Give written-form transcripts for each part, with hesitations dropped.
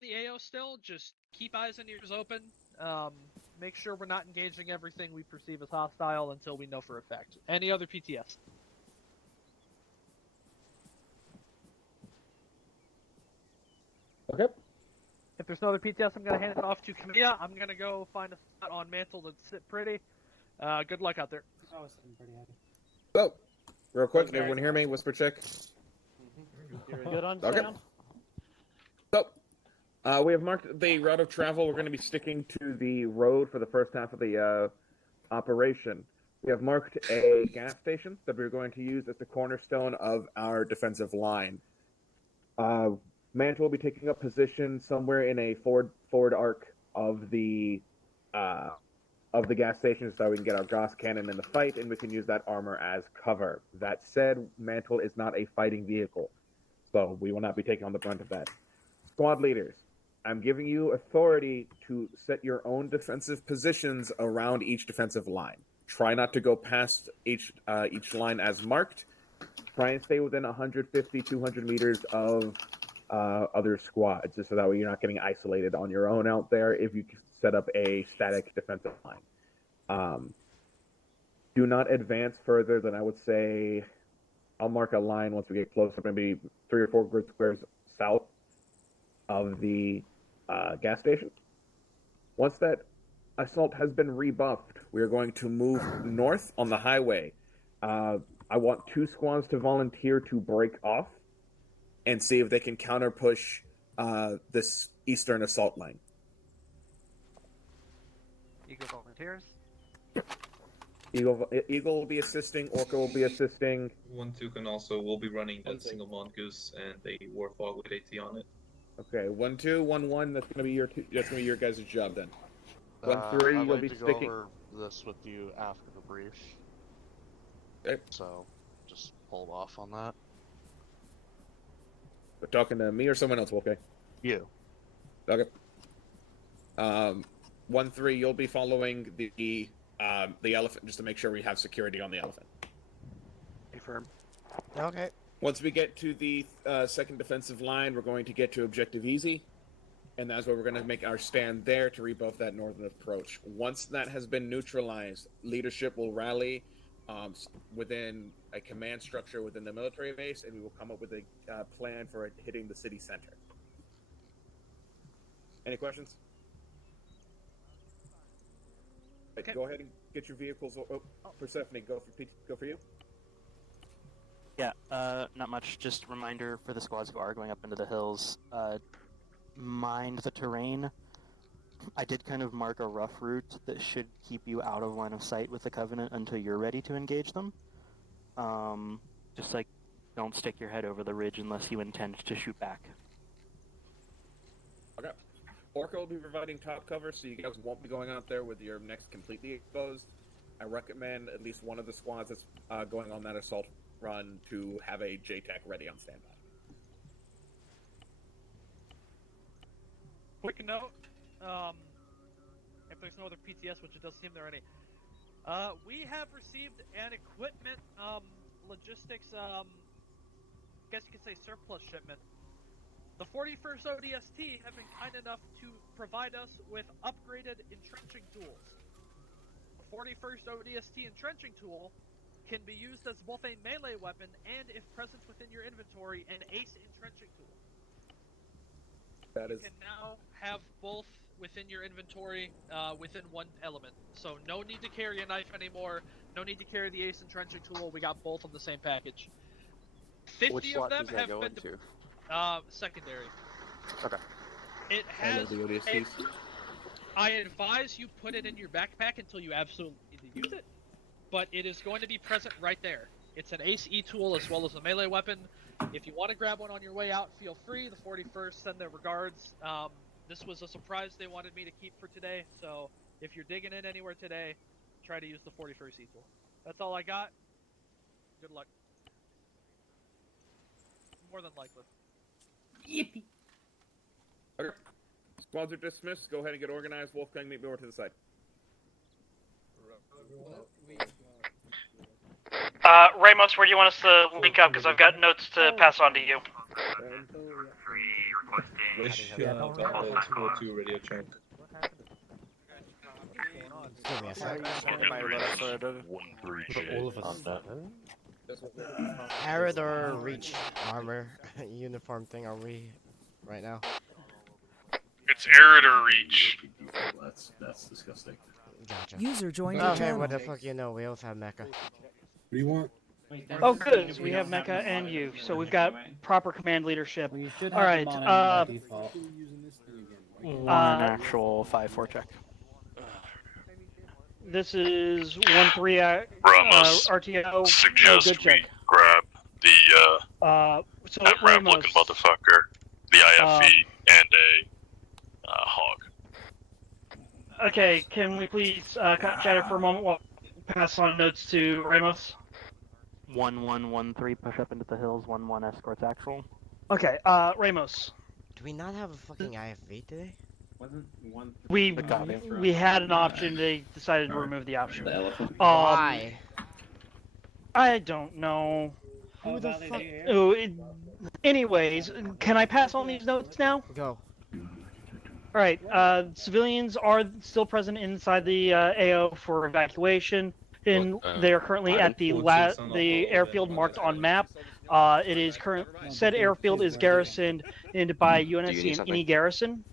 the AO still. Just keep eyes and ears open. Make sure we're not engaging everything we perceive as hostile until we know for a fact. Any other PTS? Okay. If there's no other PTS, I'm going to hand it off to Camilla. I'm going to go find a spot on Mantle to sit pretty. Good luck out there. I was sitting pretty happy. So, real quick, can everyone hear me? Whisper check. Good on Okay. sound? So, we have marked the route of travel. We're going to be sticking to the road for the first half of the operation. We have marked a gas station that we're going to use as the cornerstone of our defensive line. Mantle will be taking up position somewhere in a forward arc of the gas station so we can get our gas cannon in the fight, and we can use that armor as cover. That said, Mantle is not a fighting vehicle, so we will not be taking on the brunt of that. Squad leaders, I'm giving you authority to set your own defensive positions around each defensive line. Try not to go past each line as marked. Try and stay within 150, 200 meters of other squads, just so that way you're not getting isolated on your own out there if you set up a static defensive line. Do not advance further than, I would say, I'll mark a line once we get closer, maybe 3 or 4 grid squares south of the gas station. Once that assault has been rebuffed, we are going to move north on the highway. I want 2 squads to volunteer to break off and see if they can counter push this eastern assault line. Eagle volunteers. Eagle will be assisting. Orca will be assisting. 1-2 can also. We'll be running that single mongoose and a warthog with AT on it. Okay, 1-2, 1-1. That's gonna be your your guys' job then. 1-3, I'd you'll like be to sticking. go over this with you after the brief. Okay. So, just hold off on that. We're talking to me or someone else, okay? You. Okay. 1-3, you'll be following the elephant just to make sure we have security on the elephant. Confirm. Okay. Once we get to the second defensive line, we're going to get to Objective Easy, and that's where we're going to make our stand there to rebuff that northern approach. Once that has been neutralized, leadership will rally within a command structure within the military base, and we will come up with a plan for hitting the city center. Any questions? Okay. Go ahead and get your vehicles. Persephone, go for you. Yeah, not much. Just a reminder for the squads who are going up into the hills, mind the terrain. I did kind of mark a rough route that should keep you out of line of sight with the Covenant until you're ready to engage them. Just like, don't stick your head over the ridge unless you intend to shoot back. Okay. Orca will be providing top cover, so you guys won't be going out there with your necks completely exposed. I recommend at least one of the squads that's going on that assault run to have a JTAC ready on standby. Quick note, if there's no other PTS, which it does seem there are any, we have received an equipment, logistics, I guess you could say surplus shipment. The 41st ODST have been kind enough to provide us with upgraded entrenching tools. The 41st ODST entrenching tool can be used as both a melee weapon and, if present within your inventory, an ace entrenching tool. That is. You can now have both within your inventory, within one element. So no need to carry a knife anymore. No need to carry the ace entrenching tool. We got both on the same package. 50 Which of slot them does that have go been into? secondary. Okay. It I know has. the ODSTs. I advise you put it in your backpack until you absolutely need to use it, but it is going to be present right there. It's an ace E tool as well as a melee weapon. If you want to grab one on your way out, feel free. The 41st send their regards. This was a surprise they wanted me to keep for today, so if you're digging in anywhere today, try to use the 41st E tool. That's all I got. Good luck. More than likely. Yippee. Okay. Squads are dismissed. Go ahead and get organized. Wolfgang, meet me over to the side. Ramos, where do you want us to link up? Because I've got notes to pass on to you. Requesting Valid 4-2 radio check. Give me a sec. All of us. Arid or reach armor uniform thing are we right now? It's arid or reach. That's disgusting. Gotcha. User joined your Okay, channel. what the fuck you know? We also have mecha. What do you want? Oh, good. We have Mecha and you, so we've got proper command leadership. We should All have right. them on by default. One actual 5-4 check. This is 1-3 Ramos, RTO. suggest good we check. grab the So that rat looking Ramos, motherfucker, the IFE, and a hog. Okay, can we please chat it for a moment while I pass on notes to Ramos? 1-1-1-3 push up into the hills. 1-1 escorts actual. Okay, Ramos. Do we not have a fucking IFV today? We had an option. They decided to remove the option. Why? I don't know. Who the fuck? Anyways, can I pass on these notes now? Go. Alright, civilians are still present inside the AO for evacuation, and they are currently at the airfield marked on map. It is said airfield is garrisoned by UNSC and any garrison.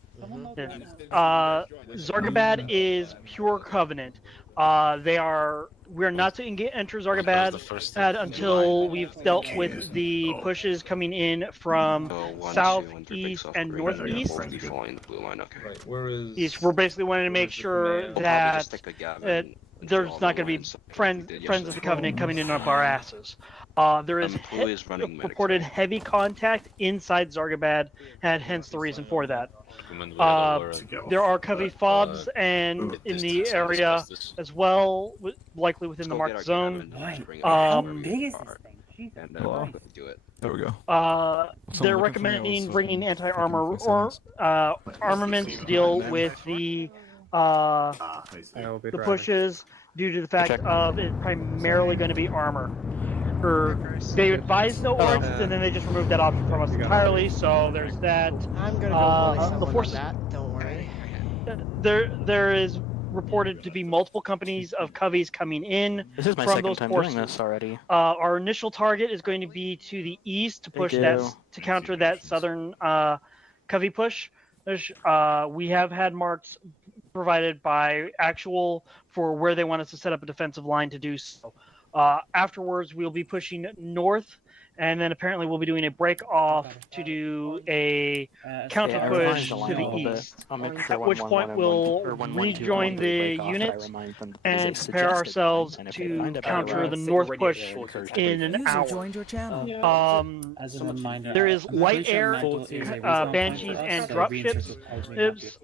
Zargabad is pure Covenant. We're not to enter Zargabad until we've dealt with the pushes coming in from southeast and northeast. Right, where is... We're basically wanting to make sure that there's not going to be friends of the Covenant coming in up our asses. There is reported heavy contact inside Zargabad, and hence the reason for that. There are Covey fobs and in the area as well, likely within the marked zone. How big is this thing? There we go. They're recommending bringing anti-armor or armaments to deal with the pushes due to the fact of it's primarily going to be armor. They advised no orcs, and then they just removed that option from us entirely. So there's that. I'm gonna go bully someone the forces. on that. Don't worry. There is reported to be multiple companies of Coveys coming in. This is my from second those time forces. doing this already. Our initial target is going to be to the east to push to counter that southern Covey push. We have had marks provided by actual for where they want us to set up a defensive line to do so. Afterwards, we'll be pushing north, and then apparently we'll be doing a break off to do a counter push to the east. At which point we'll rejoin the unit and prepare ourselves to counter the north push in an hour. As a reminder, there is light air, banshees, and dropships.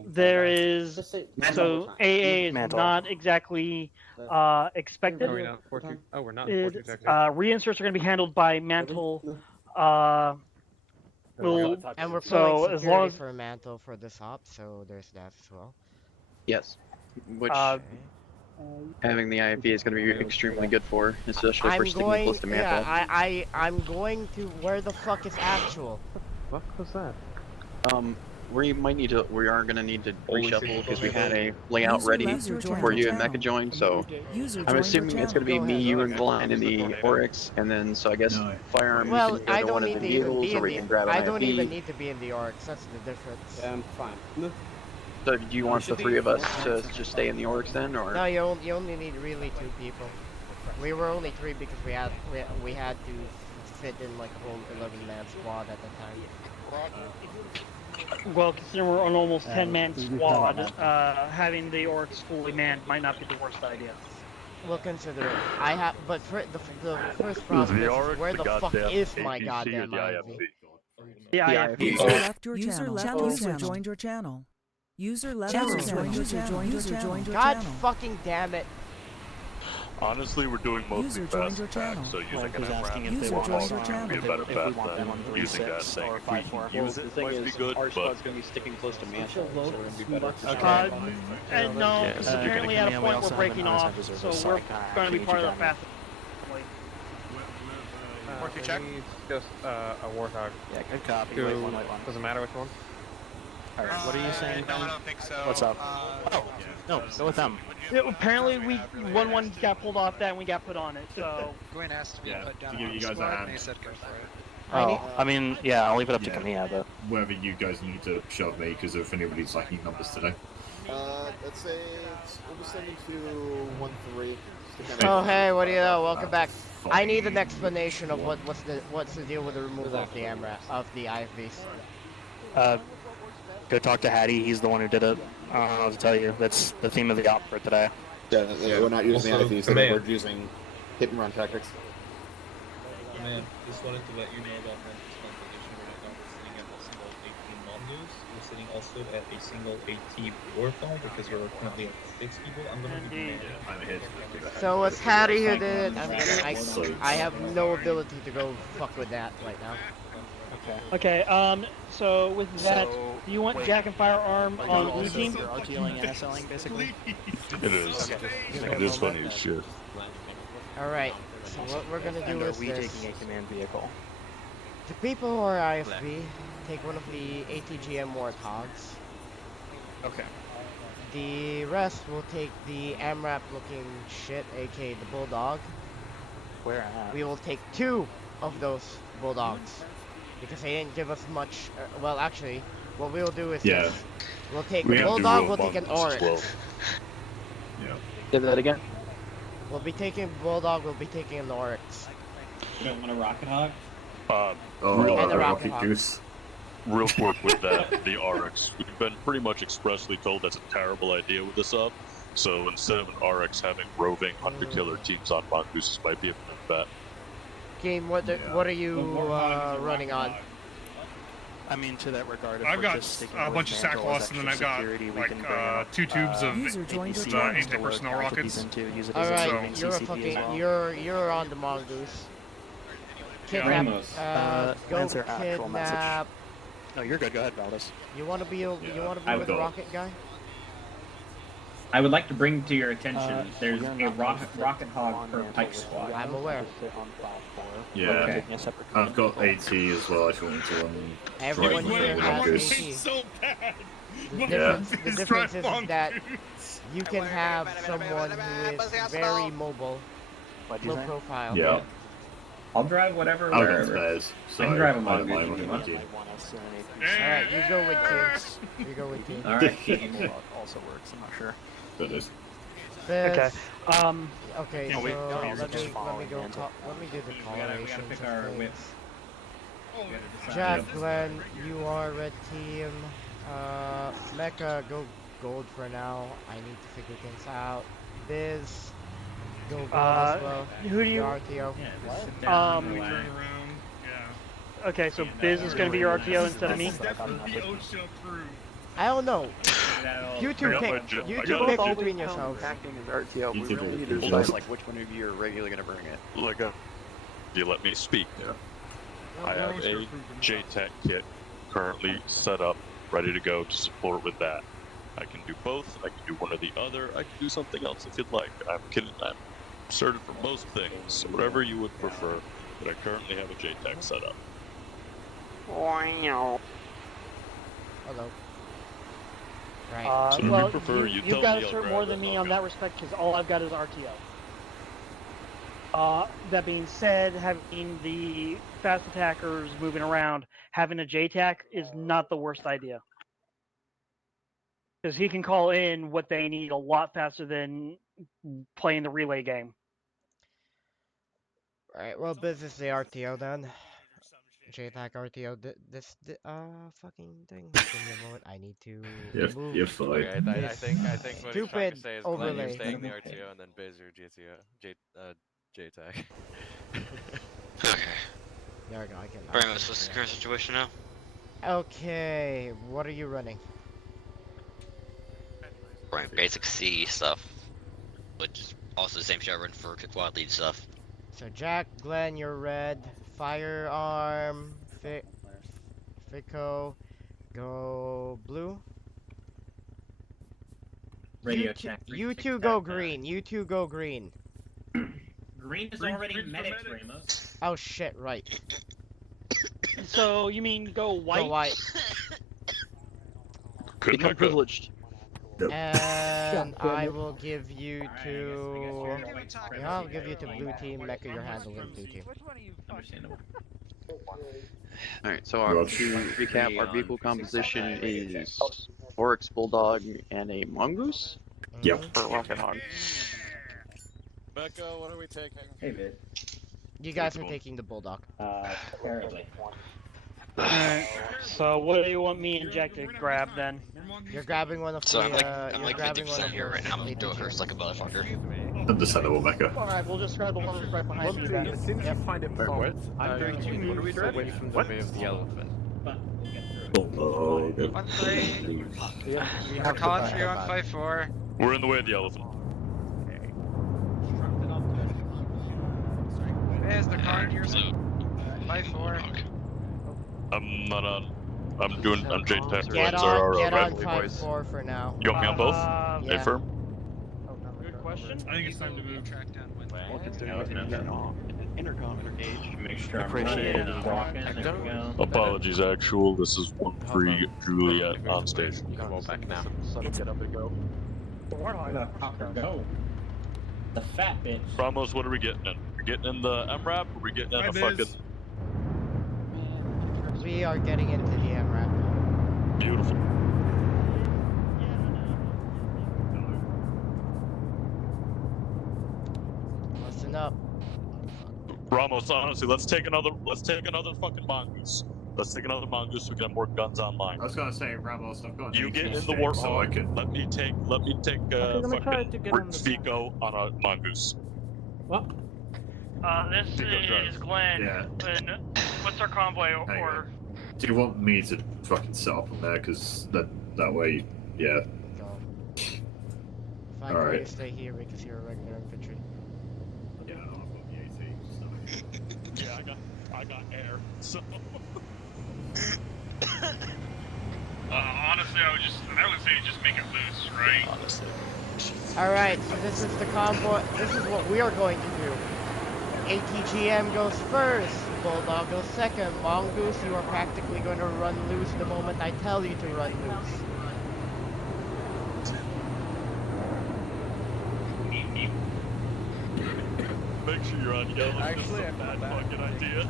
There is so AA is not exactly expected. We're not. Reinserts are going to be handled by Mantle. And we're pulling so security as long as for Mantle for this op, so there's that as well. Yes, which having the IFE is going to be extremely good for, especially if we're sticking close to Mantle. Yeah, I'm going to. Where the fuck is actual? What was that? We are going to need to reshuffle because we had a layout ready for you and Mecha join, so I'm assuming it's going to be me, you, and Glenn in the Oryx, and then, so I guess firearm, Well, you can go I to don't one of need the to even Eagles, be or we in can the. grab an I don't even IFE. need to be in the Oryx. That's the difference. Yeah, I'm fine. So do you want the three of us to just stay in the Oryx then, or? No, you only need really 2 people. We were only 3 because we had to fit in like a whole 11-man squad at the time. Well, considering we're an almost 10-man squad, having the orcs fully manned might not be the worst idea. We'll consider it. But for the first problem is where the fuck is my goddamn IFV? The IFV. User left your channel. User joined your channel. User left your channel. User joined your channel. God fucking damn it! Honestly, we're doing mostly User joined fast your attacks, channel. so using Who's an asking MRAP if they User want joined us your on, channel. be a better if we fast want them on attack. Using that 3-6 thing, or if we 5-4. can use The it, thing might is, be good, our but squad's going to be sticking close to Mantle, so we're going to be better. And no, Yeah, because so you're apparently gonna at come a in, we point also we're have breaking an off, unassigned reserve, so so we're I kinda going to be need part you of the down fast. 4-2 check. Just a Warthog. Yeah, good copy. White one, white one. Doesn't matter which one. White one. Doesn't matter which one. Alright, what are you saying, No, I Ben? don't think so. What's up? Oh, no, go with them. Apparently, we one got pulled off that and we got put on it. So Gwen asked to be put down to give on you the guys a squad, hand. and they said go for it. Oh, I mean, yeah, I'll leave it up to Kamiya, but... Whether you guys need to shove me, because if anybody's lacking numbers today. Let's say we'll be sending to 1-3. Oh hey, what do you know? Welcome back. I need an explanation of what's the deal with the removal of the AMRAP of the IFVs. Go talk to Hattie, he's the one who did it. I don't know what to tell you. That's the theme of the op for today. Yeah, we're not using Also, the IVs today, we're using hit and run tactics. Man, just wanted to let you know about Memphis composition right now. We're sitting at a single 18 Mongoose. We're sitting also at a single 80 Warthog because we're currently at 6 people. I'm gonna be I'm ahead. So it's Hattie who did it. I have no ability to go fuck with that right now. okay. So with that, do you want wait. Jack and Firearm on blue team? You're RTOing and SLing, basically? It is. It is funny as shit. Alright, so what we're gonna do And are is we this. taking a command vehicle? The people who are IFV take one of the ATGM Warthogs. Okay. The rest will take the AMRAP looking shit, aka the Bulldog. Where at? We will take 2 of those Bulldogs. Because they didn't give us much. Well, actually, what we'll do is this. We'll take We the have to Bulldog, roll we'll take an Mongoose as well. Oryx. Yeah. Say that again. We'll be taking Bulldog, we'll be taking an Oryx. You don't want a rocket hog? Real, And the quick, Rocket Goose. real quick with that, the RX. We've been pretty much expressly told that's a terrible idea with this up. So instead of an RX having roving hunter-killer teams on Mongooses might be a bet. Game, what are you running on? I mean, to that regard, if I've we're got just sticking a with bunch of Mantle as sackcloths, and then extra I've got security, we like can bring in, 2 tubes of User joined your the channel. anti-personnel rockets. Alright, you're a CCP fucking, as well. you're on the Mongoose. Kidnap, go Answer actual message. kidnap. No, you're good. Go ahead, Valdez. You wanna be with I'll the go. rocket guy? I would like to bring to your attention, there's you're a not rocket hog per Mantle pike with squad. you. I'm aware. Just sit on 5-4. Yeah. We're taking a separate I've got command AT as well if you want to. Everyone drive here one has Mongoose. AT. so bad. The difference is that you can have someone who is very mobile, What'd you low say? profile. Yeah. I'll drive whatever, I've got wherever. spares. So I can drive a I don't Mongoose mind if you what want. you do. Might want us in an AP. Alright, you go with 2. You go with 2. Alright. Bulldog also works. I'm not sure. That is. Okay. Okay, Oh, wait, so no, you're let just me following go. Mantle. Let me do the We gotta colorations pick of our things. whips. We gotta decide. Jack, Glenn, you are red team. Mecha, go gold for now. I need to figure things out. Biz, go gold as well. Who do you? Your RTO. Yeah, just sit down, Um, relax. Turn around. Yeah. Okay, so Biz is going to be your RTO instead of me. Definitely OSHA approved. I don't know. That'll- You two I got my pick. jet- You I two got pick my jet- between yourselves. Packing is RTO. You We did really it. need to You decide did. like which one of you are regularly going to bring it. Like, do you let me speak? Yeah. I have a JTAC kit currently set up, ready to go to support with that. I can do both. I can do one or the other. I can do something else if you'd like. I'm certain for most things, so whatever you would prefer. But I currently have a JTAC set up. Hello. Right. So if you Well, prefer, you you've tell got me, to I'll serve grab more it, than me I'll on go. that respect because all I've got is RTO. That being said, having the fast attackers moving around, having a JTAC is not the worst idea. Because he can call in what they need a lot faster than playing the relay game. Alright, well, Biz is the RTO then. JTAC RTO. Fucking thing. Give me a moment. I need to move. You're fine. Okay, I this think what he's trying stupid to say is Glenn, overlay. you're staying the RTO and then Biz your JTAG. Okay. There we go. I can. Ramos, what's the current situation now? Okay, what are you running? Running basic C stuff, which is also the same shit I run for quad lead stuff. So Jack, Glenn, you're red. Firearm, Fico, go blue. Radio check. You two go green. You two go green. Green is already medics, Ramos. Oh shit! Right. So you mean go white? Go white. Good Become Mecca. privileged. And I will give you to. Yeah, I'll give you to blue team. Mecha, you're handling blue team. Understandable. Alright, so to recap, our vehicle composition is Oryx, Bulldog, and a Mongoose? Yep. Or Rocket Hog. Mecca, what are we taking? Hey, bit. You guys are taking the bulldog. Apparently. Alright. So what do you want me and Jack to grab then? You're grabbing one of So the. I'm You're like grabbing one 50% of here right now. I'm gonna do it first like a motherfucker. Understandable, Mecha. Alright, we'll just grab the one right behind me then. As soon as you find it pumped, I'm going to what are we move doing? away from the way of the elephant. Oh, okay. 1-3. We're calling for you on 5-4. We're in the way of the elephant. Is they're calling your 5-4. I'm not on. I'm J-Tech. Get on 5-4 for now. You want me on both? Yeah. Confirm? Good question. I think it's time to move. Track down when Intercom engaged. Make sure I'm Appreciate running, it. walking, there we go. Apologies, actual. This is 1-3 Juliet on stage. you can roll back now. Get up and go. The fucker go. The fat bitch. Ramos, what are we getting in? We're getting in the MRAP, or we getting in Hi, a Biz. fucking... We are getting into the MRAP. Beautiful. Listen up. Ramos, honestly, let's take another fucking mongoose. Let's take another mongoose so we can have more guns online. I was gonna say, Ramos, I've got. You get in the stick, warthog. so I can. Let me take fucking Fico on a mongoose. What? This is Glenn. Yeah. What's our convoy Hang on. order? Do you want me to fucking set up on there? Because that way, yeah. Go. If I All agree right. to stay here because you're regular infantry. Yeah, I've got the 18. Yeah, I got air. So. Honestly, I would say just make it loose, right? Honestly. Alright, so this is the convoy. This is what we are going to do. ATGM goes first. Bulldog goes second. Mongoose, you are practically going to run loose the moment I tell you to run loose. Make sure you're on yellow. Actually, That's a I'm bad fucking idea.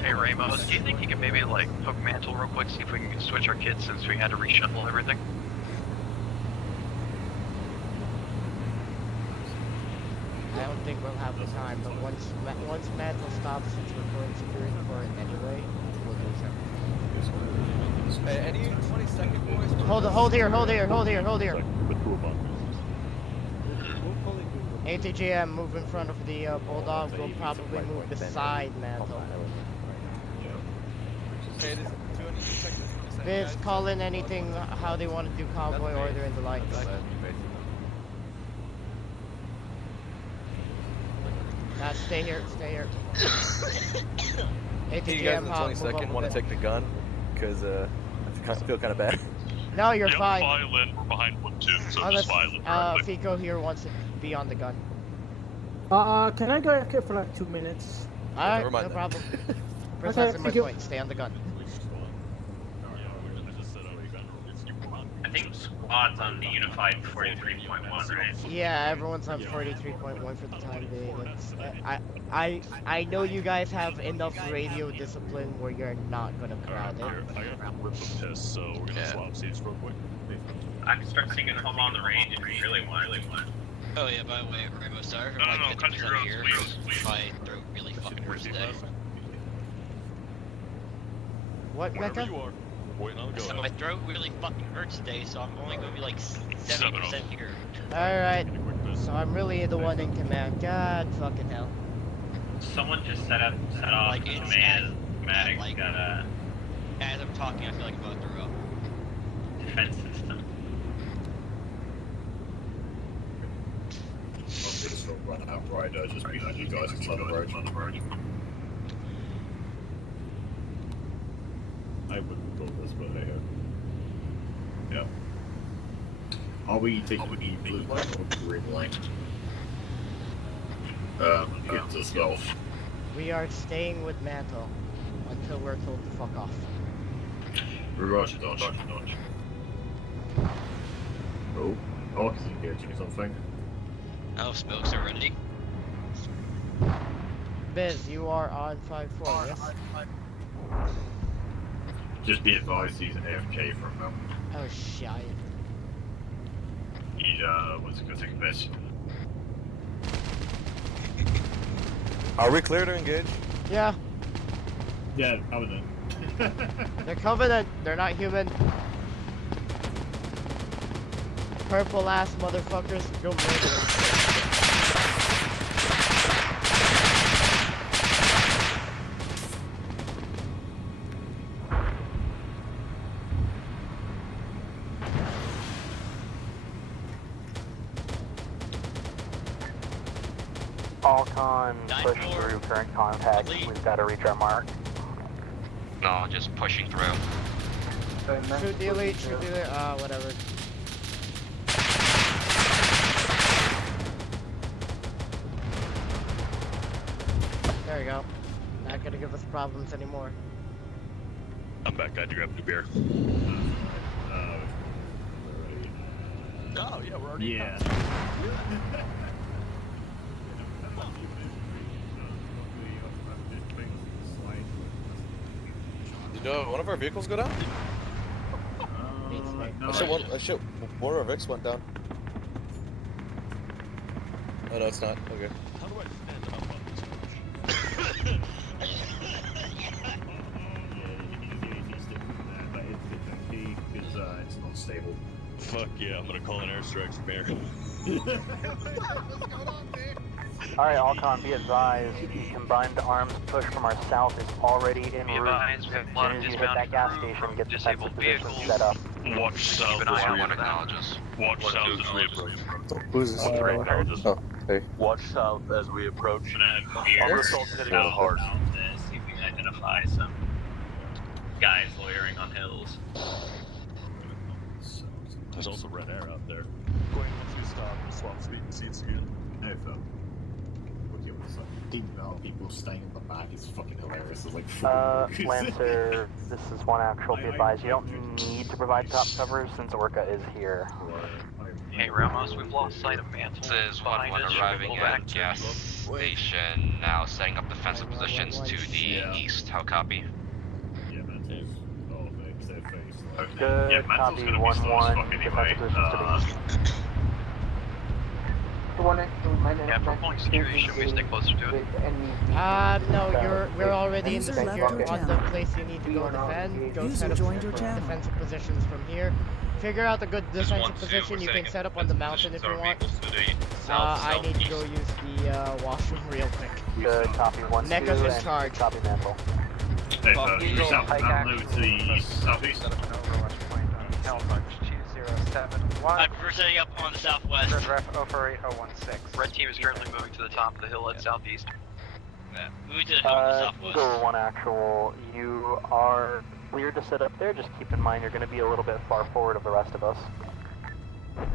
Hey Ramos, do you think you can maybe like hook mantle real quick, see if we can switch our kits since we had to reshuffle everything? I don't think we'll have the time, but once Mantle stops, since we're pulling security for it anyway, we'll do so. Any 20-second boys? Hold here. With two mongooses. ATGM, move in front of the Bulldog. We'll probably move beside Mantle. Okay, doing 2 seconds. Viz, call in anything, how they want to do convoy order in the lights. Stay here. Hey, you guys in ATGM, the Hog, 20 second want to take the gun? Because I feel kind of bad. No, you're Yep, fine. file in. We're behind 1-2, so Unless, just file in directly. Fico here wants to be on the gun. Can I go AFK for like 2 minutes? Alright, Never mind no then. problem. Okay, Precisely my thank you. point, stay on the gun. I think squad's on the unified 43.1, right? Yeah, everyone's on 43.1 for the time being. It's, I know you guys have enough radio discipline where you're not gonna crowd it. I got rip of piss, so we're gonna swap seats real quick. I can start singing Home on the Range if you really want. Oh yeah, by the way, Ramos, sorry for No, like country 50% roads, here. please. My throat really fucking hurts today. What, Wherever Mecca? you are. Waiting on the So go. my throat really fucking hurts today, so I'm only gonna be like 70% here. Alright, so I'm really the one in command. God fucking hell. Someone just set off Like, the it's man. at, Mag got a As I'm talking, I feel like I'm about to throw up. defense system. I'm just gonna run out right just behind you guys on the road. I wouldn't call this, but hey ho. Yep. Are we taking blue line or green line? Get to stealth. We are staying with Mantle until we're told to fuck off. Roger, dodge. Oh, Hawk is engaging something. Oh, smokes are ready. Biz, you are on 5-4, yes? Just be advised he's AFK for a moment. Oh, shit. He, wants to go take a piss. Are we clear to engage? Yeah. Yeah, Covenant. They're Covenant, they're not human. Purple ass motherfuckers, go murder. All con, push through current contact. We've got to reach our mark. No, just pushing through. Shoot the elite, whatever. There you go. Not gonna give us problems anymore. I'm back. I had to grab a new beer. Oh, yeah, we're already. Yeah. Did one of our vehicles go down? One of our Vicks went down. Oh no, it's not. Okay. How do I stand up on this? It's not stable. Fuck yeah, I'm gonna call an airstrike from here. Alright, Alcon, be advised, the combined arms push from our south is already en route. As soon as you hit that gas station, get defensive positions set up. Watch south as we approach. Watch south as we approach. Who's this? Oh, hey. Watch south as we approach. Our assault's gonna go hard. See if we can identify some guys loitering on hills. There's also red air out there. Going once we stop, swap seats again. Hey, Phil. People staying in the back is fucking hilarious. It's like Lancer, this is one actual. Be advised, you don't need to provide top cover since Orca is here. Hey Ramos, we've lost sight of Mantle. This is 1-1 arriving at gas station, now setting up defensive positions to the east. How copy? Yeah, Mantle's. Oh, they're face. Good, Yeah, Mantle's copy, gonna be 1-1, anyway. defensive positions to the east. Yeah, for pulling security, should we stay closer to it? No, we're already in User the left your on the channel. place you need to go defend. Go User set up joined your channel. defensive positions from here. Figure out a good defensive position you can set up on the mountain if you want. I need to go use the washroom real quick. Good, copy, 1-2, Neca's in and charge. copy Mantle. Hey, Phil, you south mountain over to the east, southeast. We're setting up on the southwest. Red team is currently moving to the top of the hill at southeast. Moving to the hill on the southwest. Eagle 1 actual, you are cleared to sit up there. Just keep in mind you're going to be a little bit far forward of the rest of us.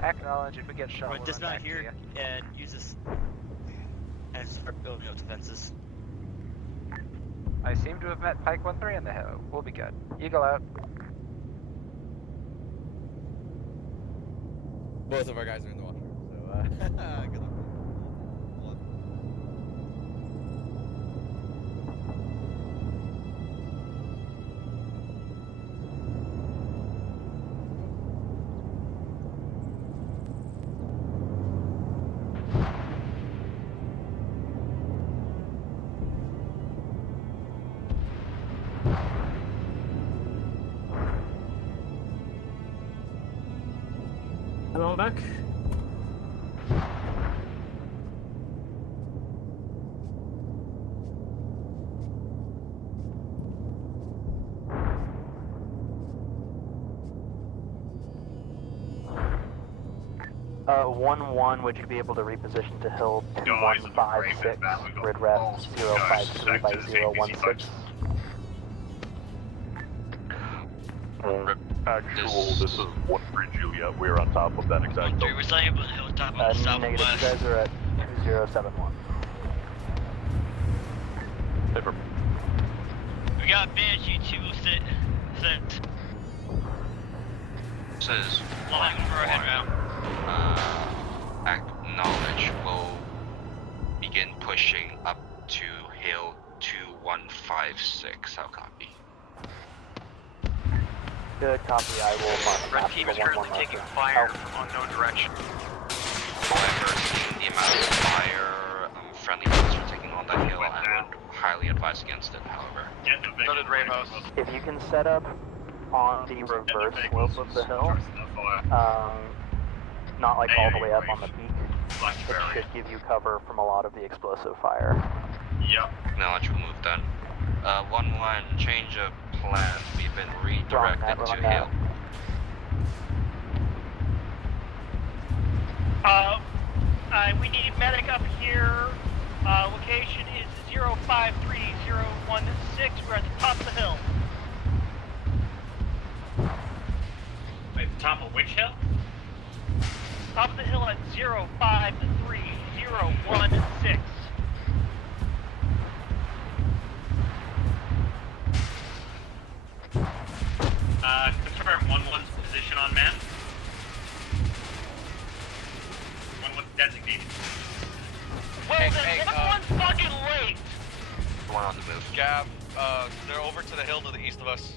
Acknowledge if we get shot. We're dismount here and use this and start building up defenses. I seem to have met Pike 1-3 in the hill. We'll be good. Eagle out. Both of our guys are in the washroom, so good luck. Hello, I'm back. Uh, 1-1, would you be able to reposition to Hill 2156, grid ref 053 by 016? Actual, this is 1-3 Juliet. We're on top of that exact We're setting up on the hilltop on the southwest. Negative, you guys are at 071. Paper. We got Banshee 2 set. Says Flying over our head round. Acknowledge. Will begin pushing up to Hill 2156. How copy? Good copy. I will mark Red map team for is 1-1 currently marker. taking fire from unknown direction. However, seeing the amount of fire friendly forces are taking on that hill, I would highly advise against it, however. Noted, Ramos. If you can set up on the reverse slope of the hill, not like all the way up on the peak, it should give you cover from a lot of the explosive fire. Yep. Acknowledge, we'll move then. 1-1, change of plan. We've been redirected to Hill. We need medic up here. Location is 053016. We're at the top of the hill. Wait, the top of which hill? Top of the hill at 053016. Confirm 1-1's position on man. 1-1's designated. Well, then, 1-1's fucking late. One on the move. Gab, they're over to the hill to the east of us.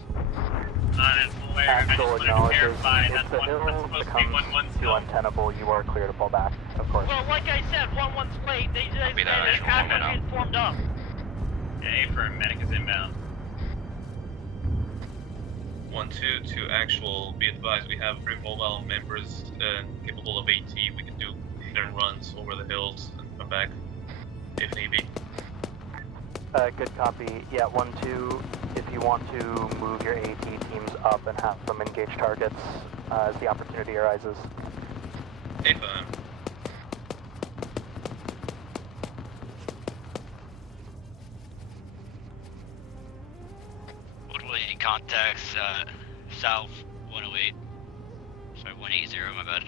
Actual acknowledges if the hill becomes too untenable, you are clear to pull back, of course. Well, like I said, 1-1's late. They said after being formed up. Yeah, for medic is inbound. 1-2 to actual. Be advised, we have 3 mobile members capable of AT. We can do hit and runs over the hills and come back if need be. Good copy. Yeah, 1-2. If you want to move your AT teams up and have them engage targets as the opportunity arises. Affirm. Woodway contacts south 108. Sorry, 180, my bad.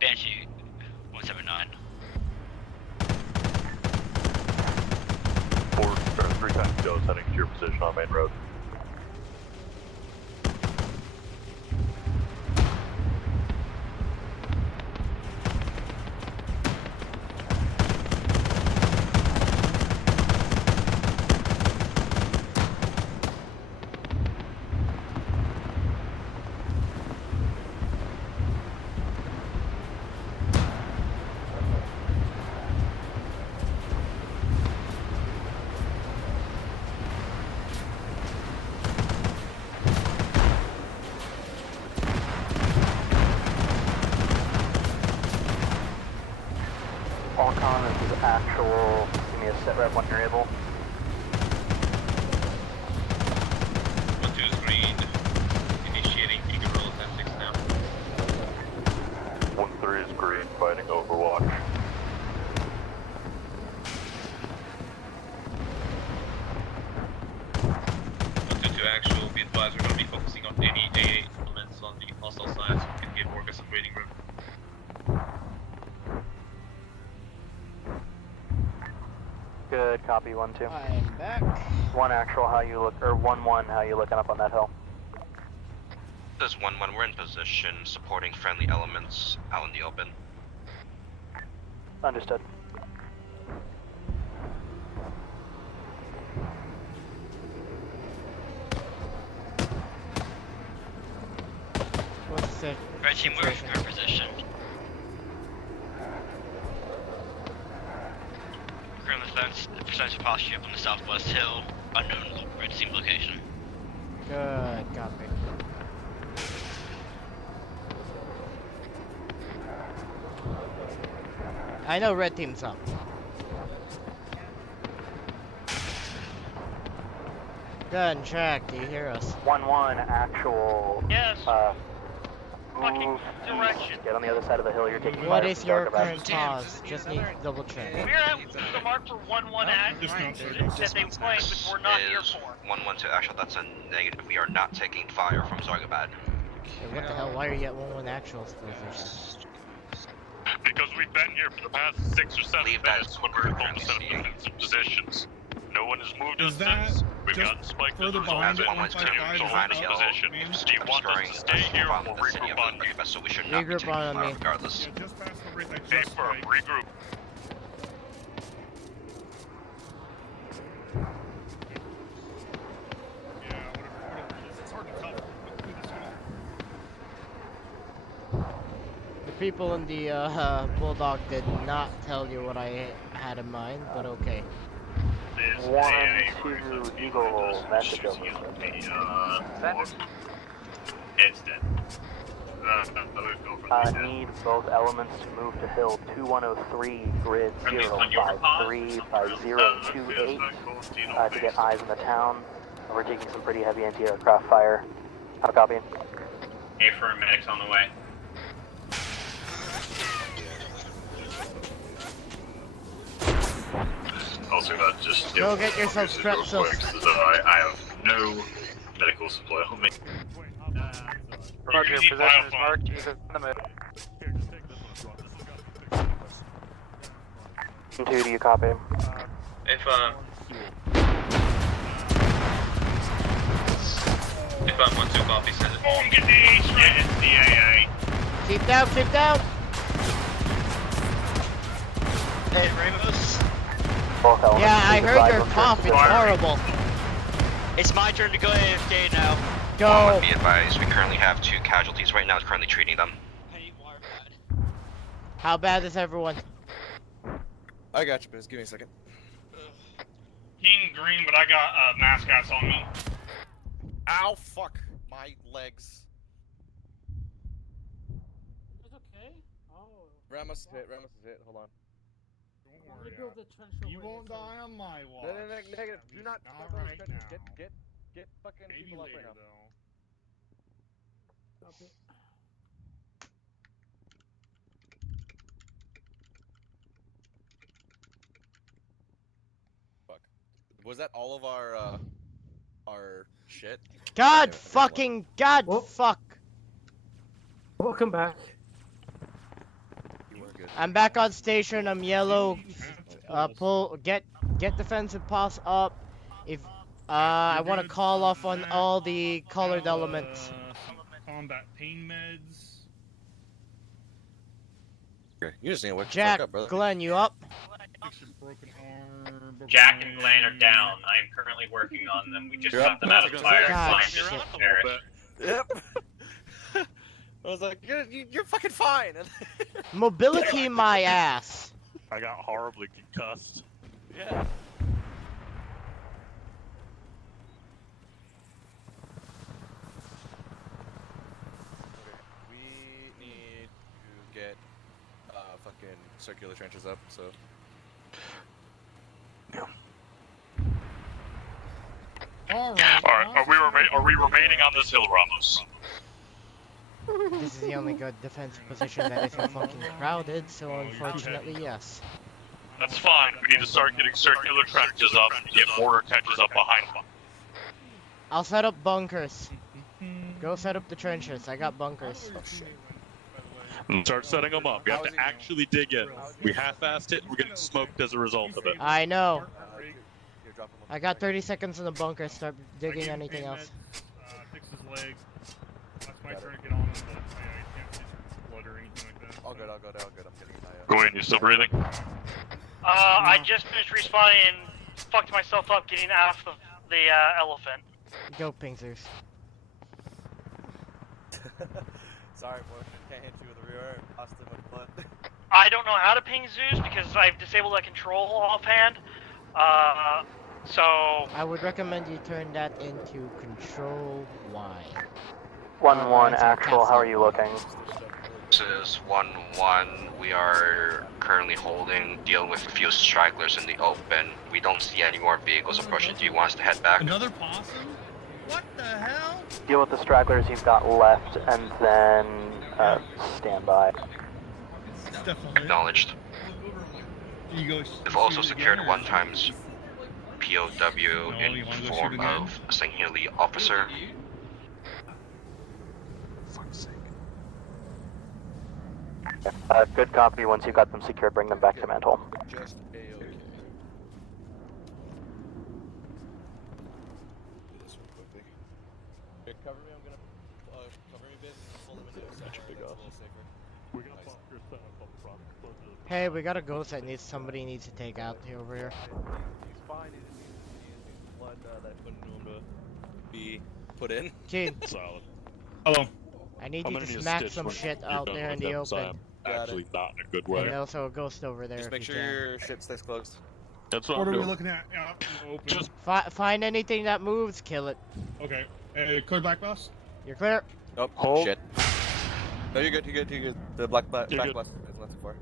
Banshee 179. 3 times Joe's heading to your position on main road. Qualcomm, this is actual. Give me a set rep when you're able. 1-2 is green. Initiating Eagle Roll Tactics now. 1-3 is green, fighting Overwatch. 1-2 to actual. Be advised, we're going to be focusing on any AA elements on the hostile side so we can give Orca some breathing room. Good copy, 1-2. I'm back. 1 actual, how you look, or 1-1, how you looking up on that hill? This 1-1, we're in position, supporting friendly elements out in the open. Understood. What's the Red team, we're in position. Currently defensive posture up on the southwest hill, unknown red team location. Good copy. I know red team's up. Good and track, do you hear us? 1-1 actual. Yes. Fucking direction. Get on the other side of the hill. You're taking What fire is from your Dark Abad. current cause? Just need to double check. We're at the mark for 1-1 at that they claimed, but we're not here Is for. 1-1 to actual, that's a negative. We are not taking fire from Zargabad. Hey, what the hell? Why are you at 1-1 actuals, losers? Because we've been here for the past 6 or 7 minutes when we were told to set up defensive positions. No one has moved us since. We've got Spike further behind it, 155 is behind up, a hill. position. Do you want us to stay here or regroup on you? So we should not be Regroup taking on fire me. regardless. Yeah, just past the wreath I Hey, just firm, spiked. regroup. Yeah, whatever it is. It's hard to tell who this is. The people in the Bulldog did not tell you what I had in mind, but okay. 1-2 Eagle message over. It's dead. Need both elements to move to hill 2103, grid 0535028 to get eyes on the town. We're taking some pretty heavy anti-aircraft fire. Have a copy. A-firm medics on the way. Also, just Go get yourself strepsils. I have no medical supply on me. Roger, Using position is biophone. marked. Use it in the move. 2, do you copy? If I'm 1-2 copy, send it. Oh, get the DAA. Keep down, keep down! Hey, Ramos. Both elements. Yeah, I heard your Five, cough, it's horrible. It's my turn to go AFK now. Go! Be advised, we currently have 2 casualties right now, currently treating them. How bad is everyone? I got you, Biz. Give me a second. King green, but I got mascots on me. Ow, fuck. My legs. It's okay. Oh. Ramos is hit. Hold on. Don't worry. Rebuild the trench You over won't here, so- die on my watch. No, negative. Do not Not start those right trenches. now. Get fucking Maybe people up later, right now. though. Copy. Fuck. Was that all of our shit? God Okay, fucking God Whoop. fuck! Welcome back. You were good. I'm back on station, I'm yellow. Get defensive pass up. If I want to call off on all the colored elements. Combat pain meds. Okay, you just need to wake the Jack, fuck up, brother. Glenn, you up? Fix your broken arm. broken Jack and leg. Glenn are down. I am currently working on them. We just You're got up. them out of the fire. God, Fine, shit. just perish. Yep. I was like, you're fucking fine. Mobility my ass. I got horribly concussed. Yeah. We need to get fucking circular trenches up, so. Alright. Alright, are we remaining on this hill, Ramos? This is the only good defensive position that isn't fucking crowded, so unfortunately, yes. That's fine. We need to start getting circular trenches up and get mortar trenches up behind them. I'll set up bunkers. Go set up the trenches. I got bunkers. And start setting them up. We have to actually dig in. We half-assed it, and we're getting smoked as a result of it. I know. Here, drop 'em on I got 30 seconds in the bunker. Start digging anything else. Fix his leg. That's my turn to get on him, but I can't see blood or anything like that. All good. I'm getting my Go in, you still breathing? I just finished respawning and fucked myself up getting off the elephant. Go, Pinksters. Sorry, boy. Can't hit you with a rear arm. Lost him with blood. I don't know how to ping Zeus because I've disabled that control offhand. So I would recommend you turn that into control Y. 1-1 actual. How are you looking? This is 1-1. We are currently dealing with a few stragglers in the open. We don't see any more vehicles approaching. Do you want us to head back? Another possum? What the hell? Deal with the stragglers you've got left, and then stand by. Acknowledged. We've also secured 1 times POW in form of a Singhili officer. Good copy. Once you got them secured, bring them back to mantle. Just A-OK. Here, cover me. I'm gonna cover me, babe. Pull them into the center. That's a little safer. We're gonna bump your setup up front. Hey, we got a ghost that somebody needs to take out over here. He's fine. He just needs blood that I put into him to be put in. Gene. Solid. Hello. I need I'm you gonna to need a smack stitch some when shit you're out done there in with the them, so open. I'm actually not in a good way. And also a ghost over there. Just if make you sure can. your ship stays closed. That's what What I'm are we doing. looking at? Yeah, in the open. Just Find anything that moves, kill it. Okay. Clear black bus. You're clear. Oh, Hold. shit. No, you're good. You're good. You're good. The black You're back good. bus is not too far.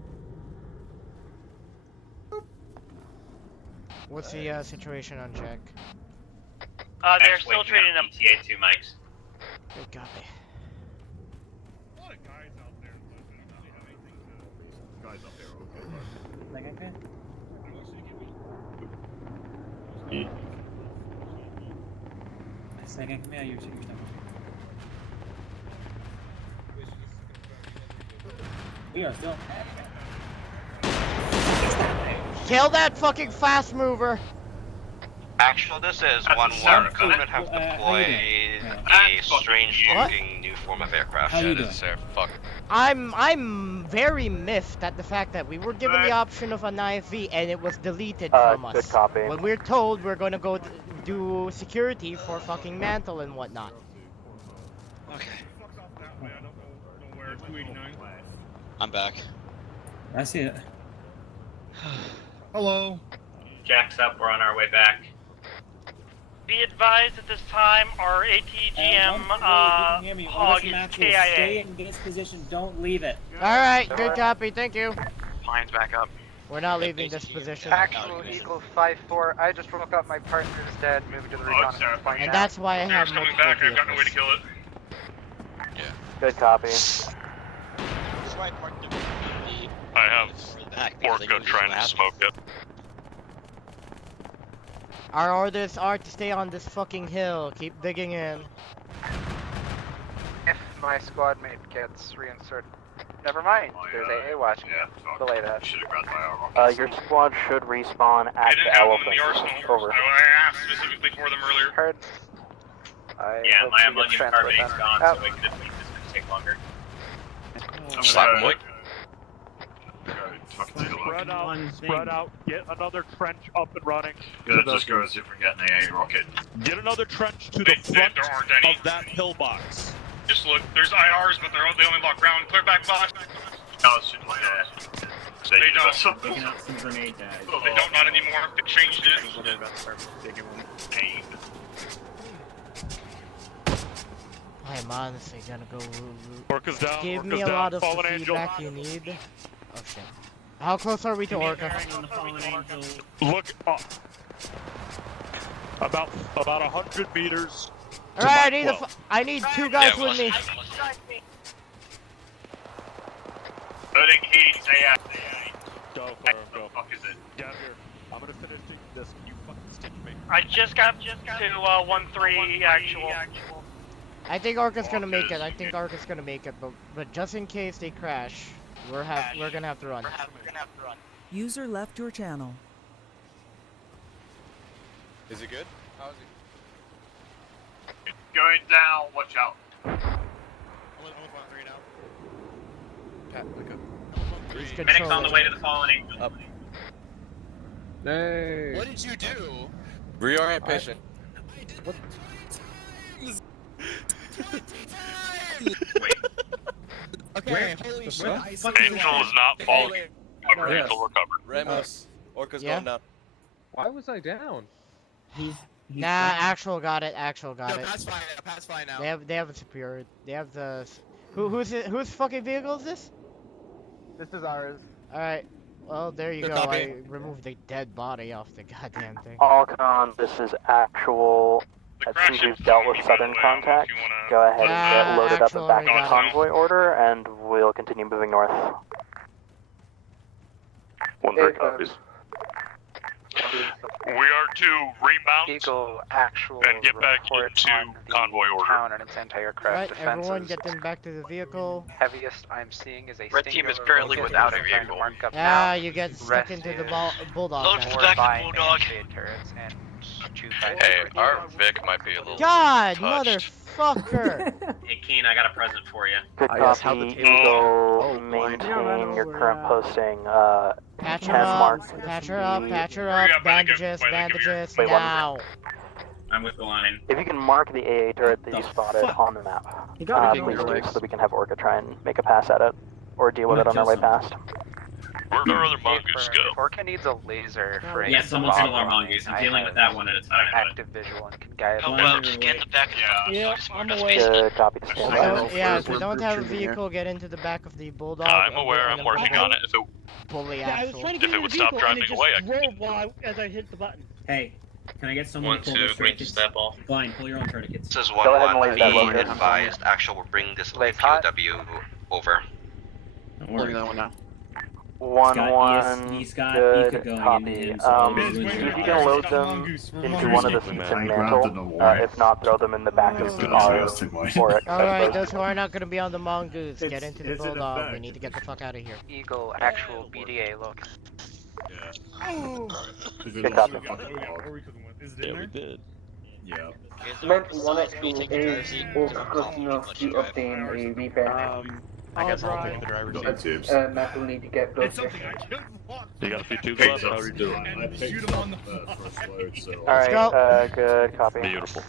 What's the situation on check? They're still trading them. ETA 2 mics. Good copy. A lot of guys out there, but I don't really have anything to. Guys up there, okay. Like, okay. Second, come here, you take your time. We are still. Kill that fucking fast mover. Actual, this is 1-1. Could have deployed a strange-looking new form of aircraft. How you doing? Fuck. I'm very miffed at the fact that we were given the option of an IFV and it was deleted from us. Good copy. When we're told we're gonna go do security for fucking Mantle and whatnot. Okay. Fucked off that way. I don't know where. 289. I'm back. I see it. Hello. Jack's up. We're on our way back. Be advised at this time, our ATGM hog is Stay KIA. in this position. Don't leave it. Alright, good copy, thank you. Mine's back up. We're not leaving this position. Actual Eagle 5-4. I just woke up. My partner is dead. Moving to the reconnaissance point And now. that's why I have coming multiple back. I've got no way to vehicles. kill it. Yeah. Good copy. I have Orca trying to smoke it. Our orders are to stay on this fucking hill. Keep digging in. If my squad mate gets reinserted. Never mind. There's AA watching. Delay that. Your squad should respawn at the elephant. Over. I asked specifically for them earlier. Heard. Yeah, hope my to ammonia get carbonate's transfer gone, done. so we can deplete this and take longer. Slap him, Mike. Spread out, get another trench up and running. Good, just go as if we're getting an AA rocket. Get another trench to the front there aren't any. of that pillbox. Just look. There's IRs, but they only block ground. Clear back box. No, it's just like that. They don't. Picking up some grenade bags. They don't not anymore. They changed it. I'm honestly gonna go. Orca's down. Give Orca's me a down. lot of the Fallen Angel. feedback you need. Oh shit. How close are we to Orca? Look up. About 100 meters. to Alright, my I need two guys Yeah, with me. Loading heat, Go, What the fuck is it? Down here. I'm gonna finish this. You fucking stitch me. I just got to 1-3 actual. I think Orca's gonna make it. I think Orca's gonna make it, but just in case they crash, we're gonna have to run. User left your channel. Is it good? How is it? Going down, watch out. I'm on 3 now. Pat, wake up. He's Medic's on the controlling. way to the fallen angel. Up. Hey. What did you do? Reorient patient. What? Okay, holy shit. Angel is not falling. Angel recovered. Remus. Orca's Yeah? going down. Why was I down? Nah, Actual got it. Actual got No, it. Pat's fine. Pat's fine now. They have a superior. They have the. Whose fucking vehicle is this? This is ours. All right. Well, there you Good go. copy. I removed the dead body off the goddamn thing. Allcon, this is actual. The It crash seems ship we've dealt with is Southern on the way. I don't know if contact. you wanna- Go ahead and get loaded up Actual and back in already got it. convoy order, and we'll continue moving north. 1-3 copies. We are to remount Eagle actual and get back report into on the convoy order. town and its anti-aircraft Alright, defenses. everyone get them back to the vehicle. Heaviest I'm seeing is a Red team Stinger is currently rocket without a trying to vehicle. mark up Ah, now. you get stuck Rest into the is bulldog. Load guy. back by to Bulldog. shade turrets and 2 Hey, our Vic might be a little God, touched. mother Motherfucker! Hey, Keen, I got a present for you. Good yes, copy. how the table Eagle, maintain your current posting. Patch 10 her up, mark. patch her up, patch her up, bandages, bandages, Wait, one now. I'm with the line. If you can mark the AA turret that you spotted on the map, please do, so that we can have Orca try and make a pass at it, or deal with it on their way past. Where'd our other mongoose go? Orca needs a laser for a Yeah, someone kill our mongoose. I'm dealing with that one at a time. Active visual and can guide Help them. out, just get in the back of the Yeah, I'm away. Good copy to stand by. Yeah, if we don't have a vehicle, get into the back of the Bulldog. I'm aware, I'm working on it. Pull the Yeah, I was axle. trying to get If it in would the stop vehicle, and driving it away, I just drove while as I hit the button. Hey, can I get someone to pull those tourniquets? Blind, pull your own tourniquets. This is Go ahead and 1-1. lay that Be loader. advised. Actual, we're bringing this Lay hot. POW over. Pulling that one now. 1-1. He's got Good Ika going copy. into him, so If you can load them into one of the seats and mantle, if not, throw them in the back of our Oryx. Alright, those who are not going to be on the Mongoose, get into the Bulldog. We need to get the fuck out of here. Eagle, actual BDA look. Good copy. Yeah, we did. Yeah. Meant 1 XP is also close enough to obtain a repair. I guess I'll take the driver's seat. Matt will need to get those. You got a few tubes left? How are you doing? I picked up first load, so... Alright, good copy. Beautiful.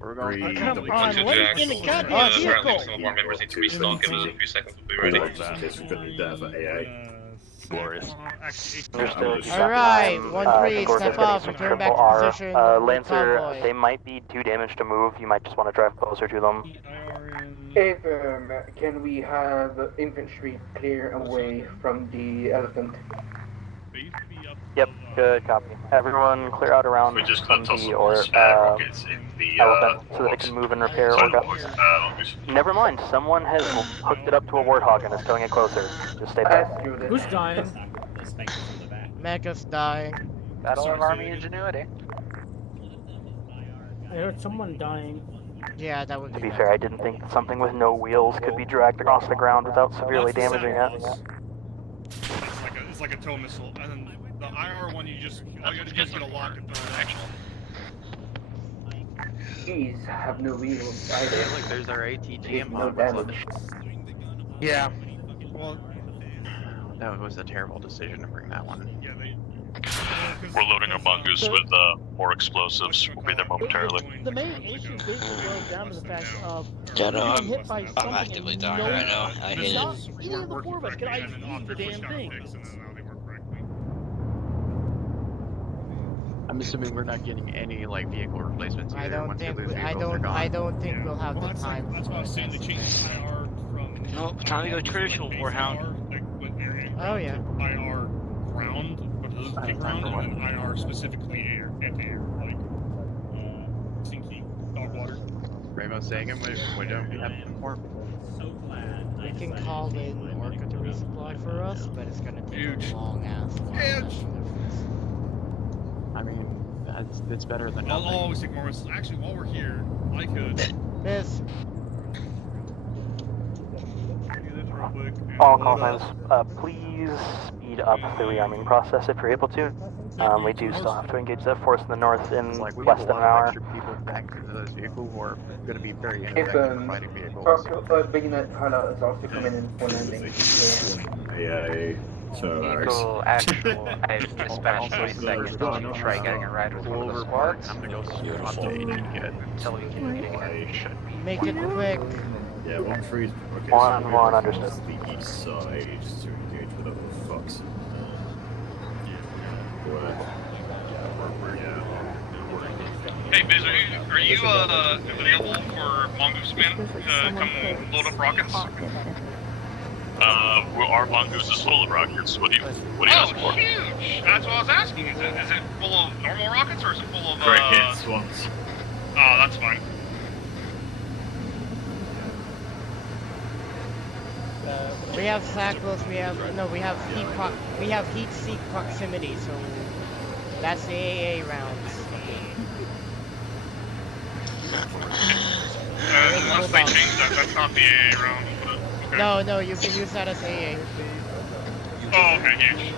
We're going. Come on, what in the goddamn vehicle? Some of our members need to restock. Give us a few seconds. We'll be ready. This is going to be there for AA. Glorious. Alright, 1-3, step off and turn back to position. Lancer, Convoy. they might be too damaged to move. You might just want to drive closer to them. If, can we have infantry clear away from the elephant? Yep, good copy. Everyone clear out around We just from got the elephant so that it can move and repair Orca. Never mind, someone has hooked it up to a Warthog and is towing it closer. Just stay there. Who's dying? Mecha's dying. Battle of Army Ingenuity. I heard someone dying. Yeah, that would To be be fair, I didn't think that something with no wheels could be dragged across the ground without severely damaging it. It's like a tow missile, and then the IR one, you just all you have to do is get a lock and throw it. These have no wheels either. Look, there's our ATGM No damage. Yeah. Well, that was a terrible decision to bring that one. Yeah, We're loading our mongoose with more explosives. We'll be there momentarily. The main issue basically boils down to the fact of Yeah, no, being hit by something actively and dying right now. I hate not it. Either of the 4 of us can I use the damn thing. I'm assuming we're not getting any like vehicle replacements either. I don't once think we lose I vehicles, don't they're gone. I don't think we'll have the time. That's what I was saying. They changed IR from. No, time to go traditional Warhound. Oh yeah. IR ground, but those big ground, and then IR specifically air, anti-air, like sinky dog water. Rainbow saying him, we don't have more. We can call in Orca to resupply for us, but it's gonna take a long ass while. I mean, it's better than I'll nothing. always take more risks. Actually, while we're here, I could do this real quick. All comments, please speed up the rearming process if you're able to. We do still have to engage that force in the north in Like we less have a than an lot of hour. extra people back into those vehicles who are going to be very If ineffective fighting vehicles. Bayonet Hala is also coming in for landing. AA. So, Eagle, actual. I dispatched my second to try getting a ride with one of the squads. I'm going to go swap to AD Until we can get it. Should be. make it quick. Yeah, 1-3. Okay, One, understood. The east side to engage with other fucks. Hey, Biz, are you available for Mongoose Man to come load up rockets? Well, our mongoose is full of rockets. What do you asking for? Huge! That's what I was asking. Is it full of normal rockets or is it full of Great hits once. Oh, that's fine. We have Sackles, we have heat seek proximity, so that's the AA rounds. Unless they change that, that's not the AA round. But, okay. No, you can use that as AA. Oh, okay, huge.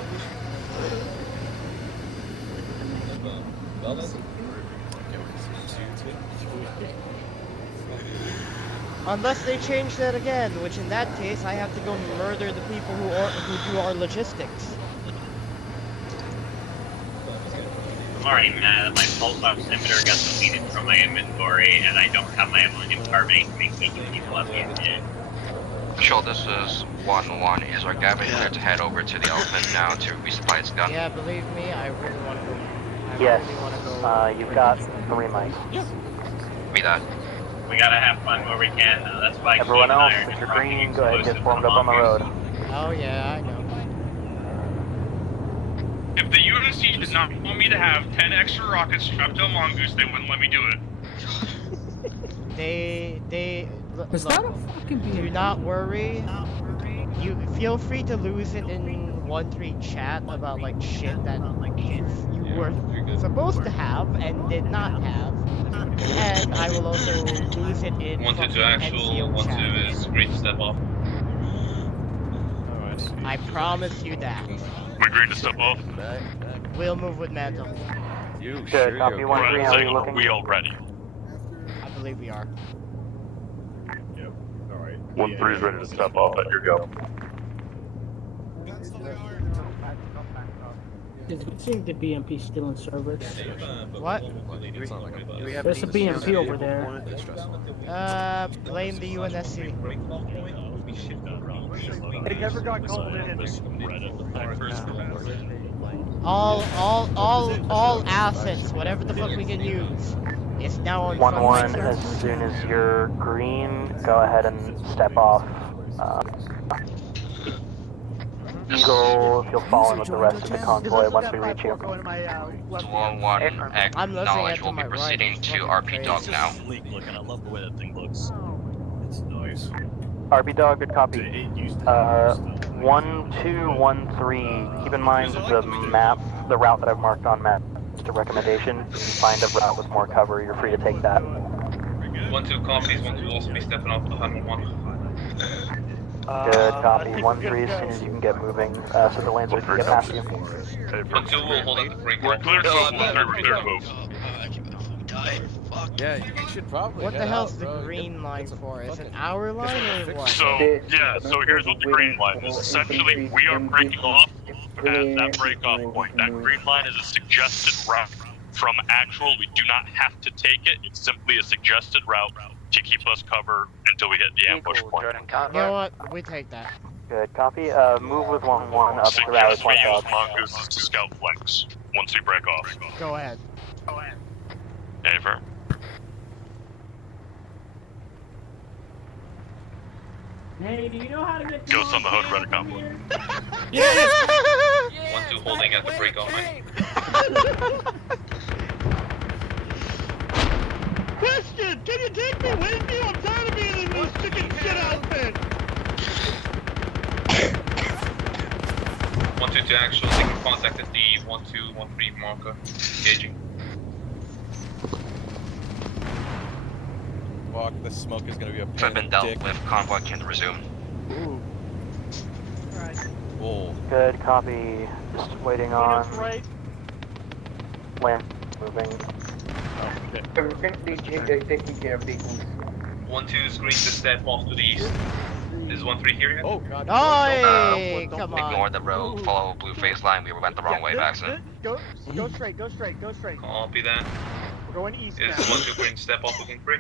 Unless they change that again, which in that case, I have to go murder the people who do our logistics. I'm already mad that my pulse oximeter got deleted from my inventory, and I don't have my ammonium carbonate to make taking people out the engine. Sure, this is 1-1. Is our Gavin clear to head over to the elephant now to resupply its gun? Yeah, believe me, I really want to go. Yes. You've got 3 mics. Be that. We gotta have fun where we can. That's why Everyone Keith and I else, are if just you're rocking green, go ahead and get explosives formed for up on the road. Oh yeah, I know. If the UNSC did not want me to have 10 extra rockets strapped to a mongoose, they wouldn't let me do it. Is that a fucking Do not worry. You feel free to lose it in 1-3 chat about like shit that you were supposed to have and did not have. And I will also lose it in 1-2 to actual, NCO chat. 1-2 is green to step off. I promise you that. We agreed to step off. We'll move with Mantle. Good, copy 1-3, how are you looking? We already. I believe we are. Yep. Alright. 1-3 is ready to step off. At your go. Is it seeing the BMP still in service? What? There's a BMP over there. Blame the UNSC. They never got called in. All assets, whatever the fuck we can use, is now on 1-1, as soon as you're green, go ahead and step off. Eagle, if you'll fall in with the rest of the convoy once we reach you. 1-1, acknowledge we'll be proceeding to RP Dog now. Looking, I love the way that thing looks. It's nice. RP Dog, good copy. 1-2-1-3, keep in mind the map, the route that I've marked on map. Just a recommendation, if you find a route with more cover, you're free to take that. 1-2 copies, 1-2 will also be stepping off the 1-1. Good copy. 1-3 as soon as you can get moving, so the lanes will get past you. 1-2 will hold up the break. We're clear to move. 1-3, we're clear to move. Yeah, you should probably. What the hell's the green line for? Is it an hour line or what? So, yeah, so here's what the green line is. Essentially, we are breaking off at that break-off point. That green line is a suggested route. From actual, we do not have to take it. It's simply a suggested route to keep us covered until we hit the ambush point. You know what? We take that. Good copy. Move with 1-1 up to the rally Suggest we point. use mongooses to scout flanks once we break off. Go ahead. Affirm. Hey, do you know how to get Ghost on the hood, run a convoy. Yes! 1-2 holding at the break-off line. Question! Can you take me with you? I'm tired of being in this chicken shit outfit! 1-2 to actual, taking contact at the 1-2-1-3 marker. Engaging. Walk, the smoke is gonna be a pain So I've been in dealt the dick. with, convoy can resume. Whoa. Good copy. Just waiting on land moving. We're currently taking care of vehicles. 1-2 is green to step off to the east. Is 1-3 here yet? Oh god. Hey, come on. Ignore the road, follow blue phase line, we went the wrong way back then. Go straight, go straight, go straight. Copy that. We're going east Is now. 1-2 green to step off looking free?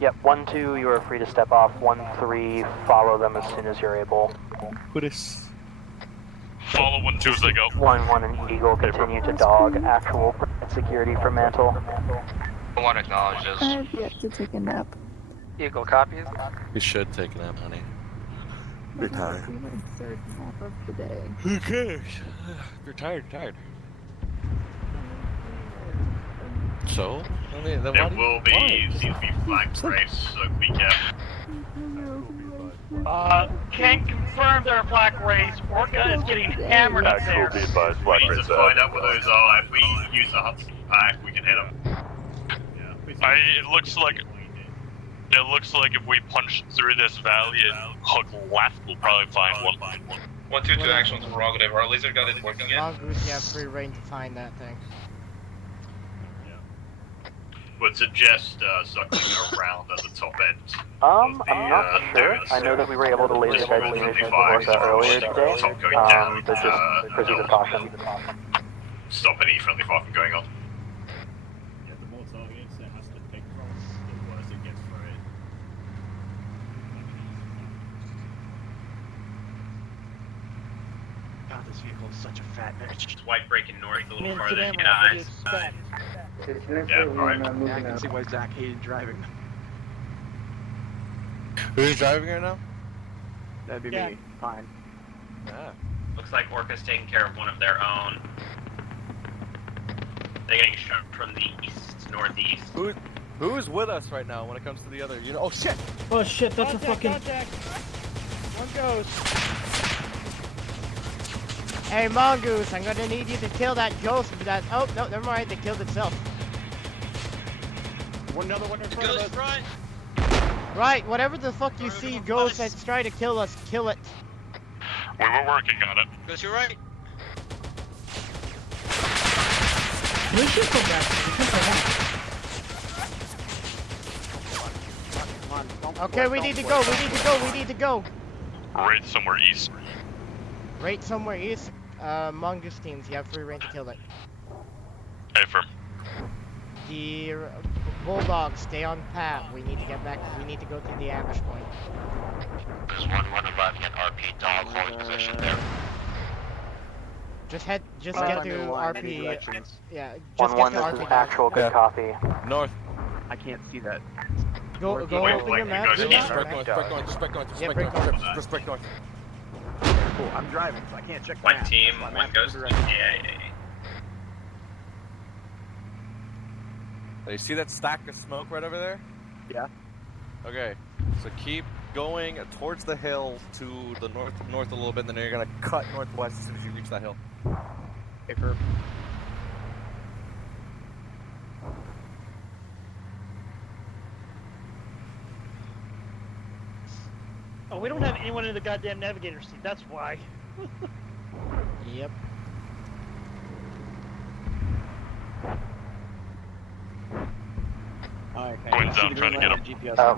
Yep, 1-2, you are free to step off. 1-3, follow them as soon as you're able. Follow 1-2 as they go. 1-1 and Eagle continue to dog actual security for Mantle. 1 acknowledges. I have yet to take a nap. Eagle copies. We should take a nap, honey. You're tired. This is my third nap of the day. Who cares? If you're tired, you're tired. So? I mean, then why It do you- will be, seems to be flag race, so we can. Can confirm their flak race. Orca is getting hammered up there. Be advised, We flag need to race find out what those are. If we use the Hudson pack, we can hit them. It looks like if we punch through this valley and hook left, we'll probably find one. 1-2 to action prerogative. Our laser gun is working yet? Mongoose, you have free reign to find that thing. would suggest circling around at the top end. I'm not sure. I know that we were able to laser guide munitions to Orca earlier today, but just proceed with caution. Stop any friendly fire from going on. Yeah, the more targets it has to pick from, the worse it gets for it. God, this vehicle is such a fat bitch. White breaking north a little farther Today, than your eyes. Yeah, I can see why Zach hated driving. Who's driving right now? That'd be me. Fine. Yeah. Looks like Orca's taking care of one of their own. They're getting shot from the east, northeast. Who's with us right now when it comes to the other? You know? Oh shit! Oh shit, that's a fucking. Contact. One goes. Hey Mongoose, I'm gonna need you to kill that ghost. That oh no, never mind. It killed itself. Another one in front of us. Right. Right, whatever the fuck you see ghost that's trying to kill us, kill it. We were working on it. Goes you're right. We should come back. Okay, we need to go. We need to go. We need to go. Right somewhere east. Right somewhere east. Mongoose teams, you have free reign to kill it. Hey, firm. The Bulldogs, stay on path. We need to get back. We need to go to the ambush point. There's one arriving at RP dog holding position there. Just get to RP. Yeah, just One, get to this is RP. actual good copy. North. I can't see that. Go open your map. Just break north. Just break north. Cool. I'm driving, so I can't check the One map. team, one goes. Yeah. You see that stack of smoke right over there? Yeah. Okay, so keep going towards the hill to the north a little bit, and then you're gonna cut northwest as soon as you reach that hill. Paper. Oh, we don't have anyone in the goddamn navigator seat. That's why. Yep. Twins down, trying to get him.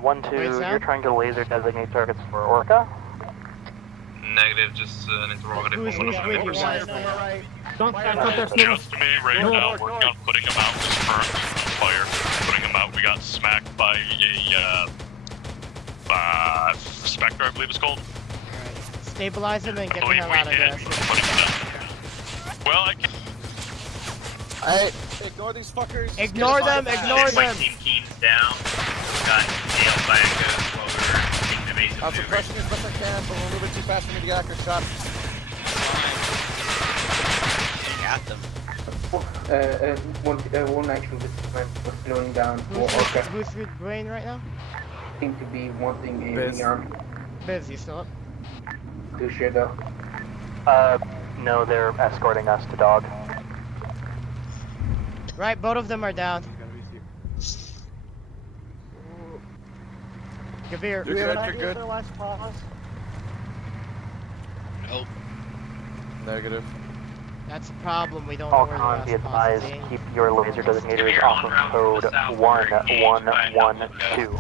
1-2, you're trying to laser designate targets for Orca? Negative, just an interrogative. Who's with you guys? Just me right now, working on putting him out. This current fire, putting him out. We got smacked by a Spectre, I believe it's called. Stabilize him and I get the believe hell we out of did. there. Putting him down. Well, I can. Hey, ignore these fuckers. Ignore them. Ignore them. Team Keen's down. We got nailed by Echoes while we were taking evasive I'm suppressing as best I can, but we're a little bit too fast for me to get accurate shots. Got them. One actual discipline was slowing down for Orca. Who's with Brain right now? Seem to be wanting a Biz. mini army. Biz, you still up? To share though. No, they're escorting us to dog. Right, both of them are down. Kabir. You're good. Nope. Negative. That's a problem. We don't All know where cons, be the last boss advised, is. keep your laser designators off of code 1112.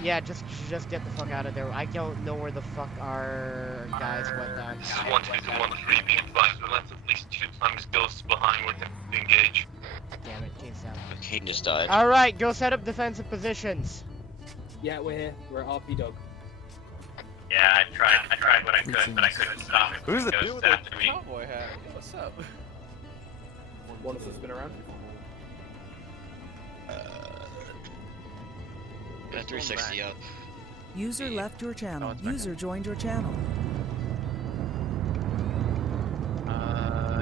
Yeah, just get the fuck out of there. I don't know where the fuck our guys went down. This is 1-2-1-3, be advised, we'll have at least 2 times ghosts behind with him to engage. Damn it, Keen's down. Keen just died. Alright, go set up defensive positions. Yeah, we're here. We're RP dog. Yeah, I tried what I could, but I couldn't stop it. Who's the Ghosts dude with the after me. cowboy hat? What's up? Want us to spin around? Got 360 up. User left your channel. User joined your channel.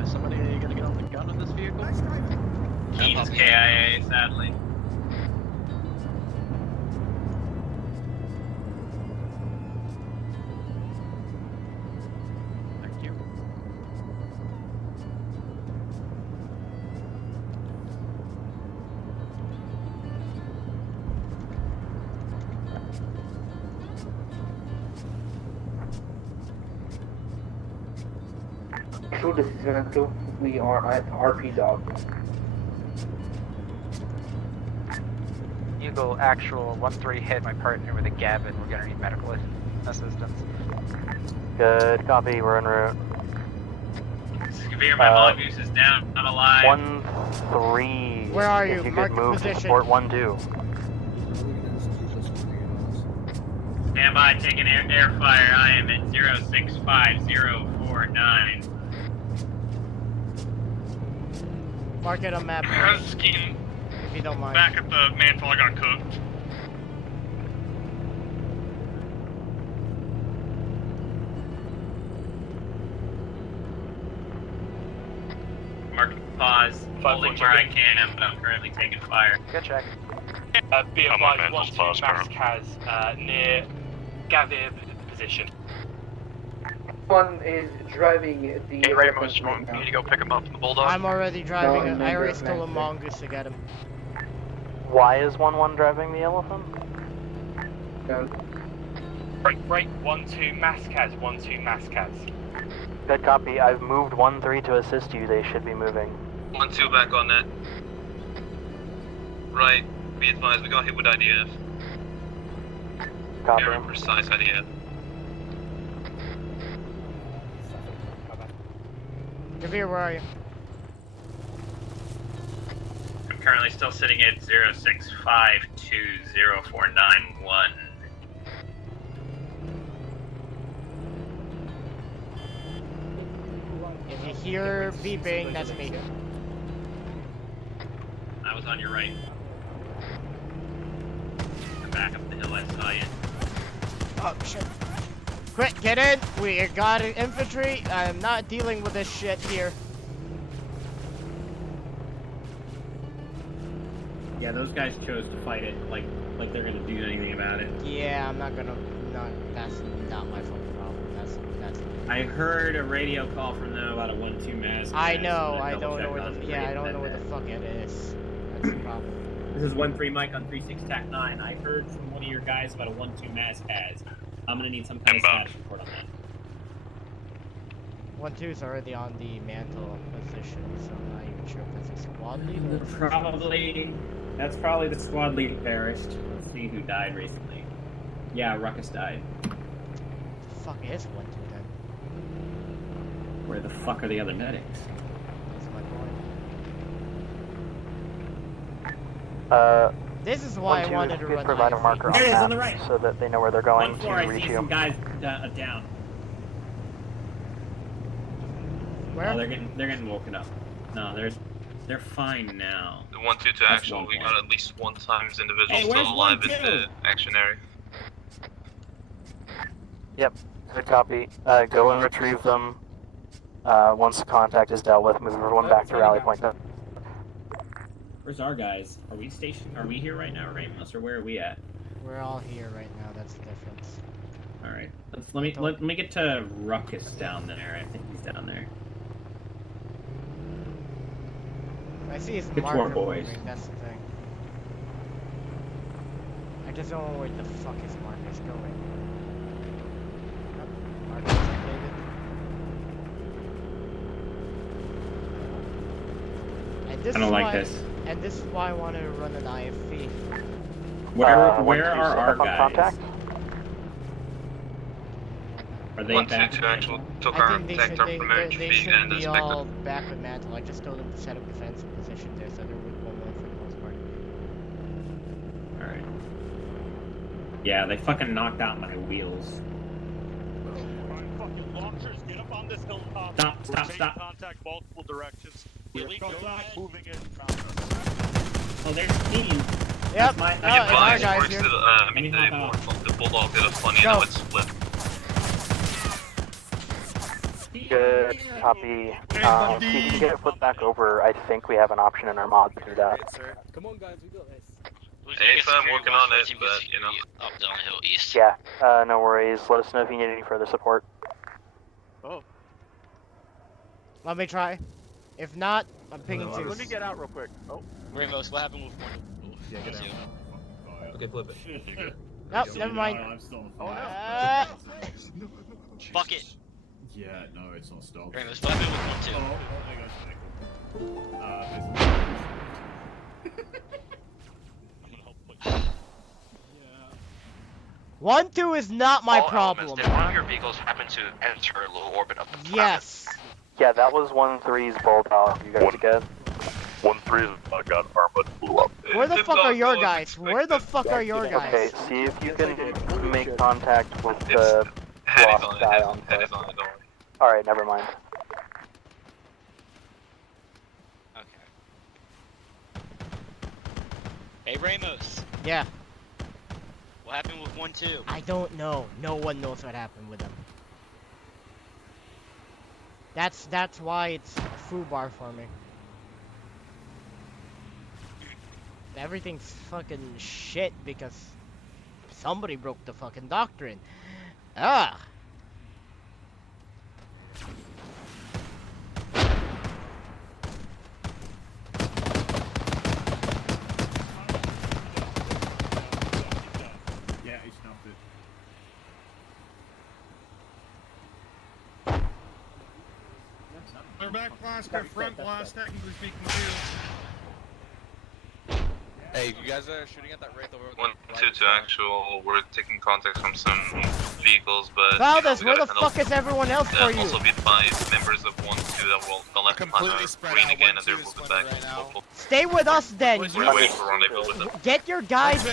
Is somebody gonna get on the gun on this vehicle? Keen's KIA, sadly. Thank you. True, this is Veneto. We are at RP Dog. Eagle actual 1-3 hit my partner with a Gavin. We're gonna need medical assistance. Good copy, we're en route. Severe, my mongoose is down. I'm alive. 1-3. Where are you? If you Mark could the move to position. support 1-2. Stand by, taking air fire. I am at 065049. Mark it on map. I was skiing If you don't mind. back at the mantle, I got cooked. Mark pause. Holding where I can, but I'm currently taking fire. Good check. Be advised, 1-2 Mask has near Gavir position. One is driving the. Hey, Ramos, you want me to go pick him up from the Bulldog? I'm already driving it. No, I already no, stole a no. mongoose to get him. Why is 1-1 driving the elephant? Right, 1-2 Mask has, 1-2 Mask has. Good copy. I've moved 1-3 to assist you. They should be moving. 1-2 back on that. Right, be advised, we got hit with IDF. Copy. Very precise IDF. Javier, where are you? I'm currently still sitting at 06520491. If you hear beeping, that's me. I was on your right. Come back up the hill, I saw you. Oh, shit. Quick, get in! We got infantry. I'm not dealing with this shit here. Yeah, those guys chose to fight it like they're gonna do anything about it. Yeah, I'm not gonna. No, that's not my fucking problem. That's. I heard a radio call from them about a 1-2 mask. I know. I don't know where the. Yeah, I don't know where the fuck it is. That's the problem. This is 1-3 Mike on 36 TAC 9. I heard from one of your guys about a 1-2 mask has. I'm gonna need some kind of status report on that. 1-2's already on the mantle position, so I'm not even sure if that's a squad lead or. That's probably the squad lead perished. Let's see who died recently. Yeah, Ruckus died. The fuck is 1-2 then? Where the fuck are the other medics? That's my point. Uh, This is why I wanted to run provide a IFV. marker There it is, on on the map right. so that they know where they're going 1-4, to I reach see you. some guys down. Where? Oh, they're getting woken up. No, they're fine now. The 1-2 to That's actual, we 1-1. got at least one times individual Hey, where's still alive in 1-2? the action area. Yep, good copy. Go and retrieve them. Once the contact is dealt with, move everyone back to rally point. Where's our guys? Are we stationed? Are we here right now, Ramos, or where are we at? We're all here right now. That's the difference. All right, let me get to Ruckus down there. I think he's down there. I see his Get to marker our boys. moving, that's the thing. I just don't know where the fuck his marker's going. Oh, marker's updated. And this I don't is like why, this. And this is why I wanted to run an IFV. Where are our on guys? contact? Are they 1-2 back? to actual took I our think contact our primary they feed should and be inspected. all back with mantle. I just told them to set up defensive position there, so they're with 1-1 for the most part. All right. Yeah, they fucking knocked out my wheels. Fucking launchers, get up on this hilltop. Stop. Contact multiple directions. Elite moving in. Oh, there's Dean. Yep. My, Oh, and our guys Works here. to the Bulldog did a funny Go. how it split. Good copy. If you can get a foot back over, I think we have an option in our mod to do that. Come on, guys, we got this. If I'm working on it, but you know. Up down the hill east. Yeah, no worries. Let us know if you need any further support. Oh. Let me try. If not, I'm pinging Let me Zeus. get out real quick. Oh. Ramos, what happened with one? Yeah, get out. Okay, flip it. Nope, never mind. I'm still Oh, no. Fuck it. Yeah, no, it's not stopped. Ramos, what happened with one too? Oh, hang on. 1-2 is not my All problem. elements, did one of your vehicles happen to enter low orbit of the planet? Yes. Yeah, that was 1-3's bulldog. You guys good? 1-3 got Arma blew up. Where the fuck are your guys? Where the fuck are your guys? Okay, see if you can make contact with the lost guy on foot. Alright, never mind. Hey Ramos, Yeah. what happened with 1-2? I don't know. No one knows what happened with them. That's why it's a foobar for me. Everything's fucking shit because somebody broke the fucking doctrine. Ah. Yeah, he snuffed it. They're back blast, they're front blast, technically speaking, too. Hey, you guys are shooting at that wraith over there. 1-2 actual, we're taking contact from some vehicles, but... Valdez, where the fuck is everyone else for you? Also be advised, members of 1-2 that will the left behind are green again and they're moving back. Stay with us then. We're waiting for rendezvous with them. Get your guys.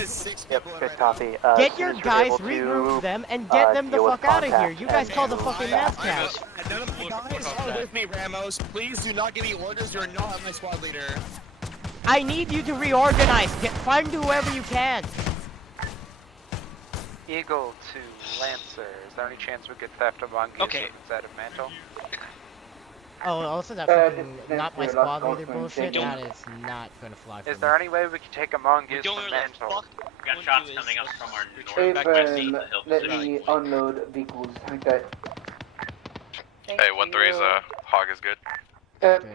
Yep, good copy. Get your guys, regroup them, and get them the fuck out of here. You guys call the fucking mass cash. None of the guys are with me, Ramos. Please do not give me orders. You're not my squad leader. I need you to reorganize. Find whoever you can. Eagle to Lancer. Is there any chance we could theft a mongoose inside of Mantle? Oh, also that fucking not my squad leader bullshit. That is not gonna fly. Is there any way we could take a mongoose from Mantle? We got shots coming up from our Avon, let me unload vehicles. Okay. Hey, 1-3's hog is good.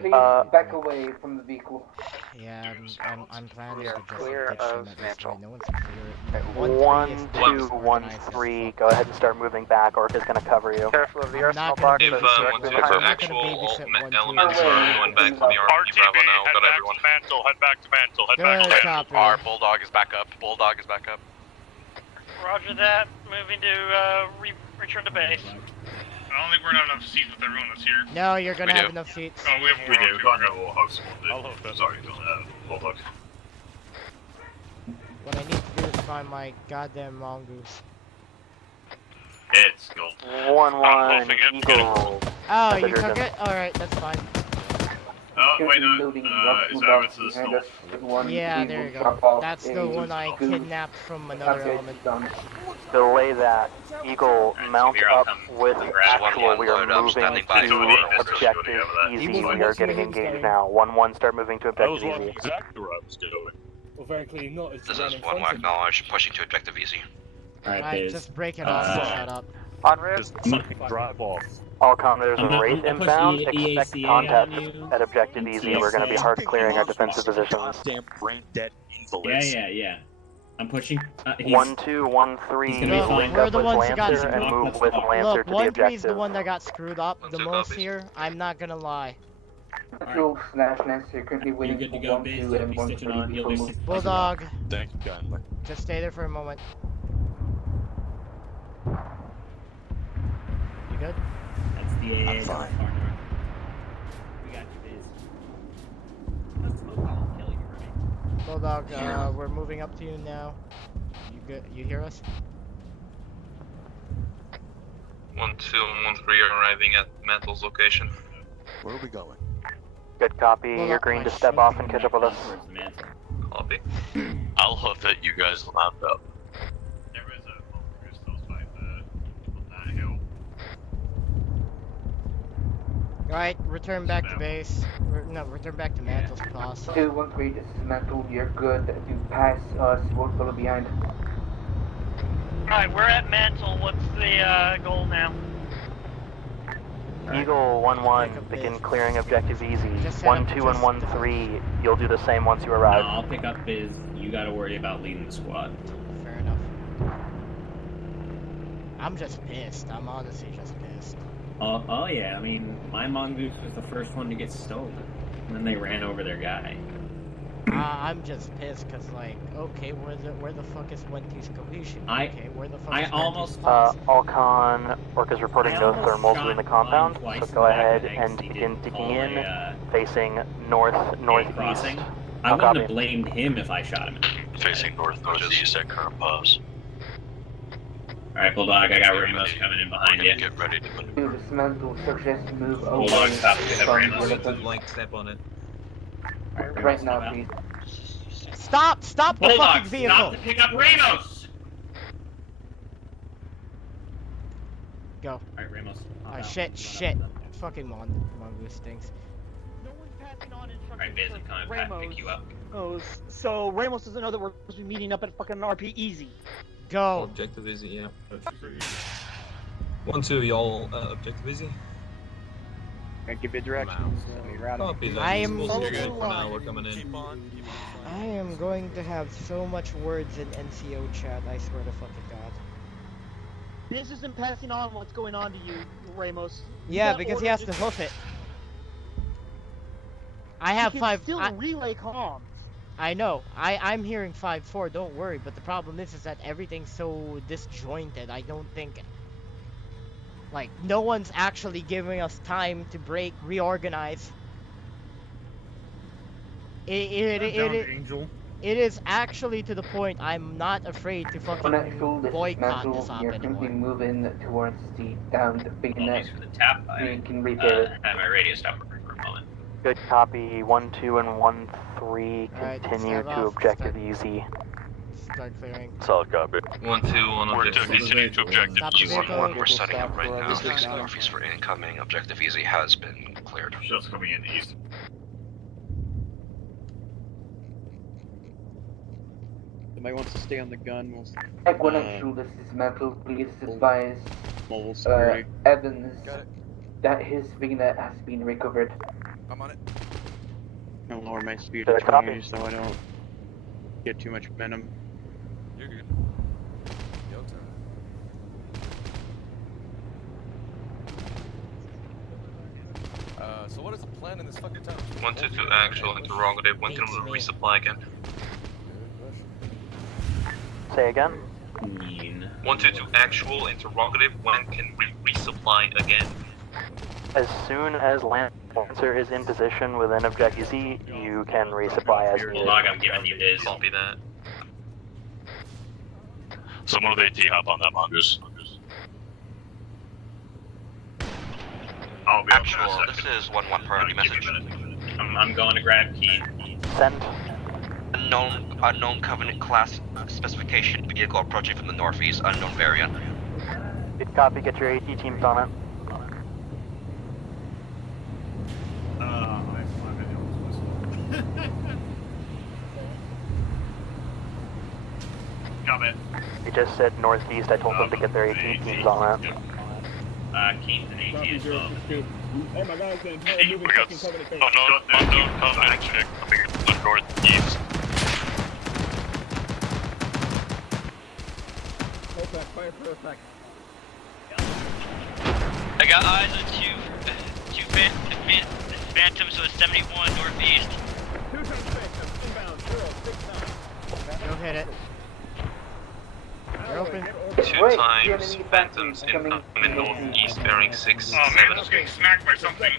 Please back away from the vehicle. Yeah, I'm planning to just clear ditch of them at this Mantle. way. No one's clear. 1-2-1-3, go ahead and start moving back. Orc is gonna cover you. Careful of the I'm arsenal not gonna box. If that's 1-2 directly are behind me. actual elements are going back to the RP Bravo now, got everyone. Mantle, head back to Mantle, head Good back to copy. Our bulldog is back up. Bulldog is back up. Roger that. Moving to return to base. I don't think we're gonna have enough seats with everyone that's here. No, you're gonna We have do. enough seats. Oh, we have We more. do, got no hogs. Sorry, don't have bulldogs. What I need to do is find my goddamn mongoose. It's gold. 1-1, Eagle. Oh, you took it? Alright, that's fine. Wait, no, is that what's the snow? Yeah, there you go. That's the one I kidnapped from another element. Delay that. Eagle, mount up with actual. We are moving to objective easy. We are getting engaged now. 1-1, start moving to That was objective easy. exactly where I was going. Well, very clearly not. It's This is 1-1 acknowledge, pushing to objective easy. Alright, just break it off and shut up. On rib. Just fucking drive off. All com, there's a Wraith I'm pushing inbound. the Expect EACA contact on you. at objective easy. We're going to be hard clearing our defensive positions. Goddamn brain dead invalids. Yeah. I'm pushing. 1-2-1-3, he's gonna be fine. link We're up the with ones that got Lancer and screwed. move with Lancer Look, to the 1-3 is the objective. one that got screwed up the most here. I'm not gonna lie. Actual slash Lancer currently waiting good to for go, 1-2 Biz? and You'll be stitching on. 1-3 You'll before be move. Bulldog, Thank you kindly. just stay there for a moment. You good? That's the AA. I'm fine. We got you, Biz. That's smoke, I'll kill you, right? Bulldog, we're moving up to you now. You good? You hear us? 1-2 and 1-3 are arriving at Mantle's location. Where are we going? Good copy. Well, You're green to step off and catch up with us. Copy. I'll hoof it, you guys will mount up. There is a crystals by that hill. Alright, return back to base. No, return back to Mantle's class. 2-1-3, this is Mantle. You're good to pass us. We'll follow behind. Alright, we're at Mantle. What's the goal now? Eagle 1-1, begin clearing objective easy. 1-2 and 1-3, you'll do the same once you No, arrive. I'll pick up Biz. You gotta worry about leading the squad. Fair enough. I'm just pissed. I'm honestly just pissed. Oh yeah, I mean, my mongoose was the first one to get stolen. And then they ran over their guy. I'm just pissed because, like, okay, where the fuck is 1-2's cohesion? Okay, where the fuck I is 1-2's almost Allcon Orca's reporting no thermals within the compound, so go ahead and begin digging in, facing northeast. crossing. I wouldn't have blamed him if I shot him. Facing northeast at current pause. Alright, Bulldog, I got Ramos coming in behind you. Get ready to maneuver. Dismantle, suggest move Bulldog, away stop. You have from Ramos. the Blank step on it. right now, please. Stop the Bulldog, fucking vehicle! stop to pick up Ramos! Go. Alright, Ramos. Oh shit. Fucking Mongoose stinks. No one's passing on instructions. Alright, Biz, I'm coming back to pick you up. Oh, so Ramos doesn't know that we're supposed to be meeting up at fucking RP Easy. Go. Objective easy, yeah. 1-2, y'all objective easy. I give you directions. Copy that. I am. You're good for now. We're coming in. I am going to have so much words in NCO chat. I swear to fucking god. This isn't passing on what's going on to you, Ramos. Yeah, because he has to hoof it. I have He can five. Still relay comms. I know. I'm hearing 5-4. Don't worry. But the problem is that everything's so disjointed. I don't think. Like, no one's actually giving us time to reorganize. It is actually to the point I'm not afraid to fucking boycott this op You're anymore. currently moving towards the downed bayonet. For the tap, You can repair it. had my radio stop working for a moment. Good copy. 1-2 and 1-3 Alright, continue start to off, objective easy. Start clearing. Solid copy. 1-2 on We're objective continuing to objective Stop the easy. vehicle. 1-1, we're setting up right now. Facing northeast for incoming. Objective easy has been cleared. Shields coming in east. Somebody wants to stay on the gun. We'll Tech 1 actual, this is metal. Please advise mobile security. Evans that his bayonet has been recovered. I'm on it. I'll lower my speed Good to copy. 20 so I don't get too much momentum. You're good. Yo, so what is the plan in this fucking town? 1-2 actual interrogative. 1-2 will resupply again. Say again. 1-2 actual interrogative. When can we resupply again? As soon as Lancer is in position within objective easy, you can resupply as needed. Bulldog, I'm giving you this. Copy that. Someone with AT hop on that mongoose. I'll be Actual, up in a this second. is 1-1 priority message. I'm going to grab Key. Send. Unknown Covenant class specification vehicle approaching from the northeast. Unknown variant. Good copy. Get your AT teams on it. Comment. He just said northeast. I told them to get their AT teams on it. Keith and AT as well. Oh my god, we got unknown covenant check coming in from the northeast. I got eyes on two Phantoms with 71 northeast. Go hit it. You're open. 2 times Phantoms in northeast bearing 6. Oh man, I'm just getting smacked by something.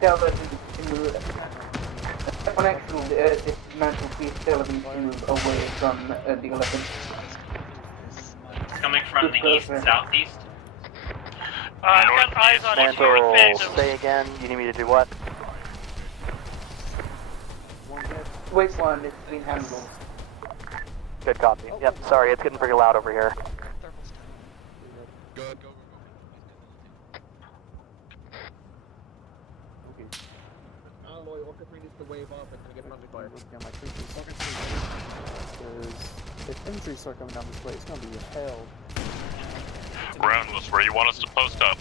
Tell them to move. Tech 1 actual, dismantle, please tell them to move away from the 11. It's coming from the east and southeast. I got eyes on it. Mantle, say again. You need me to do what? Wait one, it's being handled. Good copy. Yep, sorry, it's getting pretty loud over here. Good. If infantry start coming down this way, it's gonna be hell. Roundless, where you want us to post up?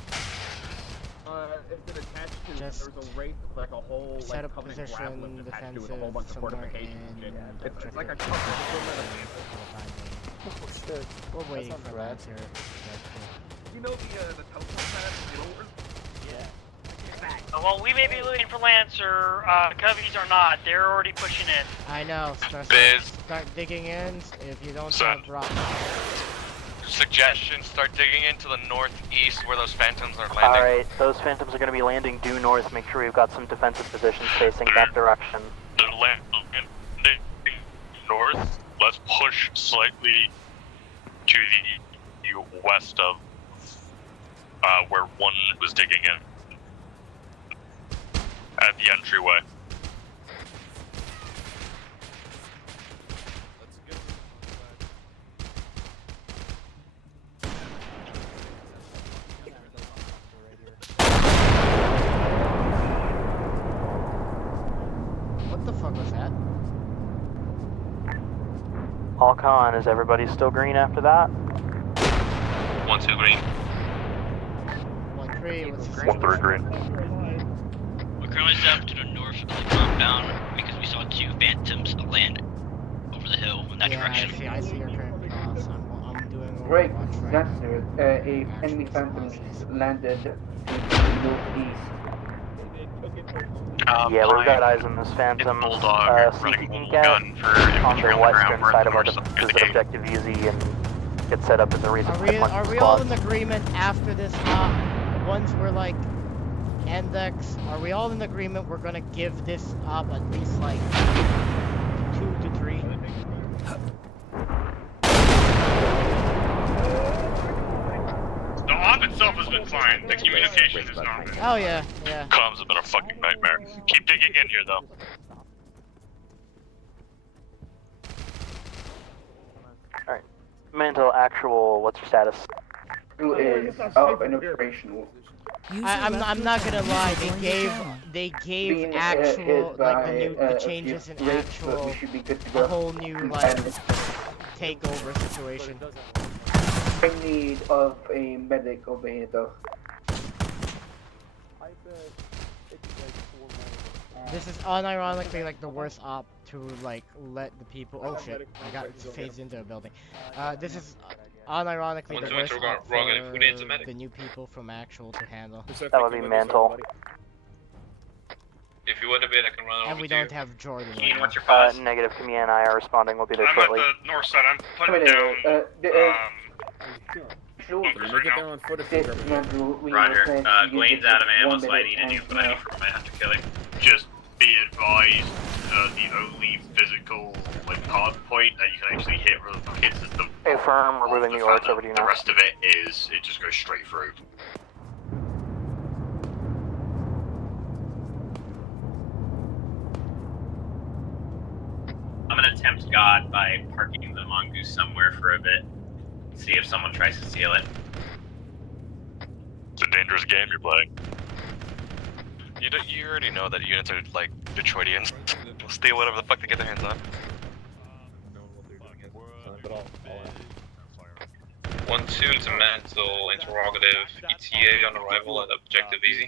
It's been attached to, Just there's a rate, like a whole, set like, up covenant position, grab lift attached to it, defensive, a whole bunch of somewhere fortifications and shit. in It's like a objective. custom equipment. Oh shit. We're waiting That's for not bad. Lancer. You know the telephone pad in the old Yeah. Exact. Well, we may be looking for Lancer, Coveys are not. They're already pushing in. I know. Start digging in if you don't have drop. Suggestion, start digging into the northeast where those phantoms are landing. Alright, those phantoms are going to be landing due north. Make sure we've got some defensive positions facing that direction. They're landing north. Let's push slightly to the west of where one was digging in. At the entryway. What the fuck was that? All con, is everybody still green after that? 1-2 green. 1-3, what's the 1-3 green. We're currently set up to the north of the compound because we saw 2 phantoms land over the hill in that direction. I see your current cross. I'm doing Great, overwatch that's right it. Enemy phantoms landed to the northeast. Yeah, we've got eyes on this phantom. See if you can get on the western side of our visit objective easy and get set up as a reason. Are we all in agreement after this once we're like index, are we all in agreement we're gonna give this up at least like 2 to 3? The op itself has been fine. The communication has not been. Oh yeah, yeah. Comms have been a fucking nightmare. Keep digging in here though. Alright. Mantle actual, what's your status? Who is up and operational? I'm not gonna lie, they gave actual like the changes in actual a whole new like takeover situation. In need of a medic over here though. This is unironically like the worst op to like let the people. Oh shit! I got phased into a building. This is unironically the worst op for the new people from actual to handle. That would be Mantle. If you would have been, I can run over And we don't have Jordan. Keen, what's your cause? Negative. Kami and I are responding. We'll be there I'm shortly. at the north side. I'm putting down. Make it there on foot if Roger. Glaine's out of ammo, so I need a new, but I might have to kill him. Just be advised, the only physical hard point that you can actually hit with the kids is the. Hey, firm. We're moving the orcs over to you now. The rest of it is it just goes straight through. I'm gonna tempt God by parking the mongoose somewhere for a bit. See if someone tries to steal it. It's a dangerous game you're playing. You already know that units are like Detroitians. Will steal whatever the fuck they get their hands on. 1-2 to Mantle, interrogative, ETA on arrival at objective easy.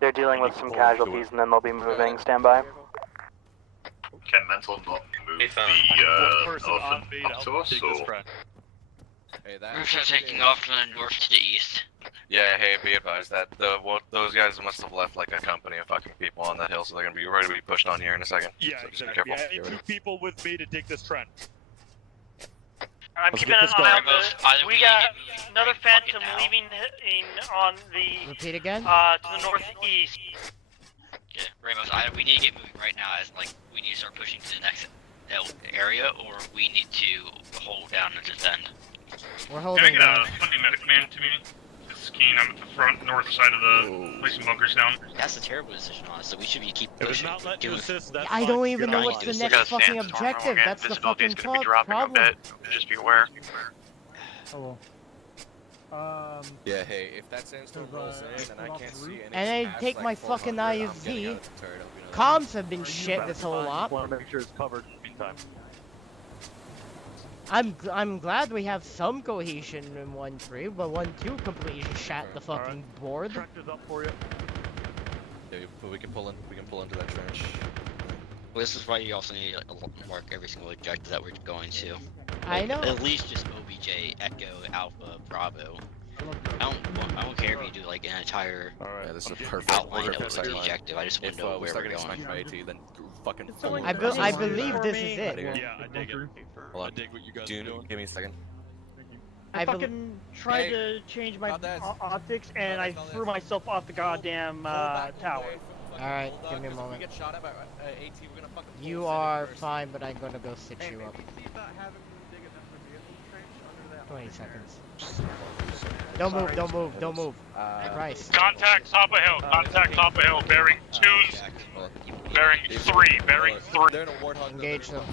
They're dealing with some casualties and then they'll be moving. Stand by. Can Mental not move the elephant up to us, or? Hey, Roofs are taking off from the north to the east. Yeah, hey, be advised that those guys must have left like a company of fucking people on that hill, so they're gonna be ready to be pushed on here in a second. Yeah, so just exactly. be careful. I need 2 people with me to dig this trench. I'm keeping an eye on this. We got another phantom leaving on the Repeat again? To the northeast. Yeah, Ramos, we need to get moving right now. As like we need to start pushing to the next area, or we need to hold down and defend. We're Can I holding get down. a funding medic man to me? It's Keen. I'm at the front north side of the placing bunkers down. That's a terrible decision, honestly. We should be keep pushing. I don't even know what's the next fucking objective. That's the fucking problem. Just be aware. Oh. Yeah, hey, if that sandstorm rolls in and I can't see anything, And I take my fucking IFV. Comms have been shit this whole lot. Want to make sure it's covered in the meantime. I'm glad we have some cohesion in 1-3, but 1-2 completely shat the fucking board. Tractor's up for you. Yeah, we can pull in. We can pull into that trench. Well, this is why you also need to mark every single objective that we're going to. I know. At least just OBJ, Echo, Alpha, Bravo. I don't care if you do like an entire Yeah, this is a perfect outline order of for the sight line. objective. I just want If to know we where start we're getting going. sniped by AT, then fucking I believe this is it. Yeah, I dig it. Hold on. I dig what you guys are doing. Give me a second. I fucking tried to change my optics and I threw myself off the goddamn tower. Alright, give me a moment. You are fine, but I'm gonna go stitch you up. 20 seconds. Don't move, don't move, don't move. Christ. Contact top of hill, contact top of hill, bearing 2, bearing 3, bearing 3. Engage them.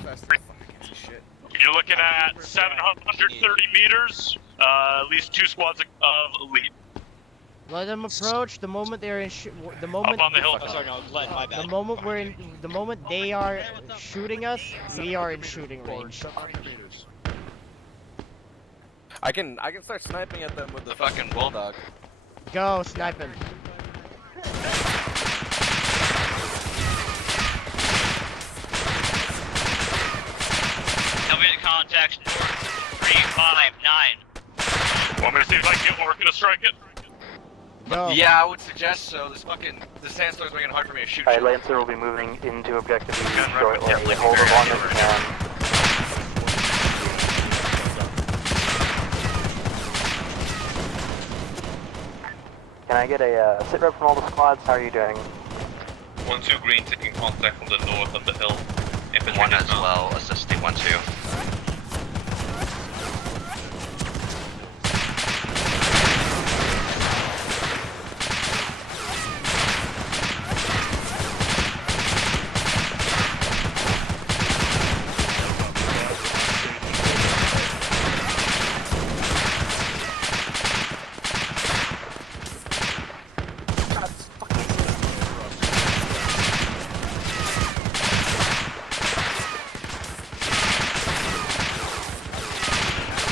You're looking at 730 meters, at least 2 squads of elite. Let them approach the moment they're in. The moment. Up on the hill. Oh, sorry, no, Glenn, my bad. The moment we're in. The moment they are shooting us, we are in shooting range. I can start sniping at them with the fucking bulldog. Go sniping. Tell me the contacts north 359. Want me to see if I can get Orca to strike it? No. Yeah, I would suggest so. This sandstorm's making it hard for me to shoot. Alright, Lancer will be moving into objective E shortly. Hold as long as you can. Can I get a sit rep from all the squads? How are you doing? 1-2 green taking contact from the north of the hill. Infantry 1 as dismount. well, assisting 1-2.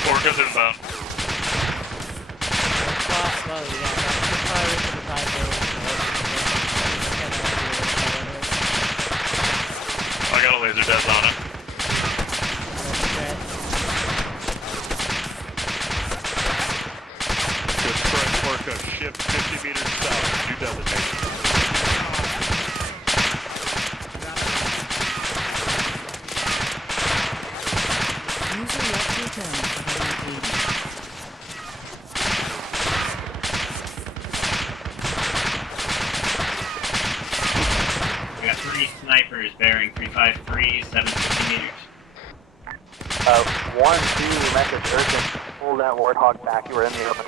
Orca's inbound. I got a laser des on it. Good strike, Orca. Shift 50 meters south. You designate. User left your channel. We got 3 snipers bearing 353, 750 meters. 1-2, message urgent. Pull that Warthog back. You were in the open.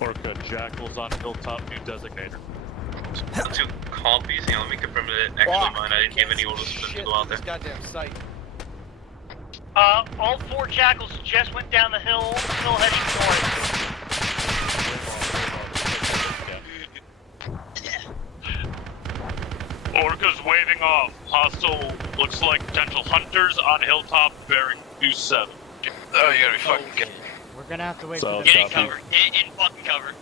Orca, Jackals on hilltop, new designator. 2 copies, hang on, let me confirm that actually mine. I didn't give any orders for them to go out there. Goddamn site. All 4 jackals just went down the hill, still heading north. Orca's waving off. Hostile looks like potential hunters on hilltop bearing 27. Oh, you gotta be fucking kidding. We're gonna have to wait So, for the. Get in cover. In fucking cover.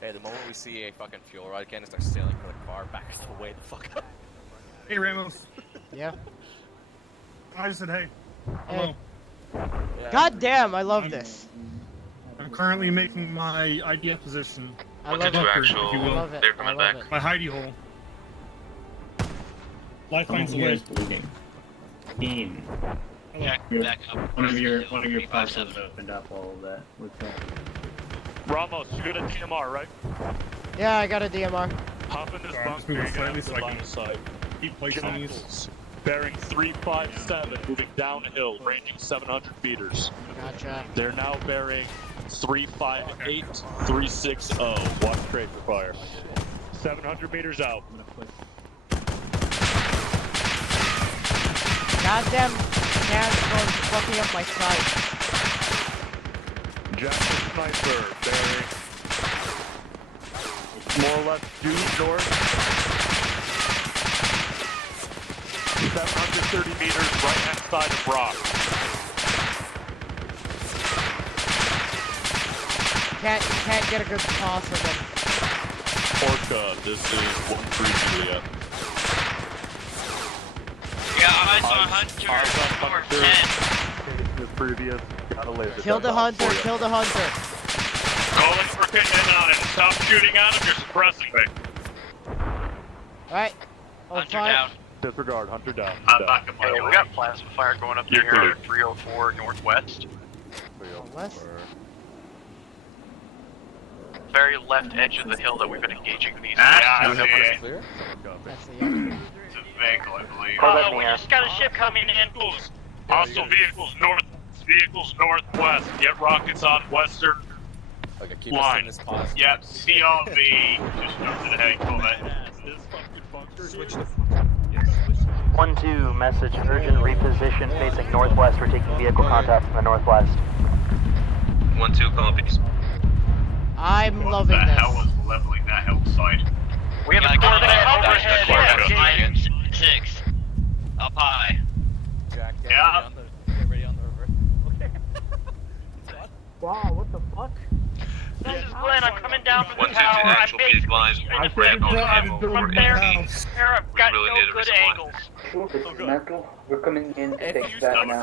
Hey, the moment we see a fucking fuel rod again, start sailing for the car, back the way the fuck up. Hey, Ramos. Yeah. I just said hey. Hey. Hello. God damn, I love this. I'm currently making my IDF position. I love it. If you will. I love it. I love it. My hidey hole. Lifeline's Some of you away. guys bleeding. Beam. Back up. One of your parcels opened up all of that. We're going. Ramos, you got a DMR, right? Yeah, I got a DMR. Hop in this Sorry, I'm just bunker, moving you're gonna slightly have so good I line can of sight. keep placing these. Jackals, bearing 357, moving downhill, ranging 700 meters. Gotcha. They're now bearing 358, 360. Watch trade for fire. 700 meters out. Goddamn cans going fucking up my sight. Jackal sniper bearing more or less due north. 730 meters right hand side of rock. Can't get a good toss of them. Orca, this is 1-3 Juliet. Yeah, eyes on Hunter. Eyes on North Hunter. 10. The previous Kill the hunter, kill the hunter. Calling for hitting on him. Stop shooting at him, you're suppressing me. Alright. Hunter down. Disregard, hunter down. I'm back at my Hey, we got plasma fire going up in You're area clear. 304 northwest. West? Very left edge of the hill that we've been engaging these. Ah, days. yeah. Clear? That's the It's a vehicle, I believe. We just got a ship coming in. Hostile vehicles northwest. Get rockets on western Okay, keep us line. in this pause. Yep, CRV. Just jump to the head, comment. Switch the. 1-2, message, urgent reposition facing northwest. We're taking vehicle contact from the northwest. 1-2 copies. I'm loving What the this. hell was leveling that hillside? We have a Corvette overhead. overhead. 6. Up high. Jack, get Yeah. ready on the river. Wow, what the fuck? This is Glenn. I'm coming down from the 1-2 to tower. I'm actual, be advised. basically Grab on ammo from for there. EVs. I've got really need no a good resupply. angles. Sure, this is mental. We're coming in to take that now.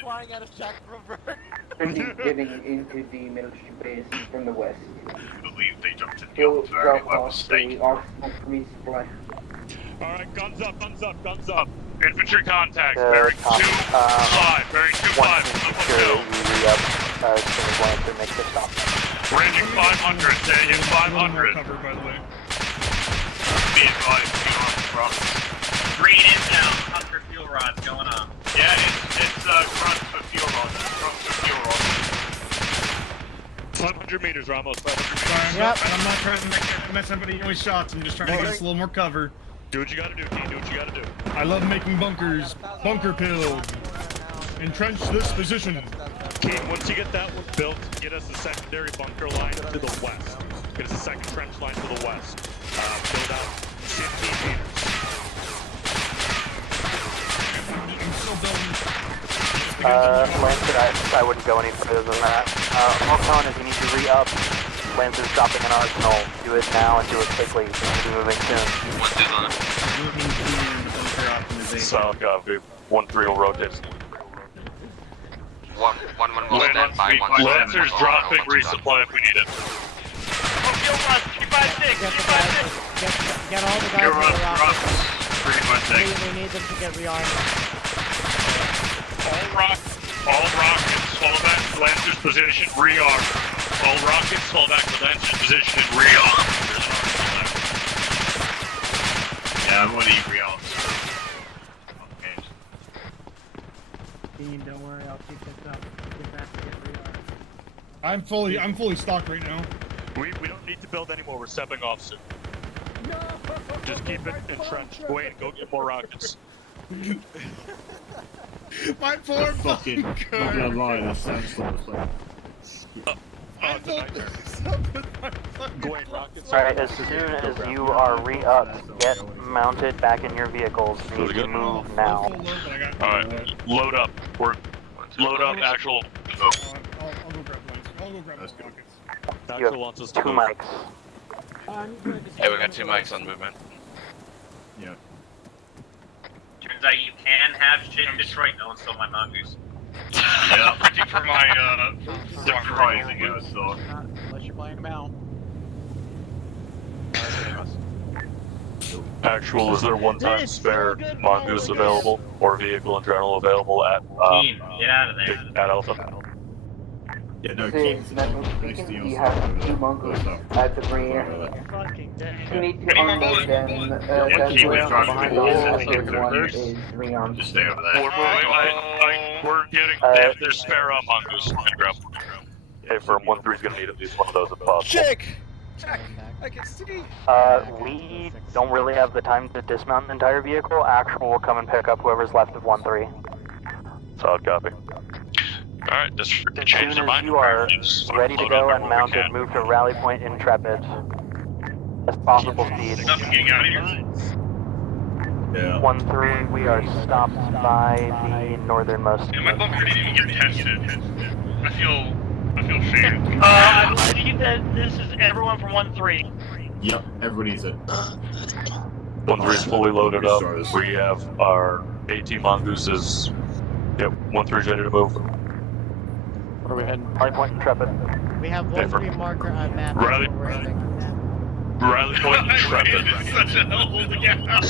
flying out of Jack River. Currently getting into the military base from the west. I believe they jumped in the We'll old very drop by off mistake. the arsenal resupply. Alright, guns up, guns up, guns up. Infantry contact, Good, bearing copy. 2-5, bearing 2-5, 1-2, we re-up as soon as Lancer makes the stop. ranging 500, taking 500. Covered, by the way. Be advised, fuel rods. Green inbound, Hunter fuel rods going on. Yeah, it's grunt for fuel rods, grunt for fuel rods. 500 meters, Ramos, 500 meters. Sorry, I'm not trying to mess anybody with shots. I'm just trying to get us a little more cover. Do what you gotta do, T, do what you gotta do. I love making bunkers. Bunker pill. Entrench this position. Keith, once you get that one built, get us a secondary bunker line to the west. Get us a second trench line to the west. Build out 15 meters. I'm still building. Lancer, I wouldn't go any further than that. All I'm telling is you need to re-up. Lancer's dropping an arsenal. Do it now and do it quickly. We're going to be moving soon. 1-2's on it. Moving clear, bunker optimization. Solid copy. 1-3 will rotate. 1-1 will stand by. Lancer's dropping resupply if we need it. Fuel rods. 356. Get 356. get all the guys Fuel on the rods, rockets. 356. We need them to get rearmed. All rockets, fall back to Lancer's position, rearm. All rockets, fall back to Lancer's position and rearm. Yeah, I'm gonna need rearms. Okay. Dean, don't worry, I'll keep this up. Get back to get rearmed. I'm fully stocked right now. We don't need to build anymore, we're stepping off soon. Just keep it entrenched. Wait, go get more rockets. My poor Fucking, not gonna lie, that sounds sort of like. Alright, as soon as you are re-upped, get mounted back in your vehicles. You need to move now. Alright, load up. Load up actual. I'll go grab Lance. I'll go grab the rockets. You have 2 mics. Hey, we got 2 mics on movement. Yeah. Turns out you can have shit in Detroit. No one stole my mongoose. Yeah, looking for my surprising so. Unless you're playing them out. Actual, is there one-time spare mongoose available or vehicle in general available at Team, get out of there. at Elephant? Yeah, no, Say, King's mental speaking, we have 2 mongoose at the rear. You need to unload them. That's keep where it dropping behind the all ball. of this one is rearmed. Just stay over there. We're getting there's spare mongoose. We're gonna grab. Hey, firm 1-3's gonna need at least one of those if possible. Jake! Jack! I can see! We don't really have the time to dismount an entire vehicle. Actual will come and pick up whoever's left of 1-3. Solid copy. Alright, just As change soon their as mind. you are ready to go and mounted, move to rally point Intrepid. As possible speed. Stop getting out of here. Yeah. 1-3, we are stopped by the northernmost. Yeah, my bunker didn't even get tested. I feel shamed. I believe that this is everyone from 1-3. Yep, everybody's it. 1-3's fully loaded up. We have our 18 mongooses. Yep, 1-3's ready to move. Where are we heading? Rally Point Intrepid. We have one Denver. free marker on map. Rally- That's where we're heading. Rally Point Intrepid. It's such a hell to get out.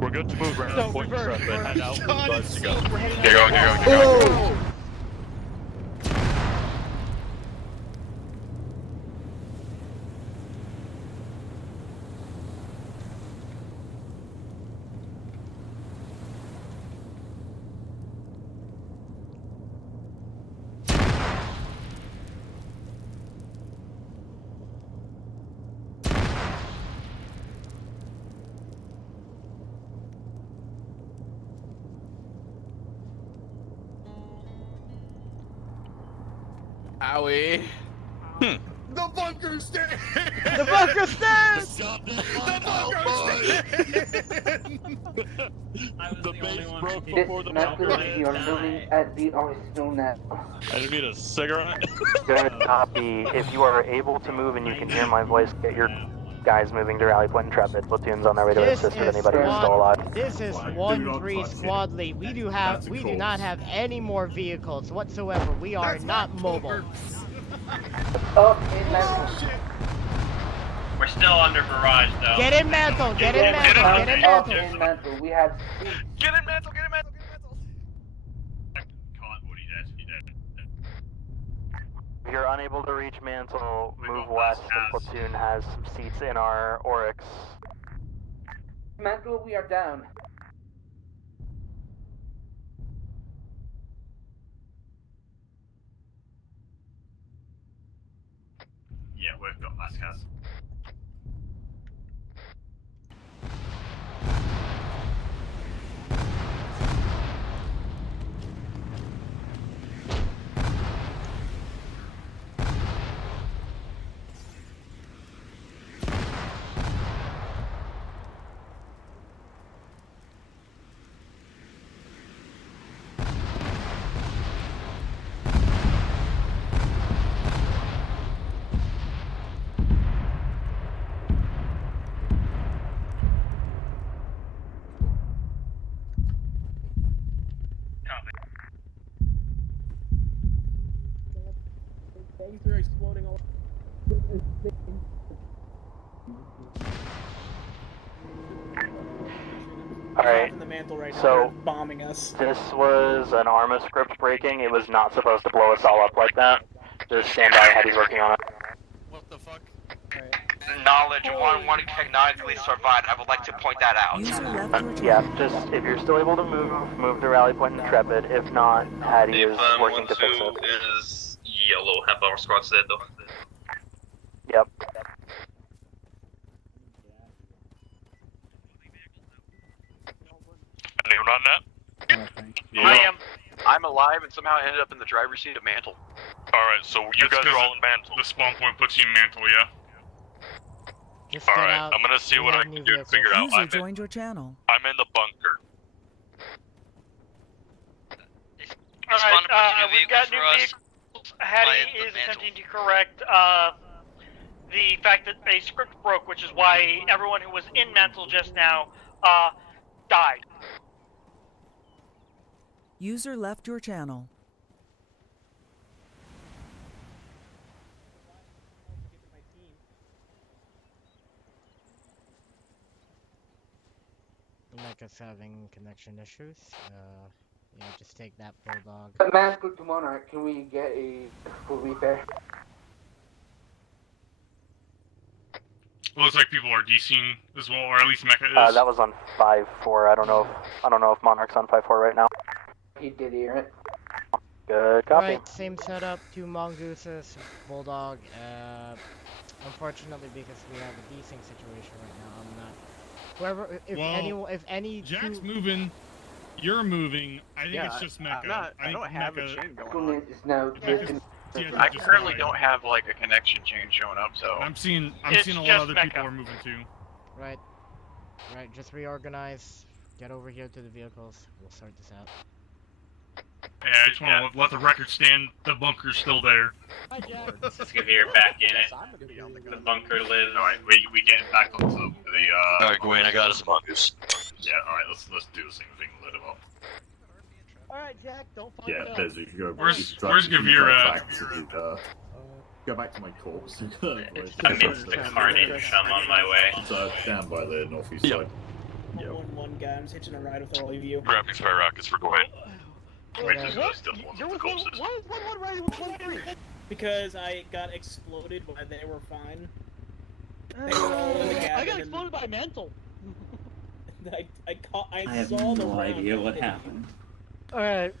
We're good to move. Rally Point Intrepid. Head out. God, We'll it's to so go. great. Get going, get going, get going. Owie. The bunker stand! The bunker stands! The bunker stand! The base broke This before the method bunker we are moving at the original net. I didn't need a cigarette. Good copy. If you are able to move and you can hear my voice, get your guys moving to Rally Point Intrepid. Platoon's on their way to This assist with is anybody who's still alive. This is 1-3 squad lead. We do not have any more vehicles whatsoever. We are not mobile. Up in mantle. We're still under barrage, though. Get in mantle. Get in mantle. Get in Up mantle. in mantle. We have Get in mantle, get in mantle, get in mantle. If you're unable to reach Mantle, move west and Platoon has some seats in our Oryx. mantle. We are down. Yeah, we've got last cars. Things are exploding all. Alright, In the mantle right now. so They're bombing us. this was an Arma script breaking. It was not supposed to blow us all up like that. Just stand by, Heady's working on it. What the fuck? Knowledge 1-1 canonically survived. I would like to point that out. User left your Yeah, channel. just if you're still able to move to Rally Point Intrepid. If not, Hattie is working to fix it. is yellow. Half our squad's dead though. Yep. Anyone on that? I'm alive and somehow ended up in the driver's seat of Mantle. Alright, so you guys are all in Mantle. The spawn point puts you in Mantle, yeah. Just get Alright, out. I'm gonna see We what I have can new do to figure out. User joined your channel. I'm in the bunker. Alright, we've got new vehicles. Hattie via is the attempting to correct the fact that a script broke, which is why everyone who was in Mantle just now died. User left your channel. Like us having connection issues. Yeah, just take that bulldog. Mantle to Monarch. Can we get a full repair? Looks like people are DCing as well, or at least Mecha is. That was on 5-4. I don't know if Monarch's on 5-4 right now. He did hear it. Good copy. Alright, same setup, 2 mongooses, bulldog. Unfortunately, because we have a desync situation right now, I'm not. Whoever, if any Jack's two... moving, you're moving. I think it's just Mecha. I don't have a chain going on. Is now taken. I currently don't have like a connection chain showing up, so I'm seeing a lot of other people are moving too. Right. Right, just reorganize. Get over here to the vehicles. We'll sort this out. Yeah, I just want to let the record stand. The bunker's still there. Let's get here back in it. The bunker lives. Alright, we get back up to the Alright, Gwen, I got us mongoose. Yeah, alright, let's do this thing lit him up. Alright, Jack, don't fuck Yeah, it up. Bez, you can go. Where's you can Where's drive Gavir at? back to go back to my corpse. I'm in the carnage. I'm on my way. So down by the northeast side. Yeah. 1-1 guy. I'm just hitching a ride with all of you. Grabbing spare rockets for going. Wait, Which is what? still one You're of with the one corpses. riding with 1-3. Because I got exploded, but they were fine. They were all in the cabin. I got exploded by mantle. I have saw the no round idea what hit happened. Alright.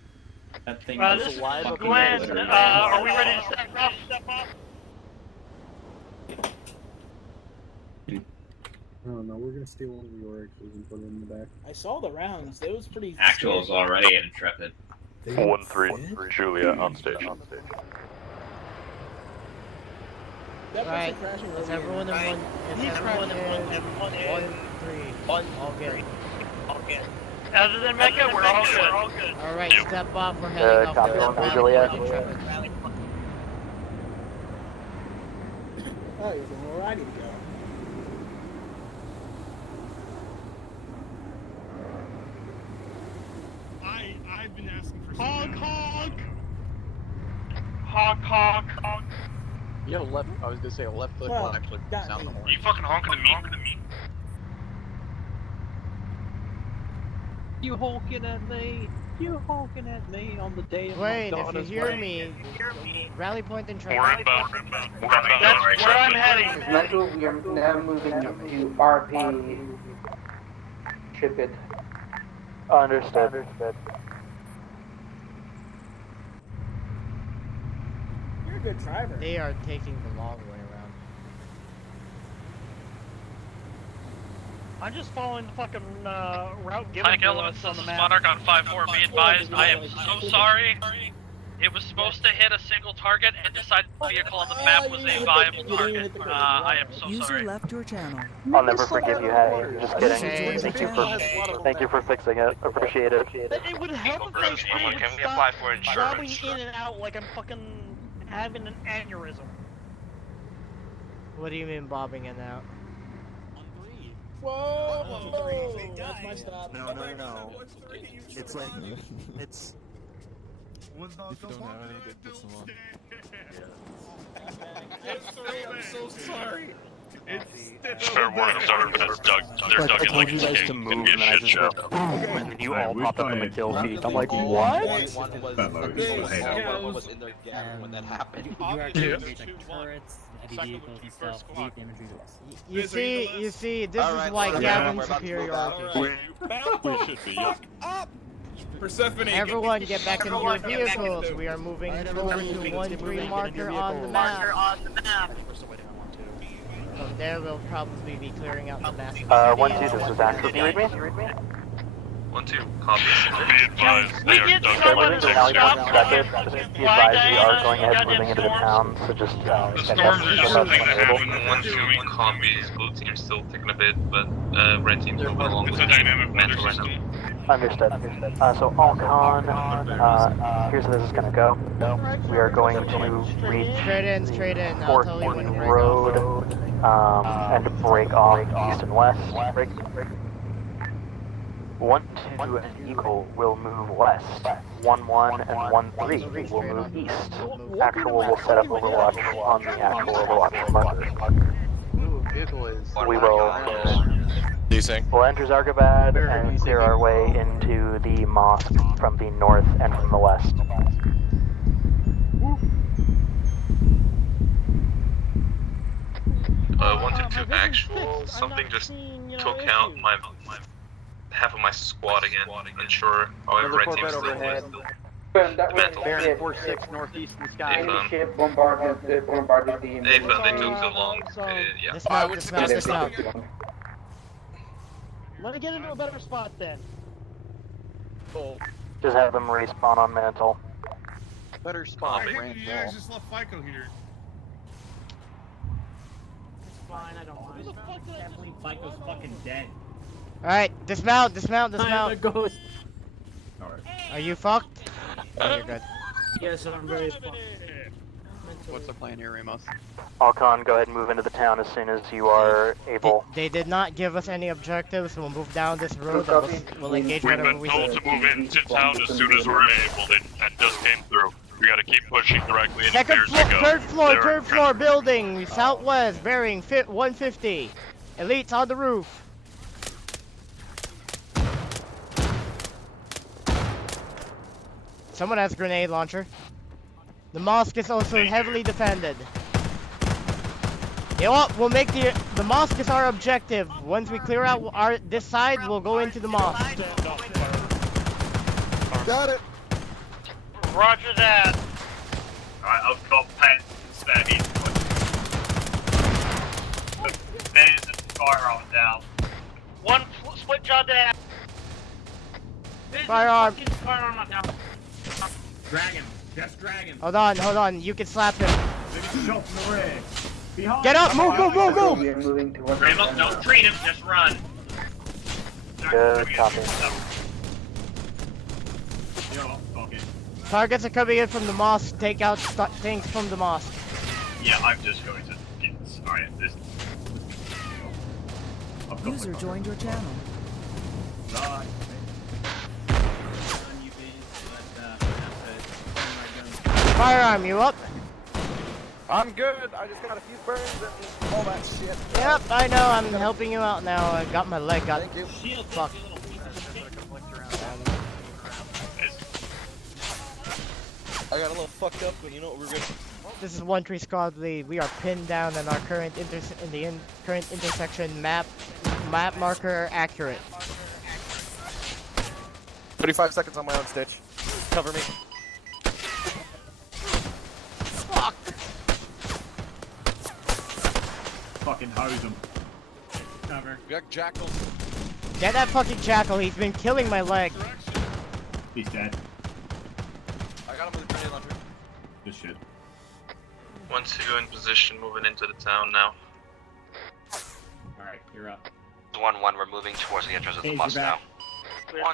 That thing This is Glenn. Are we ready to step off? Oh no, we're gonna steal one of your X's and put it in the back. I saw the rounds. That was pretty. Actual's already intrepid. 1-3, Julia on stage. That Right. person crashing Is earlier. everyone in one? Is everyone in 1-3? All good. Other than Mecca, we're all good. Alright, step off. We're heading off copy to on Rally Juliet. Point Intrepid. Oh, you're the ready to go. I've been asking for Honk. Yo, left. I was gonna say a left click will actually sound the horn. You fucking honking at me. You honking at me. You honking at me on the day of Wait, my if you daughter's hear wedding. me, Rally Point Intrepid. We're inbound. That's where I'm heading. Metal, we are now moving to RP. Intrepid. Understood. You're a good driver. They are taking the long way around. I'm just following the fucking route given Pike to Elements, us on this the is map. Monarch on 5-4. Be advised, I am so sorry. It was supposed to hit a single target and decided the vehicle on the map was a viable target. I am so User sorry. left your channel. I'll never forgive you, Hattie. Just kidding. Okay. Thank you for fixing it. Appreciate it. It would help if my screen would Can we stop apply for bobbing insurance? in and out like I'm fucking having an aneurysm. What do you mean bobbing in and out? Whoa! That's my stop. No. It's like it's. If you don't have any, then put some on. I'm so sorry. Fair warning, there's Doug I in told like you guys to move, and then I just show. and then you all we've popped up got in the it. kill feed. I'm like, what? One was Hello. was in their gap when that happened. You actually need like turrets, heavy vehicles and stuff. Lead the infantry to us. You see, this Alright, is why so Gavin's we're about to move out. superiority. We should be, yeah. Persephone. Everyone get back into your vehicles. We are moving forward to 1-3 marker on the map. From there, we'll probably be clearing out the massive city. 1-2, this is Axel. Do you read me? 1-2, copy. Be advised, they are Okay, Doug we're into Rally Point Intrepid. Just be advised, we are going ahead moving into the town, so just The storms are just something that happen. 1-2, copies. Blue team's still taking a bit, but red team's moving along with It's a dynamic mental weather right system. now. Understood. So Alcon, here's how this is going to go. We are going to reach Straight in. I'll tell you when to break Road off. and break off east and west. 1-2 and Eagle will move west. 1-1 and 1-3 will move east. Actual will set up Overwatch on the actual Overwatch marker. Ooh, vehicle is. We will we'll enter Zargabad and clear our way into the mosque from the north and from the west. One to two actual. Something just took out my half of my squad again. Unsure. However, red team's still mental. Baron 4-6 northeast in the sky. Ship bombarded the They took so long. Yeah. Dismount. Let me get into a better spot then. Just have them respawn on mantle. Better spot, You ramp guys wall. just left FICO here. It's fine, I don't mind. Can't believe FICO's fucking dead. Alright, dismount. I'm a ghost. Alright. Are you fucked? Oh, you're good. Yes, I'm very fucked. what's the plan here, Ramos? Alcon, go ahead and move into the town as soon as you are able. They did not give us any objectives. We'll move down this road and we'll engage We've whatever been we told see. to move into town as soon as we're able, and just came through. We gotta keep pushing directly into Second clear floor, as we go. third floor building, southwest, bearing 150. Elites on the roof. Someone has a grenade launcher. The mosque is also heavily defended. You know what? We'll make the mosque is our objective. Once we clear out this side, we'll go into the mosque. Got it. Roger that. Alright, I've got pens spare me. Put pens and firearm down. One split jaw down. Firearm. Firearm not down. Drag him. Just drag him. Hold on. You can slap him. Shot from the rear. Behind. Get up! Move! We are moving towards the Ramos, don't treat him, just run. Good copy. Targets are coming in from the mosque. Take out things from the mosque. Yeah, I'm just going to get. Alright, this. User joined your channel. Right. Firearm, you up? I'm good. I just got a few burns and all that shit. Yep, I know. I'm helping you out now. I got my leg got fucked. I got a little fucked up, but you know what, we're good. This is 1-3 squad lead. We are pinned down in our current current intersection. Map marker accurate. 35 seconds on my own, Stitch. Cover me. Fuck! Fucking hose him. Cover. We got Jackal. Get that fucking jackal. He's been killing my leg. He's dead. I got him with a grenade launcher. Good shit. 1-2 in position, moving into the town now. Alright, you're up. 1-1, we're moving towards the entrance of the Hey, mosque you're now.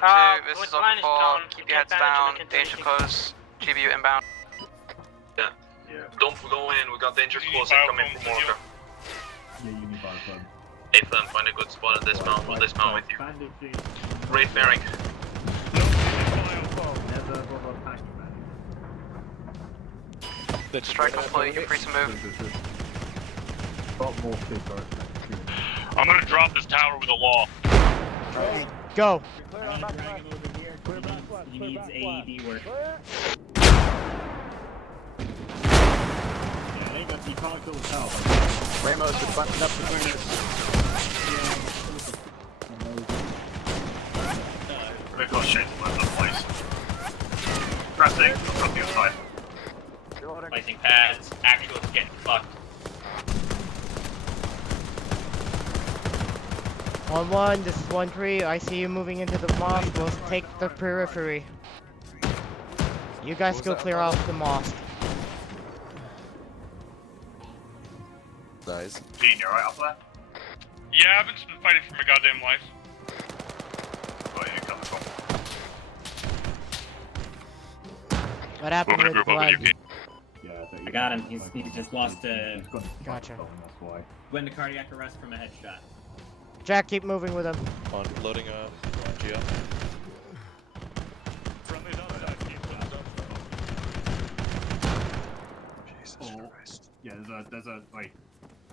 back. 1-2, this is Oakfall. Keep your heads down. Danger close. GBU inbound. Yeah. Don't go in, we got danger close incoming from Orca. Yeah, you need fire club. Hey Flem, find a good spot at dismount. We'll dismount with you. Great bearing. Strike complete, you're free to move. I'm gonna drop this tower with a law. Go. He needs AED work. You can't kill the tower. Ramos is buttoned up between us. We've got shit all over the place. Pressing, I've got the other side. Placing pads. Actual is getting fucked. 1-1, this is 1-3. I see you moving into the mosque. We'll take the periphery. You guys go clear off the mosque. Nice. Gene, you alright up there? Yeah, I haven't been fighting for my goddamn life. Where are you coming from? What happened We're gonna with group up with Glenn? you, I got him. He just lost Gotcha. went to cardiac arrest from a headshot. Jack, keep moving with him. On loading Geo. Jesus Christ. Yeah, there's a like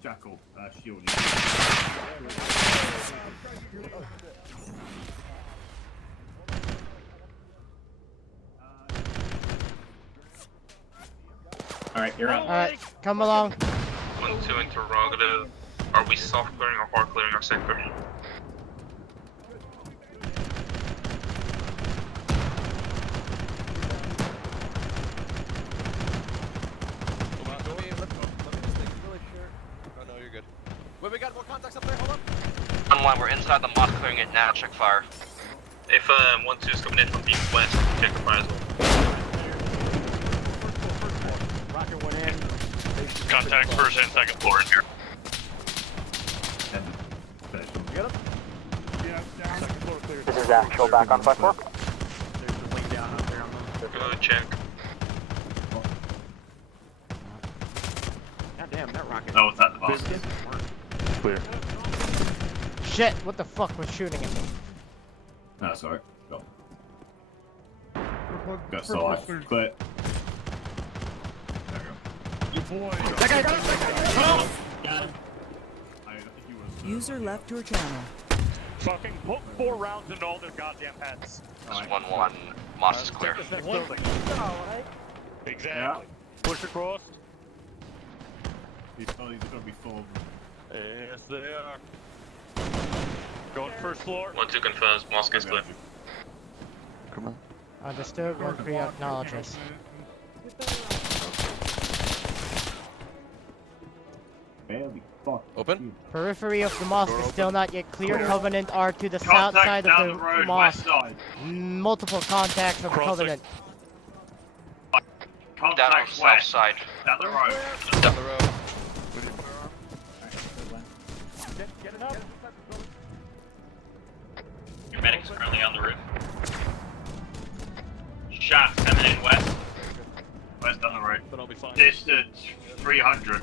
jackal shield. Alright, you're up. Alright, come along. 1-2 interrogative. Are we soft clearing or hard clearing our sector? Wait, we got more contacts up there, hold up. 1-1, we're inside the mosque clearing it now, check fire. If 1-2 is coming in from east west, check the fire as well. Rocket went in. Contacts first and second floor in here. Get him? Yeah, down. Second floor clear. This is actual back on 5-4. There's the wing down up there on them. Good check. Damn, that rocket. No, it's at the boss. Clear. Shit, what the fuck was shooting at me? No, sorry. Go. Got so I quit. Good boy. That guy got him! Got him. User left your channel. Fucking put 4 rounds into all their goddamn heads. This is 1-1. Moss is clear. This next building. Exactly. Yeah. Push across. These buildings are gonna be full. Yes, they are. Going first floor. 1-2 confirms. Mosque is clear. Come on. Understood, Mercury acknowledges. Barely fuck. Open. Periphery of the mosque is still not yet clear. Clear. Covenant are to the south Contact side down of the road, mosque. west side. Multiple contacts of Crossing. Covenant. Down on the Contact south west. side. Down the road. Down the road. Get it up. Your medic's currently on the roof. Shots coming in west. West down the road. But I'll be fine. Distance 300.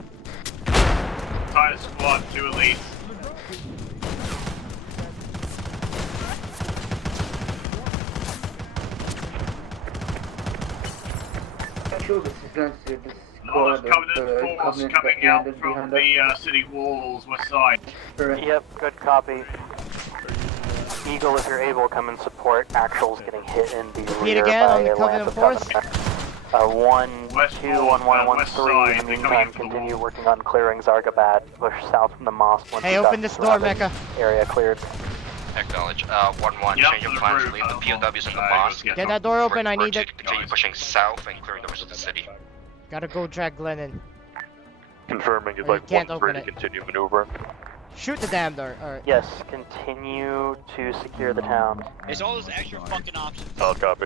Entire squad, 2 elites. Actual assistance to the Knowledge squad Covenant of force Covenant coming that out landed from behind us. the city walls, west side. Yep, good copy. Eagle, if you're able, come and support. Actual's getting hit in the Repeat rear again by on the a Covenant Lance of force. Covenant. 1, West 2, wall, 1, 1, 1, west 3. side, In the they're coming meantime, in from the continue wall. working on clearing Zargabad. Push south from the mosque once Hey, you've open got this door, surrounding Mecca. Area cleared. Acknowledge. 1-1. Yep, Change to of the plans. roof. Leave the POWs in the Let's mosque. Get that door open, I need to it. continue pushing south and clearing the rest of the city. Gotta go drag Glennon. Confirming you'd You like can't 1-3 open to it. continue maneuvering. Shoot the damn door. Alright. Yes, continue to secure the town. There's all those extra fucking options. I'll copy.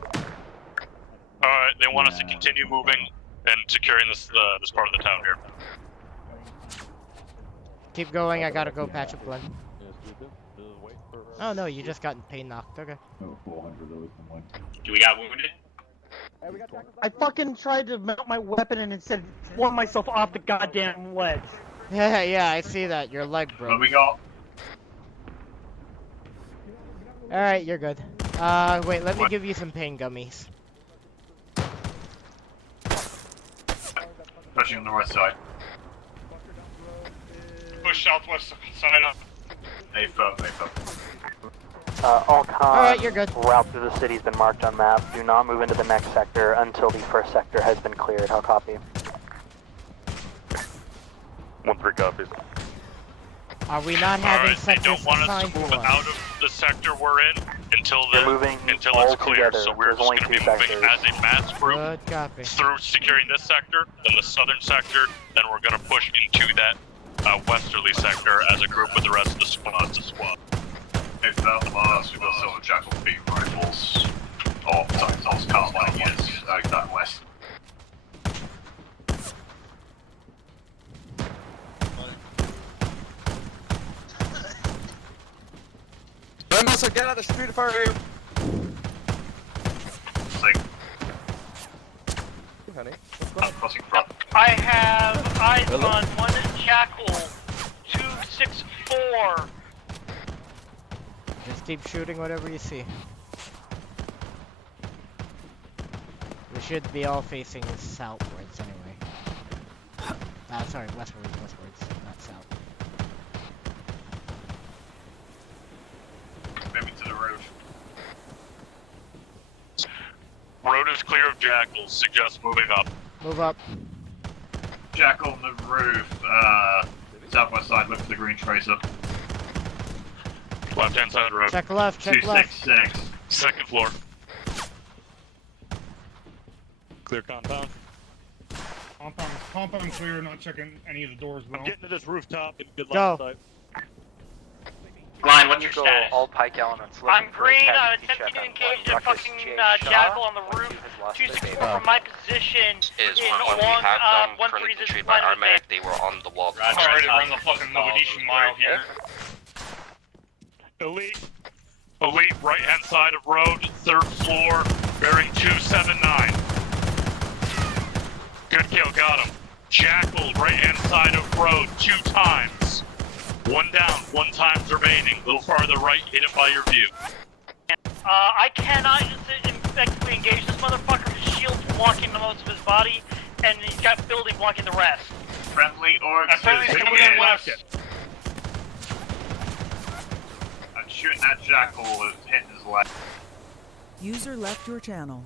Alright, they want us to continue moving and securing this this part of the town here. Keep going, I gotta go patch up Glenn. Oh no, you just got pain knocked. Okay. Oh, 400 really from one. Do we got wounded? I fucking tried to mount my weapon and instead flung myself off the goddamn ledge. Yeah, yeah, I see that. Your leg broke. What we got? Alright, you're good. Wait, let me give you some pain gummies. Pushing on the right side. Push southwest side up. A-firm. All cons, Alright, you're good. route through the city's been marked on map. Do not move into the next sector until the first sector has been cleared. I'll copy. 1-3 copies. Are we not having Alright, they sectors don't want us assigned to move to us? out of the sector we're in until You're moving until all it's clear. together. So we're There's just only going to be 2 moving sectors. as a mass group Good copy. through securing this sector, then the southern sector, then we're going to push into that westerly sector as a group with the rest of the squad. If that last, we've also got Jackal B rifles. Or, sorry, those carbine, yes, like that west. Ramos, get out of the street of fire here. Like, Honey. crossing front. I have eyes on one Jackal 264. Just keep shooting whatever you see. We should be all facing southwards anyway. Sorry, westwards, not south. Maybe to the road. Road is clear of jackals. Suggest moving up. Move up. Jackal on the roof, southwest side, look for the green tracer. Left hand side of the road. Check left, check left. 266. Second floor. Clear compound. Compound clear, not checking any of the doors though. I'm getting to this rooftop and good Go. luck sight. Glenn, what's your Go status? all pike elements. I'm looking for a green, casualty attempting check to on engage one the Ruckus fucking J. Shaw, Jackal on the who roof. has lost their 264 baby. from my position Is in 1-1. We along have them 1-3 currently this portrayed by line of Arma. They were on the wall. Roger. I'm ready to run the fucking Mogadishu mile here. Elite, right hand side of road, third floor, bearing 279. Good kill, got him. Jackal, right hand side of road, 2 times. 1 down, 1 time's remaining. A little farther right, hit it by your view. I cannot effectively engage this motherfucker. His shield's blocking the most of his body, and he's got building blocking the rest. Friendly orcs. Friendly's coming in west. I'm shooting that jackal with hitting his leg. User left your channel.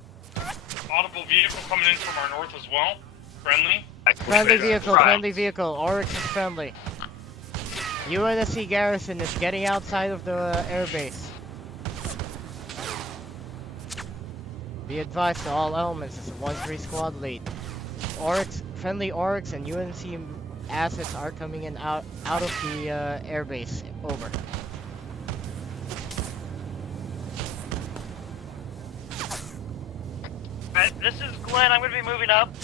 Audible vehicle coming in from our north as well. Friendly. Friendly vehicle. Oryx is friendly. UNSC Garrison is getting outside of the airbase. Be advised to all elements, it's a 1-3 squad lead. Friendly Oryx and UNC assets are coming in out of the airbase. Over. Alright, this is Glenn, I'm gonna be moving up.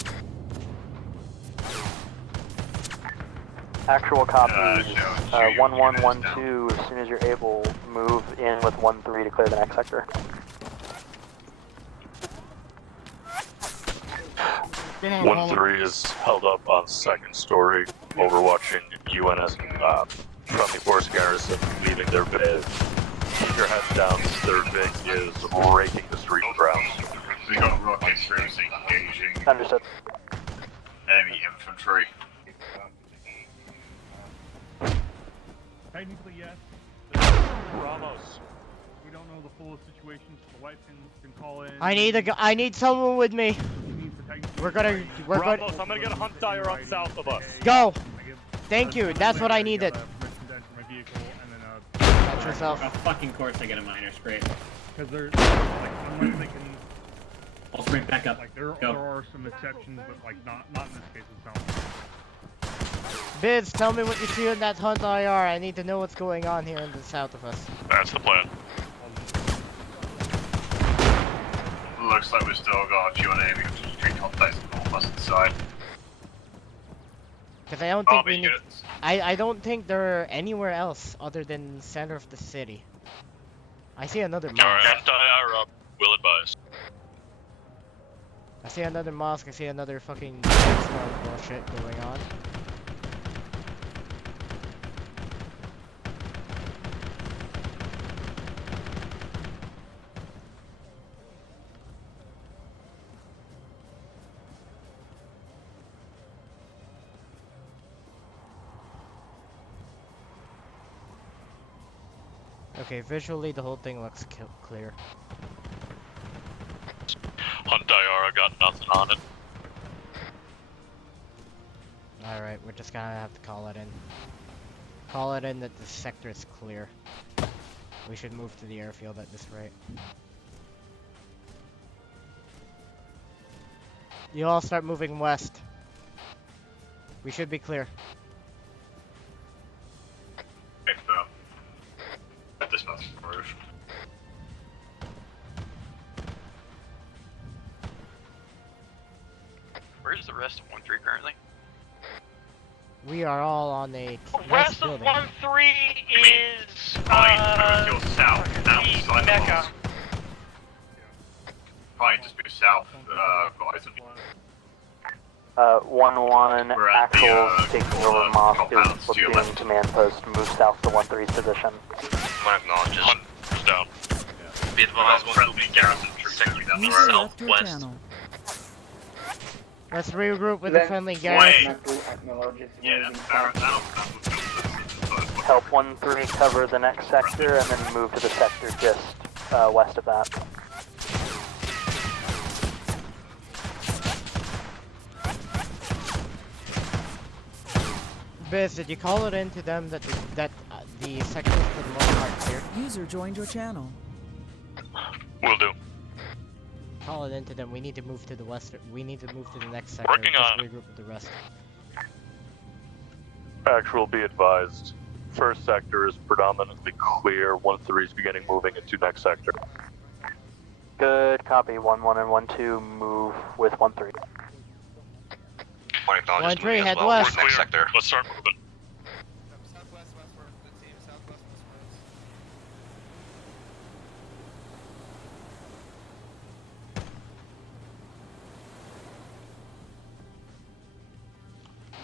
Actual copy. 1112. As soon as you're able, move in with 13 to clear the next sector. 1-3 is held up on 2nd story, overwatching UNS friendly force garrison leaving their base. Keep your heads down, their big is raking the street grounds. We got rocket streams engaging. Understood. Enemy infantry. Technically, yes. Ramos. We don't know the full situation, so the wife can call in. I need someone with me. We're gonna. Ramos, I'm gonna get a hunt dire up south of us. Go. Thank you. That's what I needed. Watch yourself. Of fucking course I get a minor spray. Because they're like, unless they can. I'll spray back up. Like there are some exceptions, but like not in this case. It sounds. Biz, tell me what you see in that hunt IR. I need to know what's going on here in the south of us. That's the plan. Looks like we've still got a few enemy street contacts on the western side. Because I don't think we need. I don't think they're anywhere else other than center of the city. I see another mosque. Alright, IR up. Will advise. I see another mosque. I see another fucking bullshit going on. Okay, visually the whole thing looks clear. Hunt IR, I got nothing on it. Alright, we're just gonna have to call it in. Call it in that the sector is clear. We should move to the airfield at this rate. You all start moving west. We should be clear. This must roof. Where's the rest of 1-3 currently? We are all on a Rest of building. 1-3 is south, the Mecca. Fine, just move south, guys. 1-1, actuals taking over mosque is platoon command post. Move south to 13's position. One acknowledges. Hunt's down. Be advised, friendly garrison protecting down the road southwest. Let's regroup with the friendly garrison. Yeah, Help 1-3 cover the next sector and then move to the sector just west of that. Biz, did you call it in to them that the sector is for the most part clear? User joined your channel. Will do. Call it into them. We need to move to the west. We need to move to the next sector. Working just on it. regroup with the rest. Actual, be advised. First sector is predominantly clear. 1-3 is beginning moving into next sector. Good copy. 1-1 and 1-2 move with 1-3. 1-3 head west. Next sector. Let's start moving.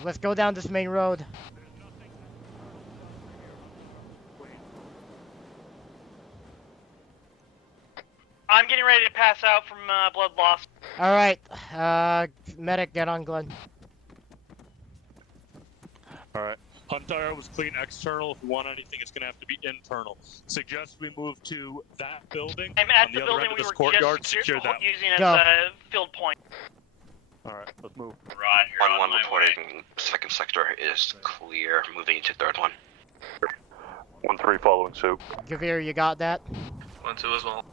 Let's go down this main road. I'm getting ready to pass out from blood loss. Alright, medic, get on Glenn. Alright. Huntire was clean external. If you want anything, it's going to have to be internal. Suggest we move to that building. I'm at on the the other building end of we this were courtyard. just Secure that. using as Go. a field point. Alright, let's move. Roger. 1-1 reporting. Second sector is clear. Moving into third one. 1-3 following suit. Gavir, you got that? 1-2 as well.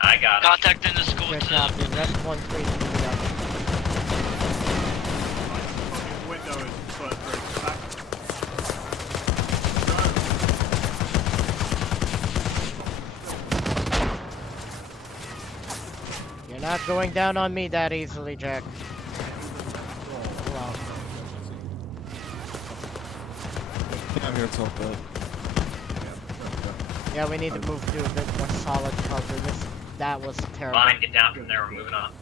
I got it. Contact in the school Good to copy. Rest 1-3 moving up. Window is first back. You're not going down on me that easily, Jack. Wow. I'm here to help that. Yeah, we need to move to a bit more solid cover. That was terrible. Fine, get down from there, we're moving on.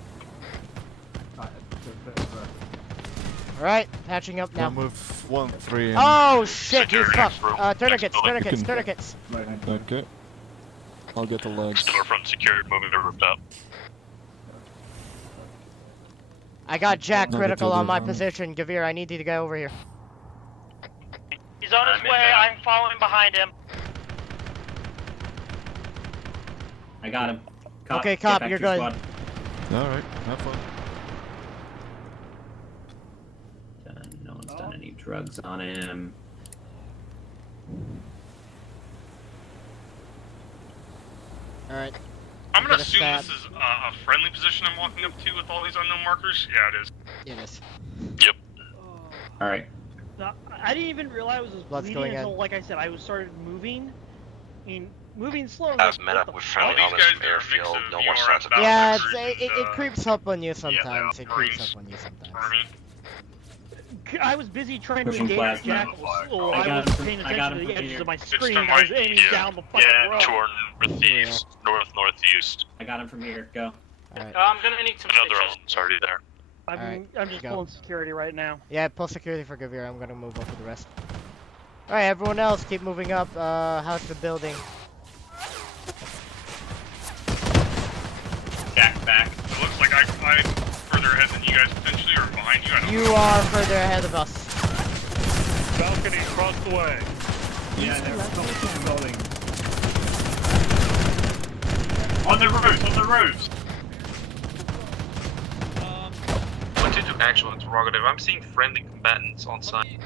Alright, patching up now. We'll move 1-3. Oh shit, you Secure fuck. next room. Tourniquets, building. tourniquets. Okay. I'll get the legs. Storefront secured, moving to rooftop. I got Jack I'll critical get to on the my room. position. Gavir, I need you to get over here. He's on his I'm in way. now. I'm following behind him. I got him. Okay, get cop, back you're to your good. squad. Alright, have fun. No one's done any drugs on him. Alright. I'm gonna Get a assume stab. this is a friendly position I'm walking up to with all these unknown markers. Yeah, it is. It is. Yep. Alright. No, I didn't even realize it was Blood's bleeding going until, in. like I said, I was started moving. Moving slowly. I've met up with friendly these elements guys from are a mix airfield. of No more UR signs of and Yeah, Outbackers it and, creeps up on you sometimes. It creeps Marines. up on you sometimes. Army. I was busy trying to Pushing engage plasma. jackals, so I I got wasn't him. paying I got attention to him the from edges here. of my It's screen. to I my was aiming down the fucking road. toward northeast, northeast. I got him from here. Go. Alright. I'm gonna need some Another stitches. element's already there. Alright, I'm just go. pulling security right now. Yeah, pull security for Gavir. I'm gonna move up to the rest. Alright, everyone else, keep moving up. How's the building? Jack's back. It looks like I'm further ahead than you guys potentially, or behind you. I don't You know. are further ahead of us. Balcony across the way. Yeah, they're still building. On the roofs, on the roofs. 1-2 actual interrogative. I'm seeing friendly combatants on site.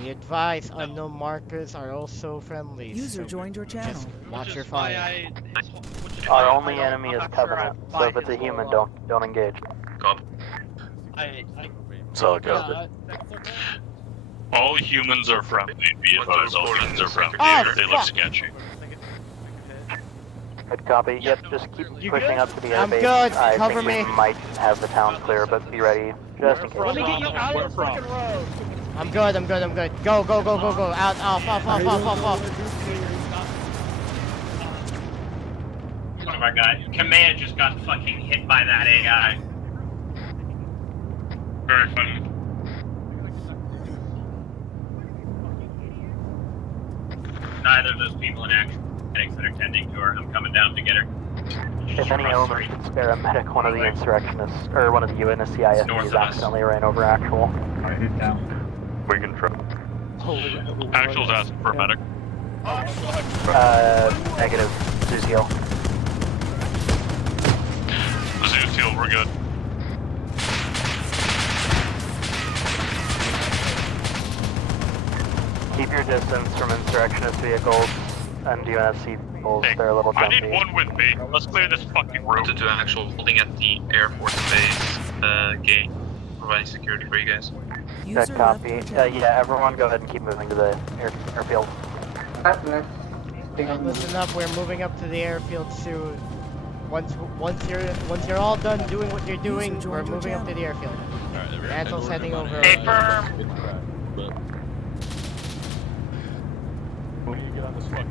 Be advised, unknown markers are also friendly. User joined your channel. Just watch your fire. Our only enemy is Covenant, so if it's a human, don't engage. Cop. So all humans are friendly. Be advised, all humans are friendly. Oh, They look fuck. sketchy. Good copy. Yep, just keep pushing up to the I'm airbase. good. I Cover think me. we might have the town clear, but be ready just in case. Let me get you out of the fucking road. I'm good. Go. Out, off. Oh my god. Command just got fucking hit by that AI. Very funny. Neither of those people in action medics that are tending to her. I'm coming down to get her. If any element could spare a medic, one of the insurrectionists, or one of the UNSCIS North of us. accidentally ran over actual. We can try. Actual's asking for a medic. Negative. Zuzio. Zeus heal, we're good. Keep your distance from insurrectionist vehicles and UNSC vehicles. Hey, They're a little I jumpy. need one with me. Let's clear this fucking room. 1-2 actual holding at the Air Force Base gate, providing security for you guys. Good copy. Yeah, everyone go ahead and keep moving to the airfield. Listen up. We're moving up to the airfield soon. Once you're all done doing what you're doing, we're moving up to the airfield. Ansel's heading over.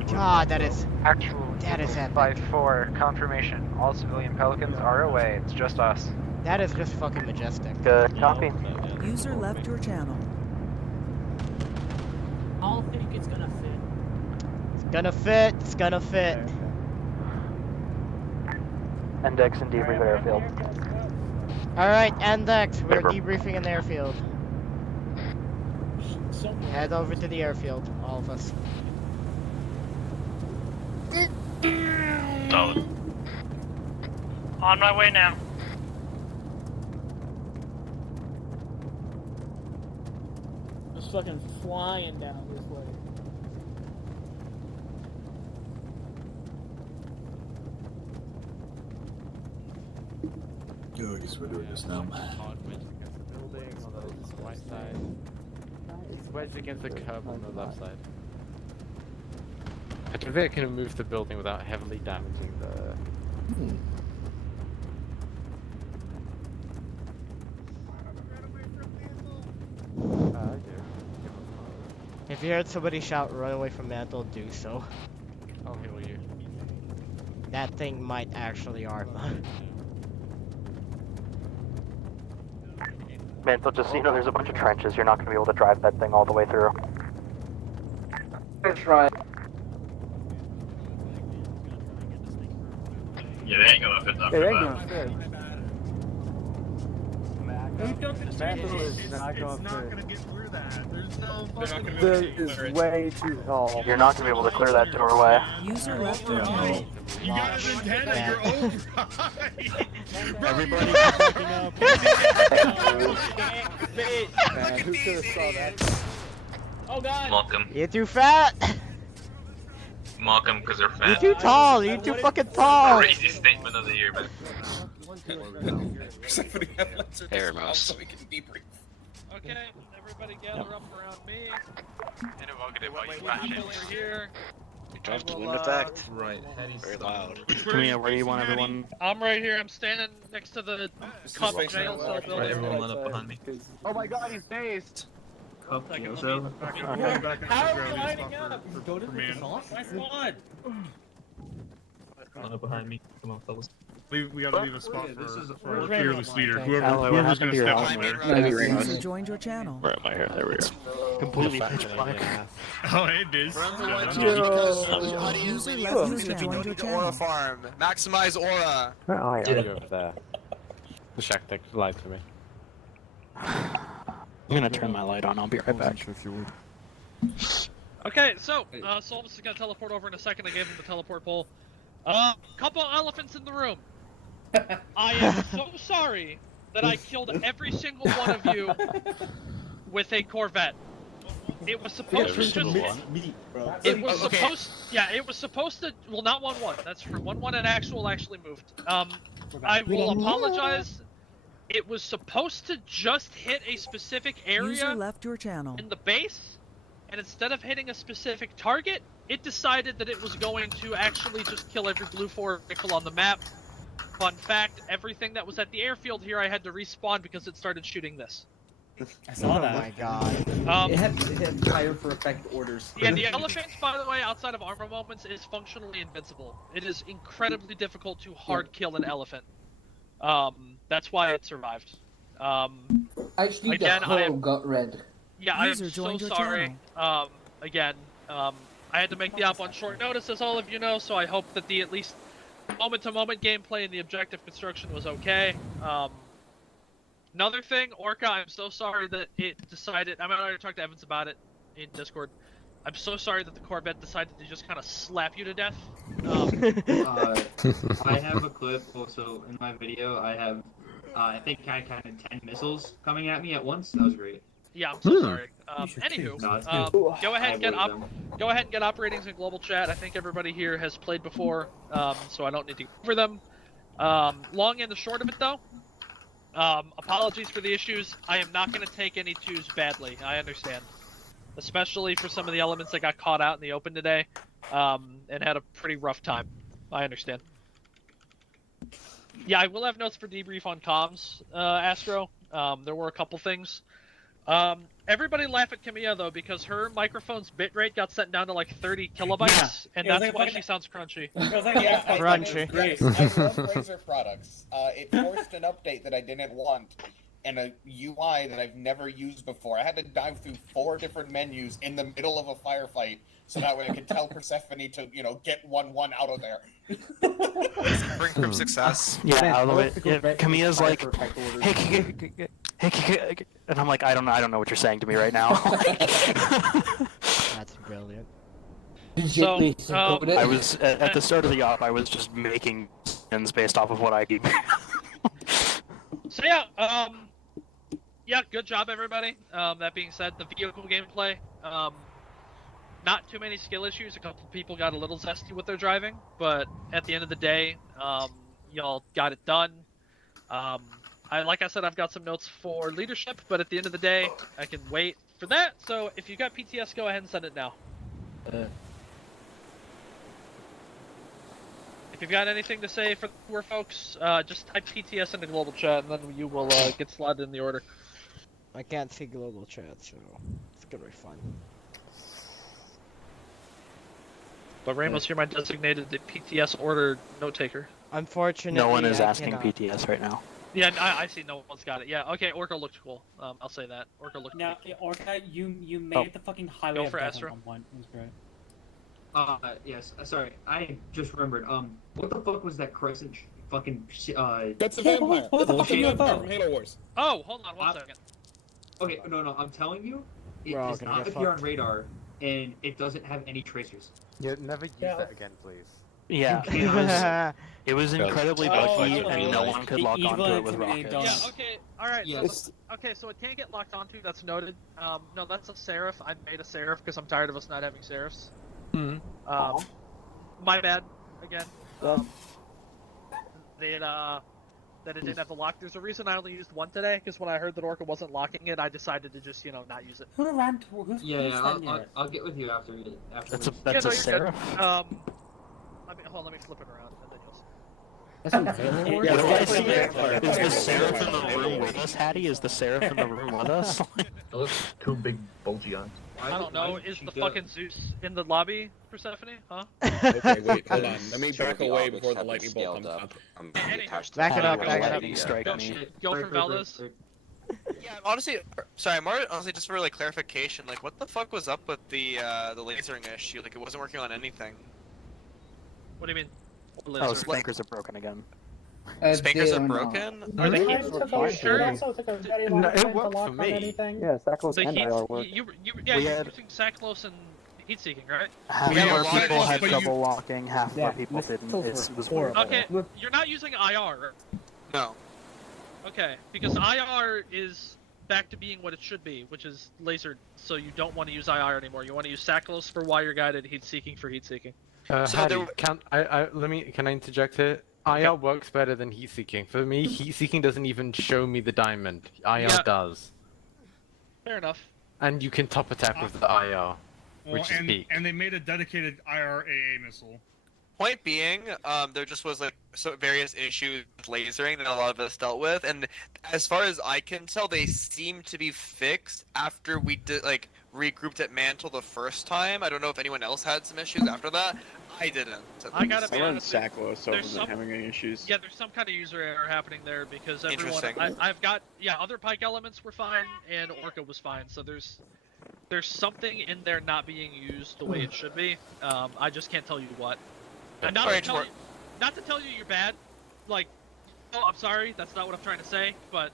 God, that is Actual epic. 5-4 confirmation. All civilian Pelicans are away. It's just us. That is just fucking majestic. Good copy. User left your channel. I don't think it's gonna fit. It's gonna fit. It's gonna fit. Index and debrief at airfield. Alright, Index. We're Paper. debriefing in the airfield. Head over to the airfield, all of us. Solid. On my way now. Just fucking flying down this way. Oh, I guess we're doing this now. Building on the right side. He's wedged against the curb on the left side. I don't think I can move the building without heavily damaging the... If you heard somebody shout run away from Mantle, do so. I'll heal you. That thing might actually Arma. Mantle, just so you know, there's a bunch of trenches. You're not going to be able to drive that thing all the way through. That's right. Yeah, they ain't gonna fit that. Yeah, they ain't gonna fit. Mantle is not gonna get through that. There's no fucking This way. way too tall. You're not going to be able to clear that doorway. User left your channel. You got an antenna, you're override. Everybody picking up. Who could have saw that? Oh god! Malcolm. You're too fat! Malcolm, because they're fat. You're too tall! You're too fucking tall! Crazy statement of the year, man. Hey, Ramos. So we can debrief. Okay, everybody gather up around me. Over here. You dropped the wind effect? Right. Very loud. Where do you want everyone? I'm right here. I'm standing next to the cup jail cell building. Right, everyone line up behind me. Oh my god, he's dazed! How are we lining up? Go to the sauce? My squad! Line up behind me. Come on, fellas. We gotta leave a spot for Where's fearless leader. Hello, Whoever's what gonna happened step to your up there. User joined your channel. Where am I here? There we go. Completely pitch black. Oh, hey, Diz. User left your channel. Aura farm. Maximize aura. Where are I'll go over there. The shack tech lied to me. I'm gonna turn my light on. I'll be right back. If you would. Okay, so Solvis is gonna teleport over in a second. I gave him the teleport pole. Couple elephants in the room. I am so sorry that I killed every single one of you with a Corvette. It was supposed to just. It was supposed. Yeah, it was supposed to. Well, not 1-1. That's true. 1-1 and actually moved. I will apologize. It was supposed to just hit a specific area User left your channel. in the base, and instead of hitting a specific target, it decided that it was going to actually just kill every blue forward vehicle on the map. Fun fact, everything that was at the airfield here I had to respawn because it started shooting this. I saw that. Oh my god. It had fire for effect orders. Yeah, the elephants, by the way, outside of armor moments, is functionally invincible. It is incredibly difficult to hard kill an elephant. That's why it survived. Actually, again, the hull got red. Yeah, I'm User so joined your sorry. Again, I had to make the op on short notice, as all of you know, so I hope that the at least moment-to-moment gameplay and the objective construction was okay. Another thing, Orca, I'm so sorry that it decided. I mean, I already talked to Evans about it in Discord. I'm so sorry that the Corvette decided to just kind of slap you to death. I have a clip also in my video. I have, I think I counted 10 missiles coming at me at once. That was great. Yeah, I'm so sorry. Anywho, No, it's good. go ahead and get I avoided go ahead and get operations in global chat. I think everybody here has played before, so I don't need to go over them. Long and the short of it, though, apologies for the issues. I am not going to take any twos badly. I understand, especially for some of the elements that got caught out in the open today, and had a pretty rough time. I understand. Yeah, I will have notes for debrief on comms, Astro. There were a couple things. Everybody laugh at Camilla though, because her microphone's bitrate got set down to like 30 kilobytes, and it was that's like why fucking- she sounds crunchy. It was like, yeah, Crunchy. Great. I love Razer products. It forced an update that I didn't want, and a UI that I've never used before. I had to dive through 4 different menus in the middle of a firefight, so that way I could tell Persephone to, get 1-1 out of there. Bring from success. Yeah, Man, out of the way. let's go Yeah, back to Camilla's the like, fire for hey, and I'm like, I don't know what you're saying to me right now. That's brilliant. So, I was at the start of the op. I was just making ends based off of what I keep. So yeah, yeah, good job everybody. That being said, the vehicle gameplay, not too many skill issues. A couple people got a little zesty with their driving, but at the end of the day, y'all got it done. Like I said, I've got some notes for leadership, but at the end of the day, I can wait for that. So if you got PTS, go ahead and send it now. If you've got anything to say for the poor folks, just type PTS in the global chat, and then you will get slotted in the order. I can't see global chat, so it's gonna be fun. But Ramos, you're my designated PTS order note taker. Unfortunately, No one is I asking cannot. PTS right now. Yeah, I see no one's got it. Yeah, okay, Orca looked cool. I'll say that. Orca looked Now, cool. Orca, you made the fucking highway Go of for death Ezra. at one point. It was great. Yes, sorry, I just remembered, what the fuck was that crescent fucking, That's a Yeah, vampire. what the fuck Okay. are you From Halo Wars. Oh, hold on one second. Okay, no, I'm telling you, it We're all does gonna not get appear on fucked. radar, and it doesn't have any tracers. Yeah, never use that again, please. Yeah, it was incredibly buggy, and no one could lock onto it with rockets. Yeah, okay, alright, Yes. so, okay, so it can't get locked onto, that's noted. No, that's a Seraph. I made a Seraph because I'm tired of us not having Seraphs. My bad, again. That it didn't have the lock. There's a reason I only used one today, because when I heard that Orca wasn't locking it, I decided to just, not use it. Who ran to who's I'll get with you after. That's a Yeah, no, you're Seraph. good. Let me flip it around, and then you'll see. Is the Seraph in the room with us, Hattie? Is the Seraph in the room with us? Those 2 big bulgy eyes. I don't know, is the fucking Zeus in the lobby, Persephone? Huh? Okay, wait, hold on. Let me back away before the lightning bolt comes up. Back it up, back it up. Lightning strike me. Go for Valdez. Yeah, honestly, sorry, more honestly, just for clarification, what the fuck was up with the lasering issue? It wasn't working on anything. What do you mean? Oh, spankers are broken again. Spankers are broken? Are they It worked for me. Yeah, Sackles The and heat, IR work. you're We had- using Sacklos and heat seeking, right? Half We of have a our lot of people had issues, but you- trouble locking, half of our people didn't. It was horrible. Okay, you're not using IR, right? No. Okay, because IR is back to being what it should be, which is lasered, so you don't want to use IR anymore. You want to use Sacklos for wire guided, heat seeking for heat seeking. Hattie, can I interject here? IR works better than heat seeking. For me, heat seeking doesn't even show me the diamond. IR Yeah. does. Fair enough. And you can top attack with the IR, which is peak. And they made a dedicated IRAA missile. Point being, there just was various issues with lasering that a lot of us dealt with, and as far as I can tell, they seem to be fixed after we did regrouped at Mantle the first time. I don't know if anyone else had some issues after that. I didn't. I gotta be honest. Sacklo, so I there's wasn't having any issues. Yeah, there's some kind of user error happening there because everyone. Interesting. I've got other Pike elements were fine and Orca was fine. So there's something in there not being used the way it should be. I just can't tell you what. And not to tell you you're bad. I'm sorry. That's not what I'm trying to say. But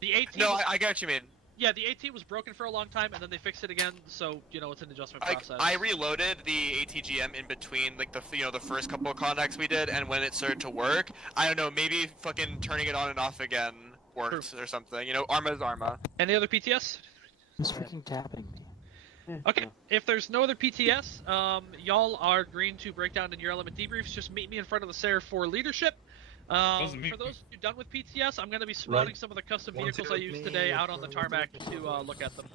the 18. No, I get what you mean. Yeah, the 18 was broken for a long time, and then they fixed it again. So it's an adjustment process. I reloaded the ATGM in between the first couple of contacts we did, and when it started to work, I don't know, maybe fucking turning it on and off again worked or something. Arma's Arma. Any other PTS? Who's freaking tapping me? Okay, if there's no other PTS, y'all are green to break down in your element debriefs. Just meet me in front of the Seraph for leadership. For those of you done with PTS, I'm going to be spawning some of the custom vehicles I used today out on the tarmac to look at them.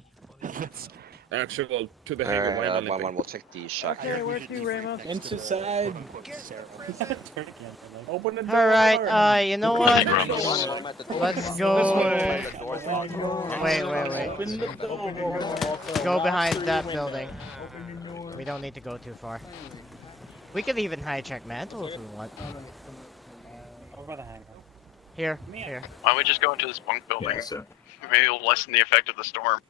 Actual to the hangar. Alright, Why am I limping? 1-1 will take the shotgun. Okay, where to, Ramos? Into side. Open the door. Alright, you know what? Let's go. Wait. Open the door. Go behind that building. We don't need to go too far. We could even hijack Mantle if we want. Over the hangar. Here. Why don't we just go into this bunk building? Yeah, so. Maybe it'll lessen the effect of the storm.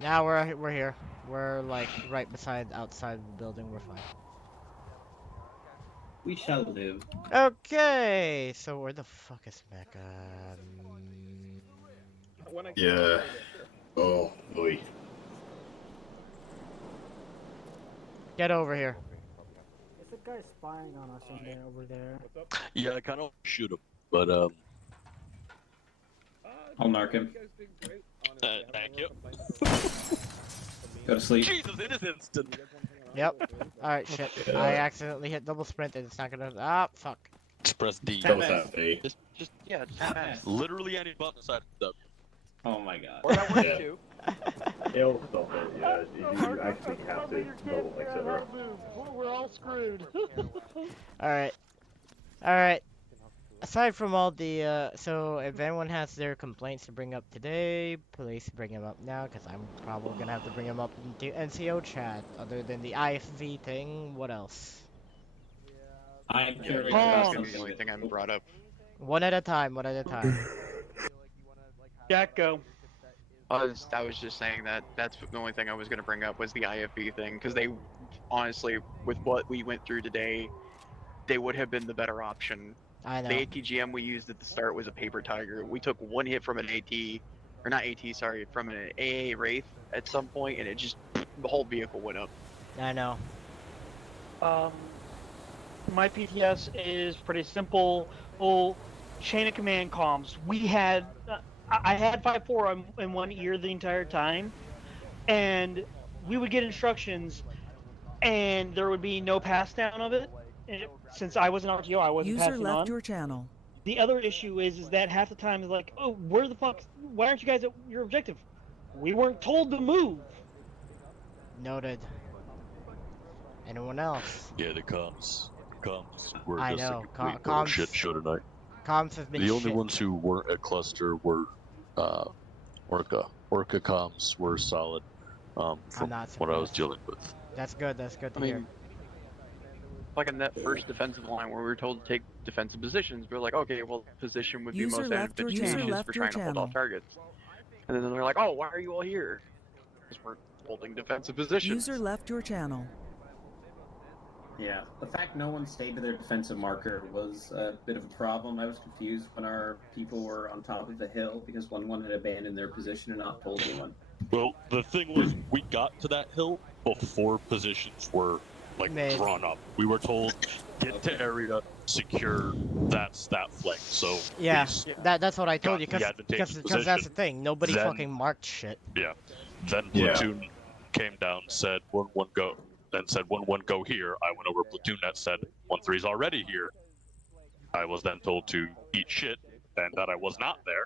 Now we're here. We're like right outside the building. We're fine. We shall live. Okay, so where the fuck is Mecca? Yeah. Oh, boy. Get over here. Is the guy spying on us over there? Yeah, I kind of shoot him, but I'll narc him. Thank you. Go to sleep. Jesus, it is instant. Yep. Alright, shit. I accidentally hit double sprint and it's not gonna. Ah, fuck. Just press D. Just Literally any button aside from W. Oh my god. Or that works too. It'll stop it, yeah. You actually have to double etc. We're all screwed. Alright. Aside from all the, so if anyone has their complaints to bring up today, please bring them up now, because I'm probably gonna have to bring them up into NCO chat. Other than the IFV thing, what else? I'm curious That's about the only thing I brought up. One at a time. Jack, go. I was just saying that that's the only thing I was going to bring up was the IFB thing, because they, honestly, with what we went through today, they would have been the better option. I know. The ATGM we used at the start was a paper tiger. We took one hit from an from an AA Wraith at some point, and it just, the whole vehicle went up. I know. My PTS is pretty simple. Oh, chain of command comms. We had, I had 5-4 in one ear the entire time, and we would get instructions, and there would be no pass down of it. And since I was an RTO, I wasn't User passing left on. your channel. The other issue is that half the time is like, oh, where the fuck? Why aren't you guys at your objective? We weren't told to move. Noted. Anyone else? Yeah, the comms were I just know. a complete Comms- shit show tonight. Comms have been The only shit. ones who weren't at cluster were Orca. Orca comms were solid from not what I was surprised. dealing with. That's good to I mean, hear. like in that first defensive line where we were told to take defensive positions, we were like, okay, well, position would be User most left your advantageous channel. for trying to hold off targets. And then they're like, oh, why are you all here? Because we're holding defensive positions. User left your channel. Yeah, the fact no one stayed to their defensive marker was a bit of a problem. I was confused when our people were on top of the hill because one had abandoned their position and not told anyone. Well, the thing was, we got to that hill before positions were drawn up. We were told, get to area, secure that flank. So Yeah, we that's what I told you, got the advantageous because that's the position. thing. Nobody Then- fucking marked shit. Yeah. Then platoon came down, said 1-1 go. Then said 1-1 go here. I went over platoon that said 1-3's already here. I was then told to eat shit, and that I was not there,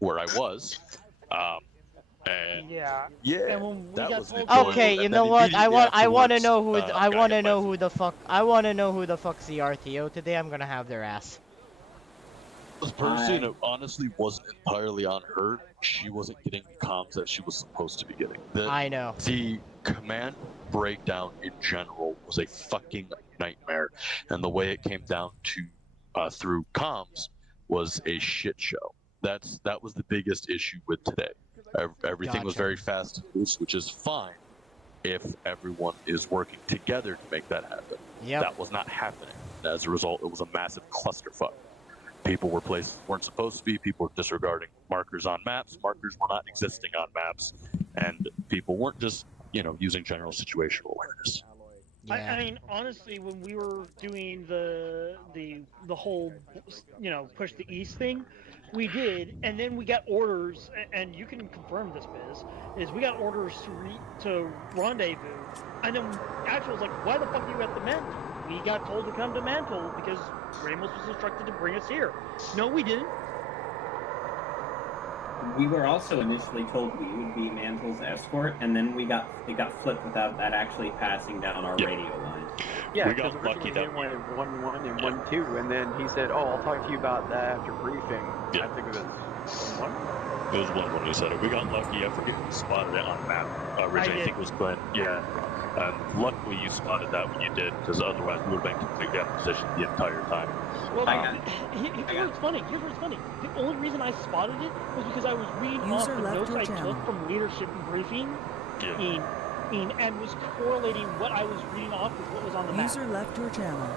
where I was. And yeah. Yeah. And when we that got was told enjoyable. Okay, you And know then what? I want to immediately know who afterwards, I want to guy know who the fuck's the RTO today. I'm gonna have their ass. This person, it honestly wasn't entirely on her. She wasn't getting the comms that she was supposed to be getting. I know. The command breakdown in general was a fucking nightmare, and the way it came down to through comms was a shit show. That was the biggest issue with today. Everything was Gotcha. very fast and loose, which is fine if everyone is working together to make that happen. Yep. That was not happening. As a result, it was a massive clusterfuck. People were placed weren't supposed to be. People were disregarding markers on maps. Markers were not existing on maps, and people weren't just using general situational awareness. I mean, honestly, when we were doing the whole, push the east thing, we did, and then we got orders, and you can confirm this, Biz, is we got orders to rendezvous, and then Actual was like, why the fuck are you at the Mantle? We got told to come to Mantle because Ramos was instructed to bring us here. No, we didn't. we were also initially told we would be Mantle's escort, and then it got flipped without that actually passing down our radio line. Yeah, We because got originally lucky they wanted 1-1 and 1-2, and then he said, "Oh, I'll talk to you about that after briefing." Yeah. I think it was 1-1. It was 1-1 you said it. We got lucky. I forget who spotted it on the map. Originally, I think it was Glenn. Yeah. And luckily you spotted that when you did, because otherwise we would have been completely out of position the entire time. Well, here's what's funny. The only reason I spotted it was because I was reading off the notes I took from leadership and briefing, and was correlating what I was reading off with what was on the map. User left your channel.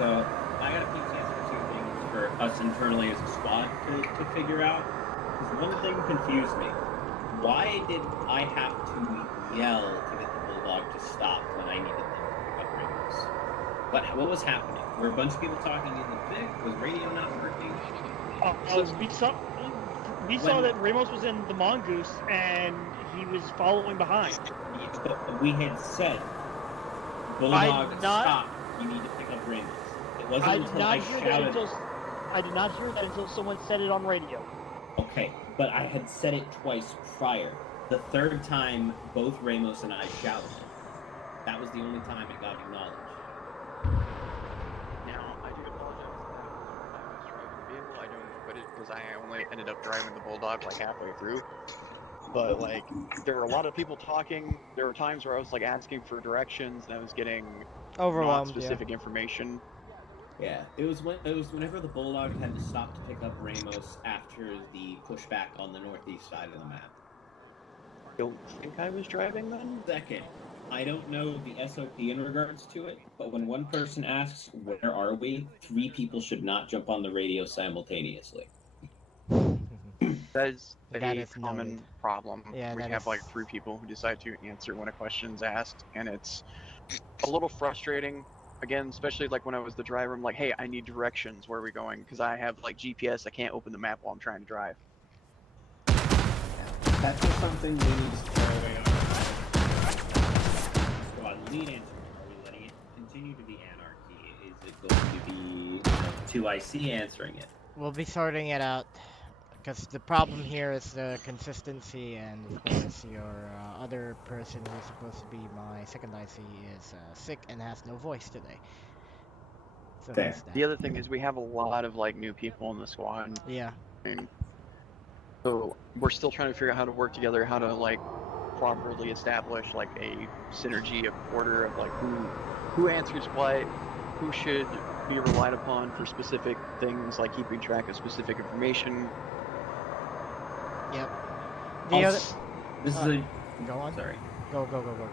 So I got a few chance for two things for us internally as a squad to figure out. Because one thing confused me. Why did I have to yell to get the Bulldog to stop when I needed them to pick up radios? What was happening? Were a bunch of people talking in the Vic? Was radio not working? We saw that Ramos was in the Mongoose and he was following behind. But we had said, Bulldog, stop. You need to pick up Ramos. It wasn't until I shouted. I did not hear that until someone said it on radio. Okay, but I had said it twice prior. The third time, both Ramos and I shouted it. That was the only time it got acknowledged. Now, I do apologize that I was driving the vehicle. I don't know what it because I only ended up driving the Bulldog like halfway through. But like, there were a lot of people talking. There were times where I was like asking for directions and I was getting overwhelmed, specific information. Yeah, it was whenever the Bulldog had to stop to pick up Ramos after the pushback on the northeast side of the map. Don't think I was driving then? Second, I don't know the SOP in regards to it, but when one person asks, where are we, 3 people should not jump on the radio simultaneously. That is That a is common noted. problem. Yeah, we that have is- like 3 people who decide to answer when a question's asked, and it's a little frustrating. Again, especially like when I was the driver, I'm like, hey, I need directions. Where are we going? Because I have like GPS. I can't open the map while I'm trying to drive. That's just something we need to throw away on. Squad lead answer. Are we letting it continue to be anarchy? Is it going to be 2IC answering it? We'll be sorting it out. Because the problem here is the consistency, and of course your other person who's supposed to be my second IC is sick and has no voice today. So that's that. The other thing is we have a lot of like new people in the squad. Yeah. And so we're still trying to figure out how to work together, how to like properly establish like a synergy of order of like who answers what, who should be relied upon for specific things like keeping track of specific information. Yep. This is a go on. Sorry. Go.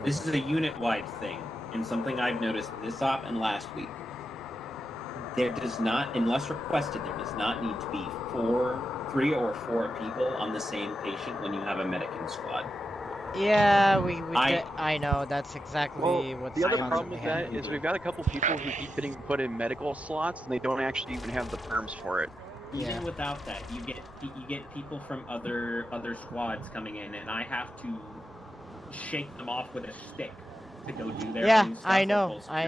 This is a unit-wide thing, and something I've noticed this op and last week. There does not, unless requested, there does not need to be 3 or 4 people on the same patient when you have a medic in squad. Yeah, I know, that's exactly what's the other on problem with that is we've got a couple people who keep getting put in medical slots and they don't actually even have the perms for it. Even without that, you get people from other squads coming in, and I have to shake them off with a stick to go do their own stuff. I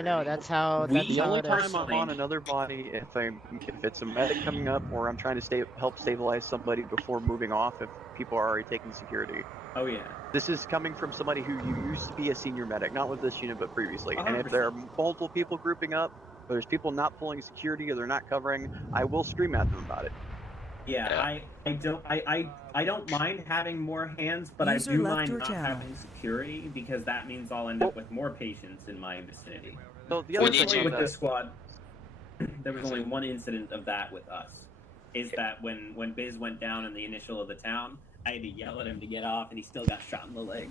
know. That's how. The only time I'm on another body if it's a medic coming up or I'm trying to help stabilize somebody before moving off if people are already taking security. Oh yeah. This is coming from somebody who used to be a senior medic, not with this unit but previously. 100%. And if there are multiple people grouping up, or there's people not pulling security or they're not covering, I will scream at them about it. Yeah, I don't mind having more hands, but I do mind not having security because that means I'll end up with more patients in my vicinity. So the other thing with this squad, there was only one incident of that with us. Is that when Biz went down in the initial of the town, I had to yell at him to get off, and he still got shot in the leg.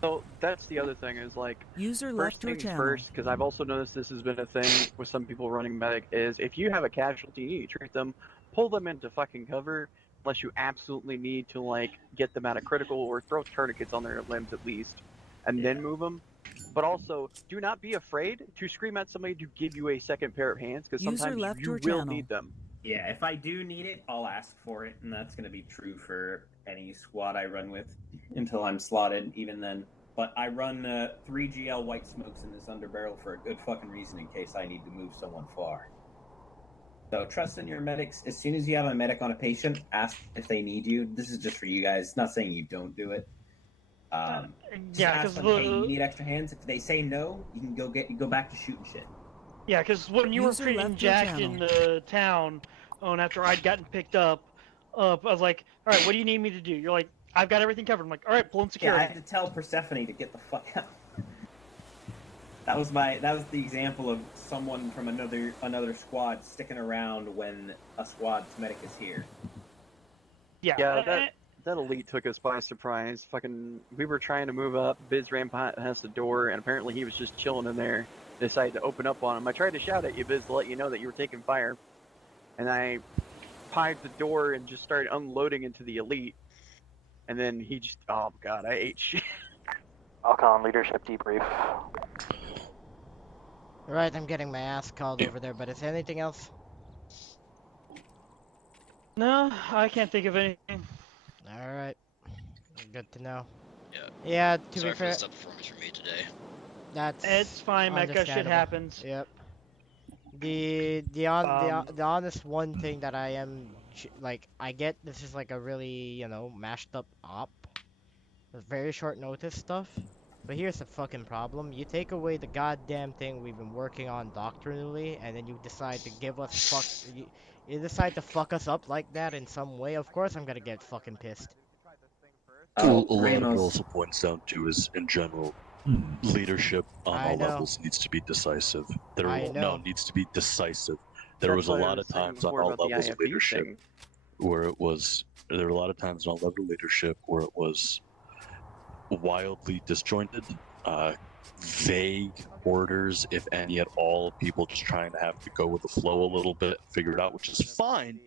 So that's the other thing is like User first left your things channel. first, because I've also noticed this has been a thing with some people running medic is if you have a casualty, you treat them, pull them into fucking cover, unless you absolutely need to like get them out of critical or throw tourniquets on their limbs at least, and then move them. But also, do not be afraid to scream at somebody to give you a second pair of hands, because sometimes you will need them. Yeah, if I do need it, I'll ask for it, and that's going to be true for any squad I run with until I'm slotted, even then. But I run 3 GL white smokes in this underbarrel for a good fucking reason in case I need to move someone far. So trust in your medics. As soon as you have a medic on a patient, ask if they need you. This is just for you guys. Not saying you don't do it. Just ask them, hey, you need extra hands? If they say no, you can go back to shooting shit. Yeah, because when you were User feeding left your Jack in the town, and after I'd gotten picked up, I was like, all right, what do you need me to do? You're like, I've got everything covered. I'm like, all right, pull in Yeah, security. I had to tell Persephone to get the fuck out. That was the example of someone from another squad sticking around when a squad's medic is here. Yeah, that elite took us by surprise. We were trying to move up. Biz ran past the door, and apparently he was just chilling in there. Decided to open up on him. I tried to shout at you, Biz, to let you know that you were taking fire. And I piped the door and just started unloading into the elite. And then he just, oh god, I ate shit. I'll call on leadership debrief. Right, I'm getting my ass called over there, but is there anything else? No, I can't think of anything. Alright. Good to know. Yeah. Yeah, to Sorry be fair. for the performance from me today. It's fine, Mecca. Shit happens. Yep. The honest one thing that I am like, I get this is like a really, mashed up op. With very short notice stuff. But here's the fucking problem. You take away the goddamn thing we've been working on doctrinally, and then you decide to give us you decide to fuck us up like that in some way. Of course I'm gonna get fucking pissed. A lot of it also points down to is, in general, leadership on all levels needs to be decisive. Needs to be decisive. There was a lot of times on all levels of leadership where it was, there were a lot of times on all levels of leadership where it was wildly disjointed, vague orders, if any at all, people just trying to have to go with the flow a little bit, figure it out, which is fine,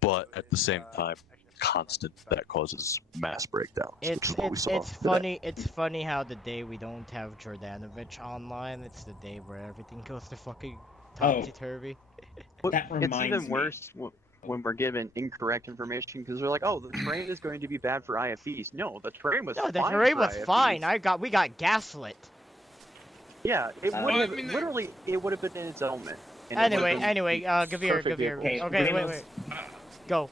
but at the same time, constant that causes mass breakdowns, which is what we saw today. It's funny how the day we don't have Jordanovich online, it's the day where everything goes to fucking topsy-turvy. It's even worse when we're given incorrect information because we're like, oh, the terrain is going to be bad for IFEs. No, the terrain was fine. No, the terrain was IFEs. fine. We got gaslit. Yeah, it would have literally it would have been in its element. Anyway, Gavir. Okay, wait. Go.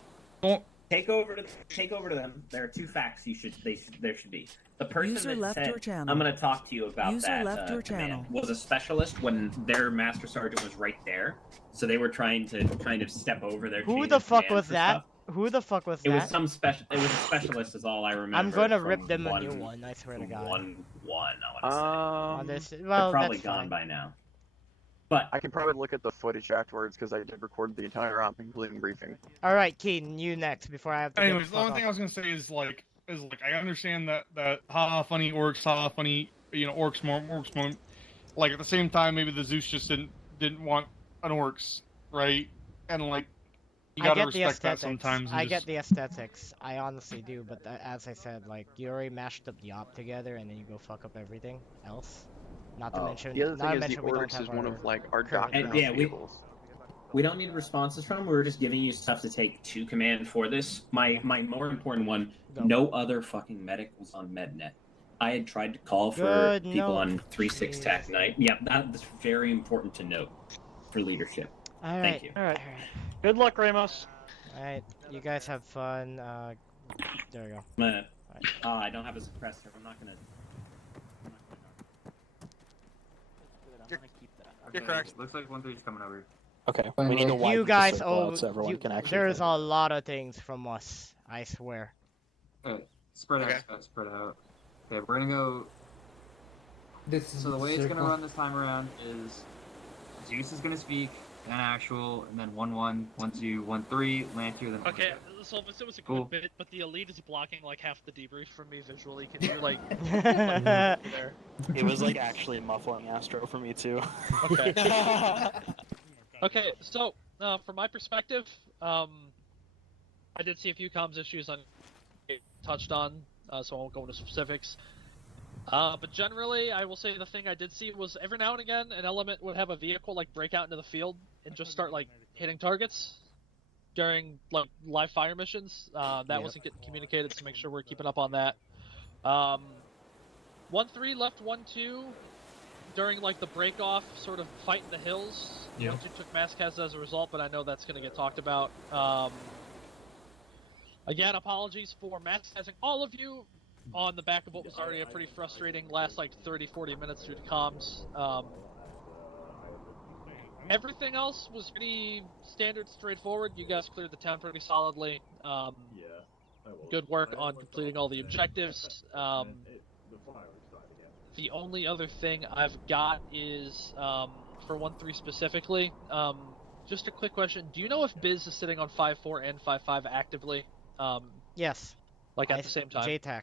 Take over to them. There are two facts there should be. The person that said, I'm going to talk to you about that was a specialist when their master sergeant was right there. So they were trying to kind of step over their Who the fuck was that? Who the fuck was that? It was a specialist is all I remember. I'm gonna rip them a new one, I swear to God. 1-1, I want to say. Well, they're probably that's gone fine. by now. But I can probably look at the footage afterwards because I did record the entire op, including briefing. All right, Keaton, you next before I have to. Anyways, the only thing I was gonna say is like I understand that haha funny orcs, haha funny orcs more. Like at the same time, maybe the Zeus just didn't want an orcs, right? And like you gotta respect that sometimes. I get the aesthetics, I honestly do, but as I said, like you already mashed up the op together, and then you go fuck up everything else. Not to mention, the other thing is the orcs is one of like our doctrines. We don't need responses from. We're just giving you stuff to take to command for this. My more important one. No other fucking medic was on MedNet. I had tried to call for people on 3-6 TAC night. Yeah, that's very important to note for leadership. All right. Thank you. All right. Good luck, Ramos. All right. You guys have fun. There we go. I don't have a suppressor. I'm not gonna. You're correct. Looks like 1-3's coming over. Okay. We need to widen you guys the circle out so everyone can actually. There's a lot of things from us. I swear. Alright, spread out. Spread out. Okay, we're gonna go. So the way it's gonna run this time around is Zeus is gonna speak, then actual, and then 1-1, 1-2, 1-3, Lantier, then. Okay, so it was a good bit, but the elite is blocking like half the debrief from me visually. Can you like? there? It was like actually muffling Astro for me too. Okay. Okay, so from my perspective, I did see a few comms issues on touched on, so I won't go into specifics. But generally, I will say the thing I did see was every now and again an element would have a vehicle like break out into the field and just start like hitting targets during like live fire missions. That wasn't getting communicated, so make sure we're keeping up on that. 1-3 left 1-2. during like the break off sort of fight in the hills. Yeah. Once you took Mascaz as a result, but I know that's going to get talked about. Again, apologies for Mascazing all of you on the back of what was already a pretty frustrating last like 30-40 minutes through the comms. Everything else was pretty standard, straightforward. You guys cleared the town pretty solidly. Good work on completing all the objectives. The only other thing I've got is, for 1-3 specifically, just a quick question. Do you know if Biz is sitting on 5-4 and 5-5 actively? Yes. Like at the same time? JTAC.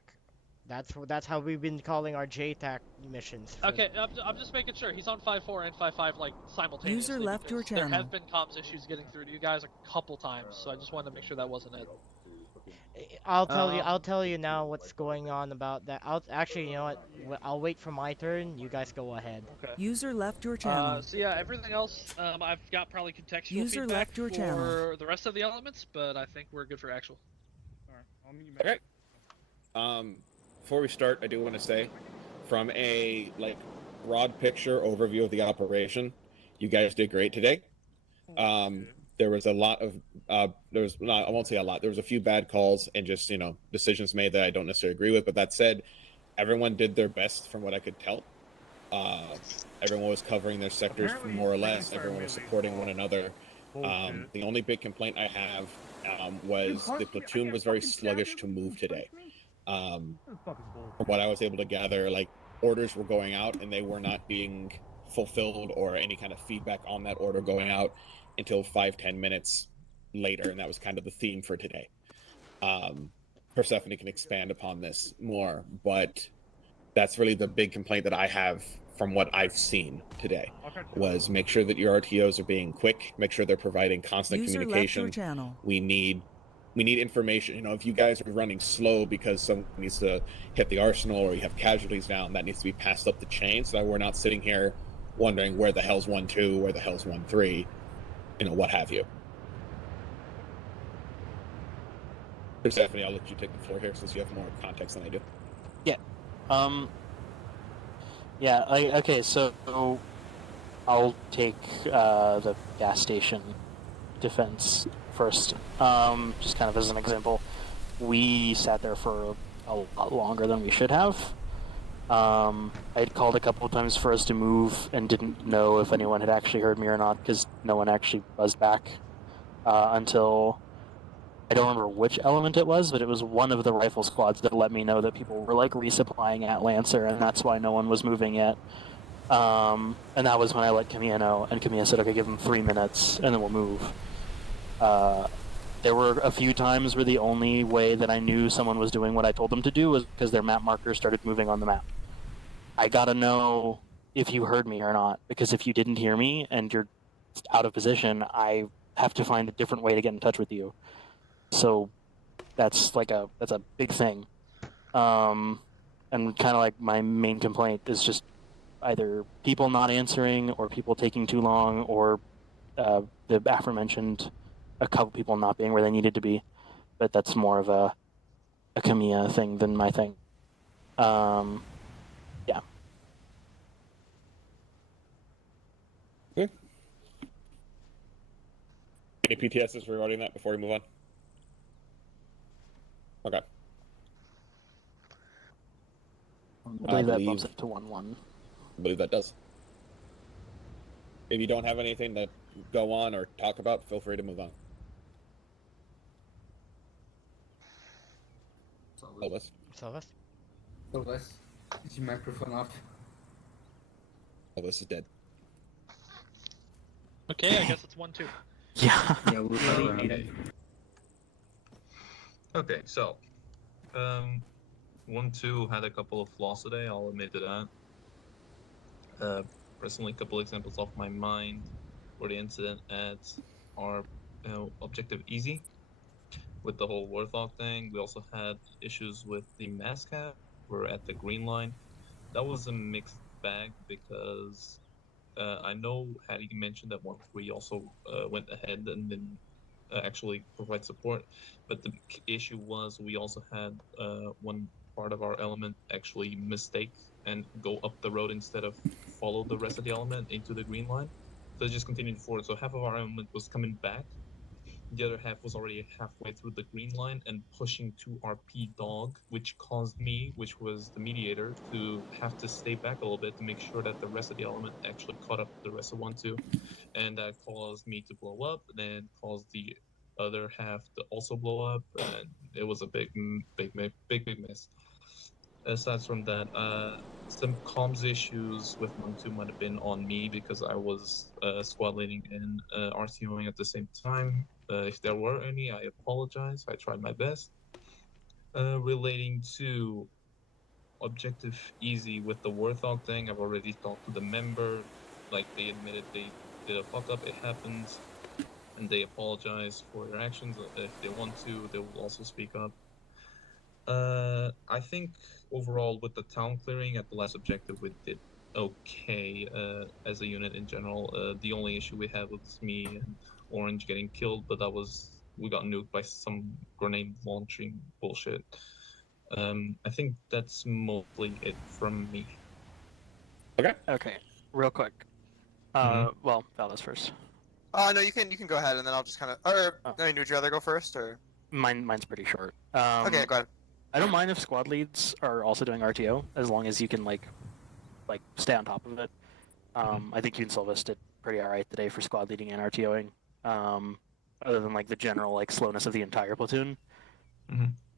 That's how we've been calling our JTAC missions. Okay, I'm just making sure. He's on 5-4 and 5-5 like simultaneously. User left your There channel. have been comms issues getting through to you guys a couple times, so I just wanted to make sure that wasn't it. I'll tell you now what's going on about that. Actually, you know what? I'll wait for my turn. You guys go ahead. Okay. User left your channel. So yeah, everything else, I've got probably contextual User feedback left your for channel. the rest of the elements, but I think we're good for actual. Alright, I'll meet you back. Okay. Before we start, I do want to say, from a broad picture overview of the operation, you guys did great today. There was a lot of I won't say a lot. There was a few bad calls and just decisions made that I don't necessarily agree with. But that said, everyone did their best from what I could tell. Everyone was covering their sectors more or less. Everyone was supporting one another. The only big complaint I have was the platoon was very sluggish to move today. From what I was able to gather, orders were going out and they were not being fulfilled or any kind of feedback on that order going out until 5-10 minutes later, and that was kind of the theme for today. Persephone can expand upon this more, but that's really the big complaint that I have from what I've seen today, was make sure that your RTOs are being quick, make sure they're providing constant communication. Left your channel. We need information. If you guys are running slow because someone needs to hit the arsenal or you have casualties down, that needs to be passed up the chain so that we're not sitting here wondering where the hell's 1-2, where the hell's 1-3, what have you. Persephone, I'll let you take the floor here since you have more context than I do. Yeah. Okay, so I'll take the gas station defense first. Just kind of as an example. We sat there for a lot longer than we should have. I had called a couple of times for us to move and didn't know if anyone had actually heard me or not because no one actually buzzed back until I don't remember which element it was, but it was one of the rifle squads that let me know that people were resupplying at Lancer, and that's why no one was moving yet. And that was when I let Camilla know, and Camilla said, okay, give them 3 minutes and then we'll move. There were a few times where the only way that I knew someone was doing what I told them to do was because their map markers started moving on the map. I gotta know if you heard me or not, because if you didn't hear me and you're out of position, I have to find a different way to get in touch with you. So that's a big thing. And kind of my main complaint is just either people not answering or people taking too long or the aforementioned a couple people not being where they needed to be. But that's more of a Camilla thing than my thing. Yeah. Okay. Any PTSs regarding that before we move on? Okay. I believe that bumps it to 1-1. I believe that does. If you don't have anything to go on or talk about, feel free to move on. Solus, is your microphone off? Elvis is dead. Okay, I guess it's 1-2. Yeah. Yeah, we'll need it. Okay, so 1-2 had a couple of flaws today, I'll admit to that. Personally, a couple examples off my mind for the incident at our objective easy with the whole Warthog thing. We also had issues with the mascot. We're at the green line. That was a mixed bag because I know Hattie mentioned that 1-3 also went ahead and then actually provide support. But the issue was we also had one part of our element actually mistake and go up the road instead of follow the rest of the element into the green line. So it just continued forward. So half of our element was coming back. The other half was already halfway through the green line and pushing to our P dog, which caused me, which was the mediator, to have to stay back a little bit to make sure that the rest of the element actually caught up to the rest of 1-2. And that caused me to blow up, then caused the other half to also blow up, and it was a big mess. Aside from that, some comms issues with 1-2 might have been on me because I was squad leading and RTOing at the same time. If there were any, I apologize. I tried my best. Relating to Objective Easy with the Warthog thing, I've already talked to the member. Like, they admitted they did a fuck up, it happens, and they apologize for their actions. If they want to, they will also speak up. I think overall with the town clearing at the last objective, we did okay as a unit in general. The only issue we had was me and Orange getting killed, but we got nuked by some grenade launching bullshit. I think that's mostly it from me. Okay. Real quick. Well, Valis first. No, you can go ahead, and then I'll just kind of. Or I mean, would you rather go first, or? Mine's pretty short. Okay, go ahead. I don't mind if squad leads are also doing RTO, as long as you can like stay on top of it. I think you and Silvis did pretty alright today for squad leading and RTOing. Other than like the general like slowness of the entire platoon.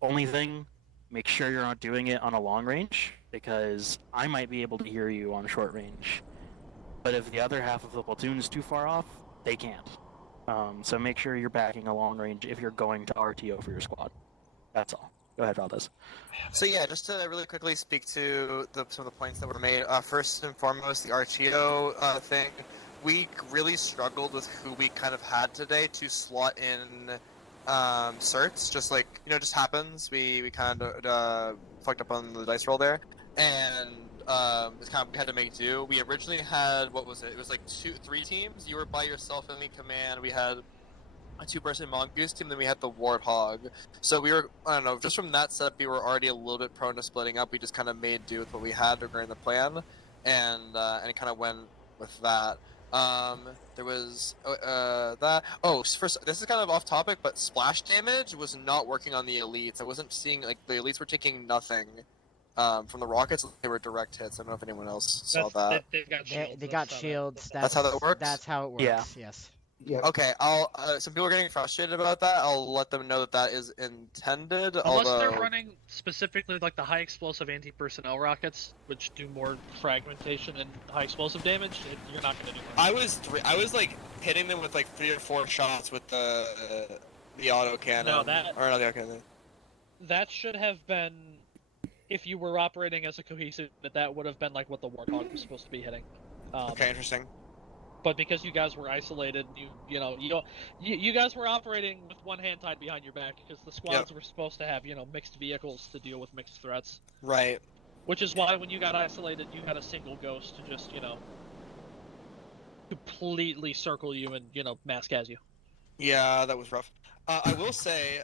Only thing, make sure you're not doing it on a long range, because I might be able to hear you on short range. But if the other half of the platoon is too far off, they can't. So make sure you're backing a long range if you're going to RTO for your squad. That's all. Go ahead, Valdez. So yeah, just to really quickly speak to some of the points that were made. First and foremost, the RTO thing. We really struggled with who we kind of had today to slot in certs. Just like, just happens. We kind of fucked up on the dice roll there. And it's kind of, we had to make do. We originally had, what was it? It was like 3 teams. You were by yourself in the command. We had a 2-person Mongoose team, then we had the Warthog. So we were, I don't know, just from that setup, we were already a little bit prone to splitting up. We just kind of made do with what we had during the plan, and it kind of went with that. There was that. Oh, first, this is kind of off topic, but splash damage was not working on the elites. I wasn't seeing, like, the elites were taking nothing. From the rockets, they were direct hits. I don't know if anyone else saw that. They got shields. That's how that works? That's how it works, Yeah. Yes. Yep. Okay, some people are getting frustrated about that. I'll let them know that is intended. Unless although... they're running specifically like the high explosive anti-personnel rockets, which do more fragmentation and high explosive damage, you're not going to do much. I was like hitting them with like 3 or 4 shots with the auto cannon. No, that should have been, if you were operating as a cohesive, that would have been like what the Warthog was supposed to be hitting. Okay, interesting. But because you guys were isolated, you guys were operating with one hand tied behind your back, because the squads were supposed to have, mixed vehicles to deal with mixed threats. Right. Which is why when you got isolated, you had a single ghost to just, completely circle you and, mass gas you. Yeah, that was rough. I will say,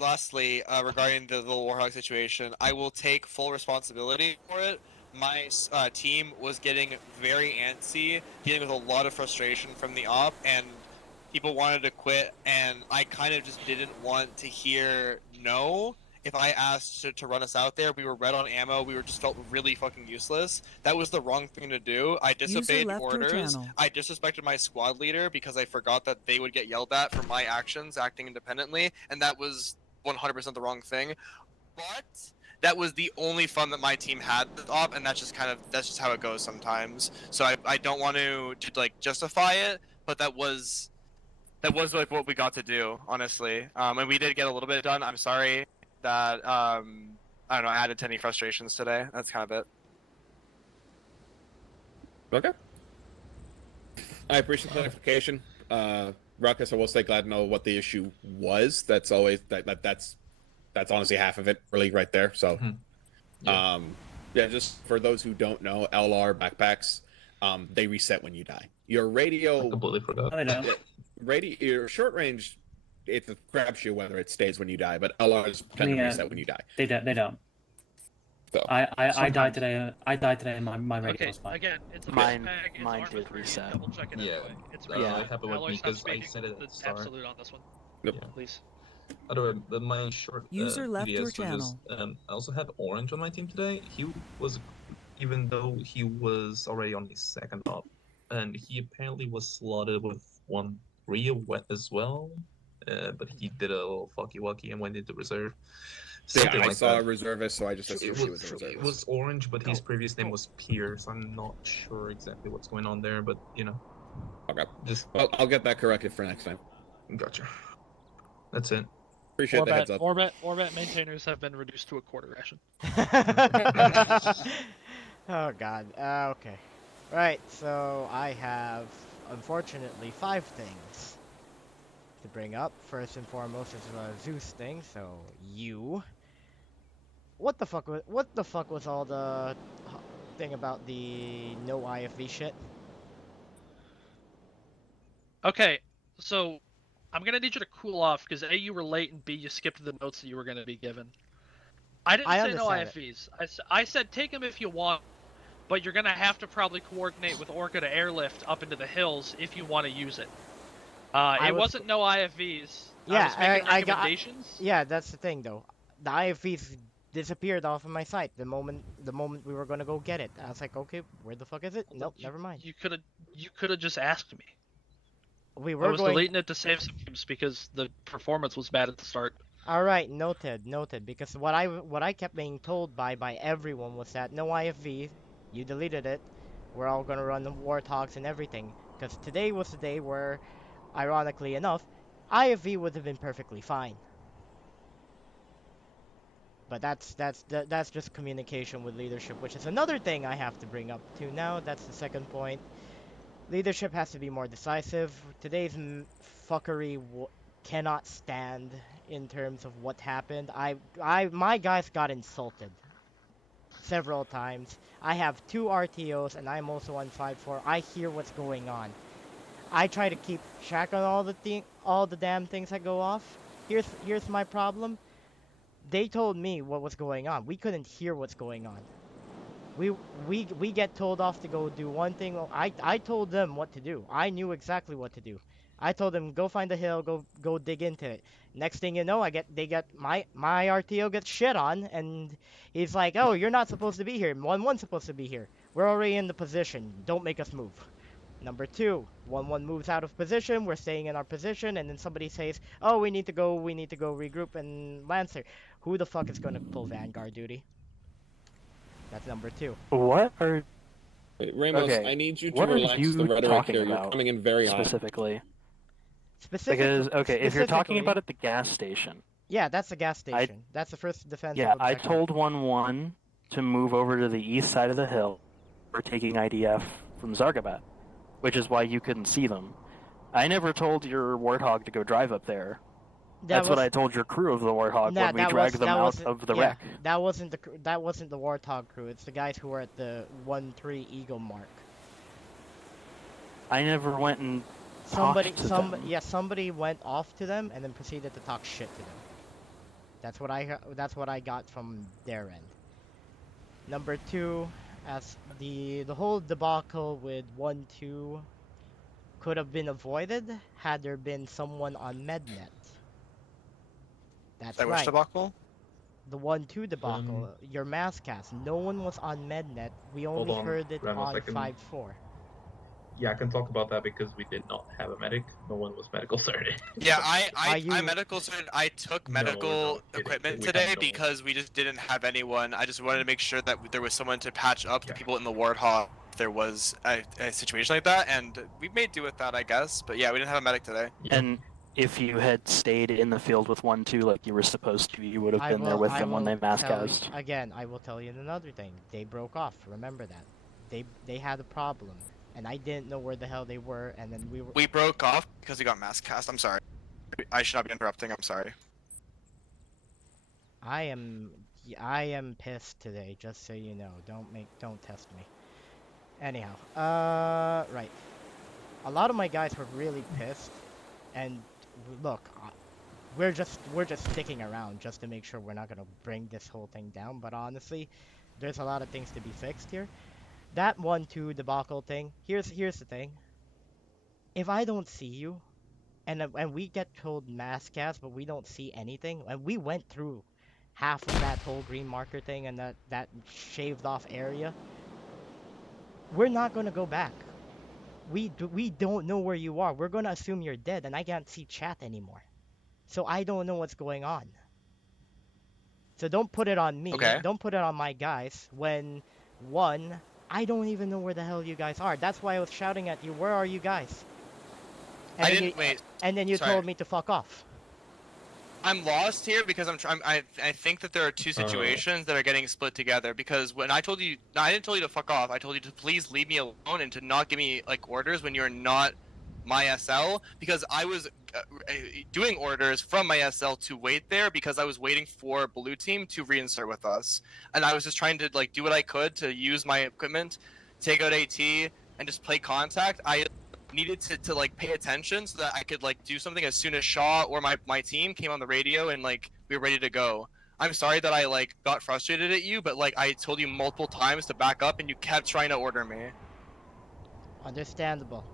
lastly, regarding the little Warthog situation, I will take full responsibility for it. My team was getting very antsy, dealing with a lot of frustration from the op, and people wanted to quit, and I kind of just didn't want to hear no. If I asked to run us out there, we were red on ammo, we just felt really fucking useless. That was the wrong thing to do. I disobeyed orders. I disrespected my squad leader because I forgot that they would get yelled at for my actions, acting independently, and that was 100% the wrong thing. But that was the only fun that my team had with op, and that's just how it goes sometimes. So I don't want to like justify it, but that was like what we got to do, honestly. And we did get a little bit done. I'm sorry that I don't know, added to any frustrations today. That's kind of it. Okay. I appreciate the clarification. Ruckus, I will say glad to know what the issue was. That's always that's honestly half of it, really, right there. So, yeah, just for those who don't know, LR backpacks, they reset when you die. Your radio, I completely forgot. I know. short range, it's a crapshoot whether it stays when you die, but LRs tend to reset when you die. They don't. So I died today. I died today. And my radio was fine. Again, it's a Mine bag. It's mine Arma did 3, reset. Double check it Yeah, anyway. It's that's reset. what happened with me Alloys, because stop I speaking said it at the the start. absolute on this one. Yep. Please. Other but my short User left your PDS for this, channel. I also had Orange on my team today. He was, even though he was already on his second op, and he apparently was slotted with 1-3 as well, but he did a little fucky wucky and went into reserve. Something I like saw that. a reservist, so I just assumed she was a reservist. It was Orange, but his previous name was Pierce. I'm not sure exactly what's going on there, but you know. Okay. Just I'll get that corrected for next time. Gotcha. That's it. Appreciate the heads up. Orbit maintainers have been reduced to a quarter ration. Oh god. Okay. Right, so I have, unfortunately, 5 things to bring up. First and foremost is a Zeus thing, so you. What the fuck was all the thing about the no IFV shit? Okay, so I'm gonna need you to cool off because A, you were late, and B, you skipped the notes that you were gonna be given. I didn't say no IFVs. I said take them if you want, but you're gonna have to probably coordinate with Orca to airlift up into the hills if you want to use it. It wasn't no IFVs. Yeah, I was making I recommendations. Yeah, that's the thing though. The IFVs disappeared off of my site the moment we were gonna go get it. I was like, okay, where the fuck is it? Nope, never mind. You could have just asked me. We I were was going. deleting it to save some games because the performance was bad at the start. All right, noted. Because what I kept being told by everyone was that no IFV, you deleted it. We're all gonna run the Warthogs and everything. Because today was the day where, ironically enough, IFV would have been perfectly fine. But that's just communication with leadership, which is another thing I have to bring up to now. That's the second point. Leadership has to be more decisive. Today's fuckery cannot stand in terms of what happened. My guys got insulted several times. I have 2 RTOs and I'm also on 5-4. I hear what's going on. I try to keep track on all the damn things that go off. Here's my problem. They told me what was going on. We couldn't hear what's going on. We get told off to go do one thing. I told them what to do. I knew exactly what to do. I told them go find a hill, go dig into it. Next thing you know, my RTO gets shit on, and he's like, oh, you're not supposed to be here. 1-1's supposed to be here. We're already in the position. Don't make us move. Number 2, 1-1 moves out of position. We're staying in our position, and then somebody says, oh, we need to go regroup and Lancer. Who the fuck is gonna pull Vanguard duty? That's number 2. What are... Wait, Ramos, okay. I need you to what relax are you the rhetoric talking here. about You're coming in very hot. specifically? Because, okay, if you're talking about at the gas station... Yeah, that's the gas station. That's the first defense. Yeah, I told 1-1 to move over to the east side of the hill. We're taking IDF from Zargabat, which is why you couldn't see them. I never told your Warthog to go drive up there. That's what I told your crew of the Warthog when we dragged them out of the wreck. That wasn't the Warthog crew. It's the guys who were at the 1-3 Eagle mark. I never went and talked to them. Yeah, somebody went off to them and then proceeded to talk shit to them. That's what I got from their end. Number 2, as the whole debacle with 1-2 could have been avoided had there been someone on MedNet. That's right. Which debacle? The 1-2 debacle. Your mass cast. No one was on MedNet. We only heard it on 5-4. Yeah, I can talk about that because we did not have a medic. No one was medical certed. Yeah, I medical certed. I took medical equipment today because we just didn't have anyone. I just wanted to make sure that there was someone to patch up the people in the Warthog if there was a situation like that, and we made do with that, I guess. But yeah, we didn't have a medic today. And if you had stayed in the field with 1-2 like you were supposed to, you would have been there with them when they mass cast. Again, I will tell you another thing. They broke off. Remember that. They had a problem. And I didn't know where the hell they were, and then we broke off because we got mass cast. I'm sorry. I should not be interrupting. I'm sorry. I am pissed today, just so you know. Don't test me. Anyhow, right. A lot of my guys were really pissed And look, we're just sticking around just to make sure we're not gonna bring this whole thing down. But honestly, there's a lot of things to be fixed here. That 1-2 debacle thing. Here's the thing. If I don't see you, and we get told mass cast, but we don't see anything, and we went through half of that whole green marker thing and that shaved off area, we're not gonna go back. We don't know where you are. We're gonna assume you're dead, and I can't see chat anymore. So I don't know what's going on. So don't put it on me. Okay. Don't put it on my guys when, one, I don't even know where the hell you guys are. That's why I was shouting at you, where are you guys? And I then didn't wait. And then you Sorry. told me to fuck off. I'm lost here because I think that there are two situations that are getting split together. Because when I told you, no, I didn't tell you to fuck off. I told you to please leave me alone and to not give me like orders when you're not my SL. Because I was doing orders from my SL to wait there because I was waiting for blue team to reinsert with us, and I was just trying to like do what I could to use my equipment, take out AT, and just play contact. I needed to like pay attention so that I could like do something as soon as Shaw or my team came on the radio and like we were ready to go. I'm sorry that I like got frustrated at you, but like I told you multiple times to back up and you kept trying to order me. Understandable.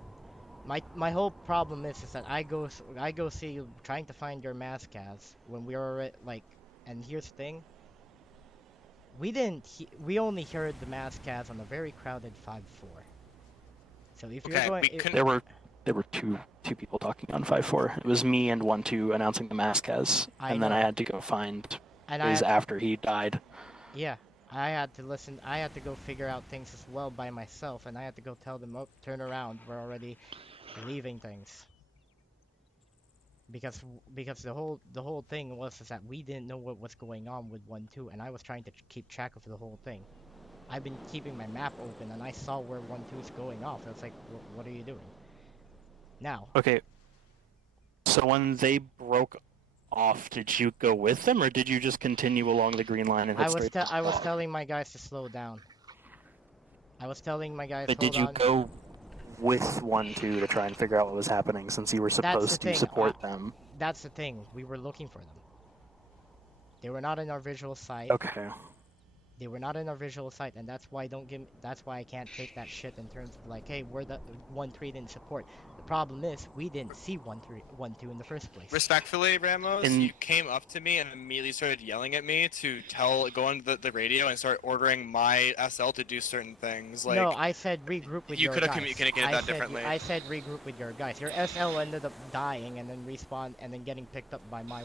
My whole problem is that I go see you trying to find your mask cast when we were already, like, and here's the thing. We only heard the mask cast on a very crowded 5-4. So if you're going, there were two people talking on 5-4. It was me and 1-2 announcing the mask as, and then I had to go find his after he died. Yeah, I had to listen. I had to go figure out things as well by myself, and I had to go tell them, "Oh, turn around. We're already leaving things." Because the whole thing was that we didn't know what was going on with 1-2, and I was trying to keep track of the whole thing. I've been keeping my map open, and I saw where 1-2 is going off. I was like, "What are you doing?" Now. Okay. So when they broke off, did you go with them, or did you just continue along the green line and head straight? I was telling my guys to slow down. I was telling my guys. But did you go with 1-2 to try and figure out what was happening, since you were supposed to support them? That's the thing. We were looking for them. They were not in our visual sight. Okay. They were not in our visual sight, and that's why that's why I can't take that shit in terms of like, hey, we're the 1-3 didn't support. The problem is we didn't see 1-2 in the first place. Respectfully, Ramos, you came up to me and immediately started yelling at me to go on the radio and start ordering my SL to do certain things. Like, no, I said regroup with your guys. You could have communicated that differently. I said regroup with your guys. Your SL ended up dying and then respawn and then getting picked up by my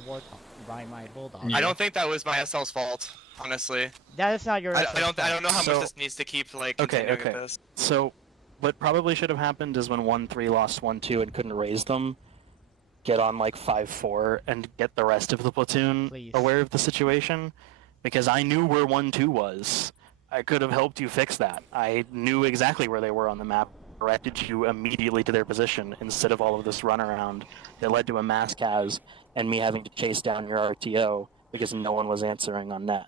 my bulldog. I don't think that was my SL's fault, honestly. That is not your. I don't know how much this needs to keep like continuing with this. So, what probably should have happened is when 1-3 lost 1-2 and couldn't raise them, get on like 5-4 and get the rest of the platoon aware of the situation, because I knew where 1-2 was. I could have helped you fix that. I knew exactly where they were on the map, directed you immediately to their position instead of all of this runaround that led to a mass cas and me having to chase down your RTO because no one was answering on net.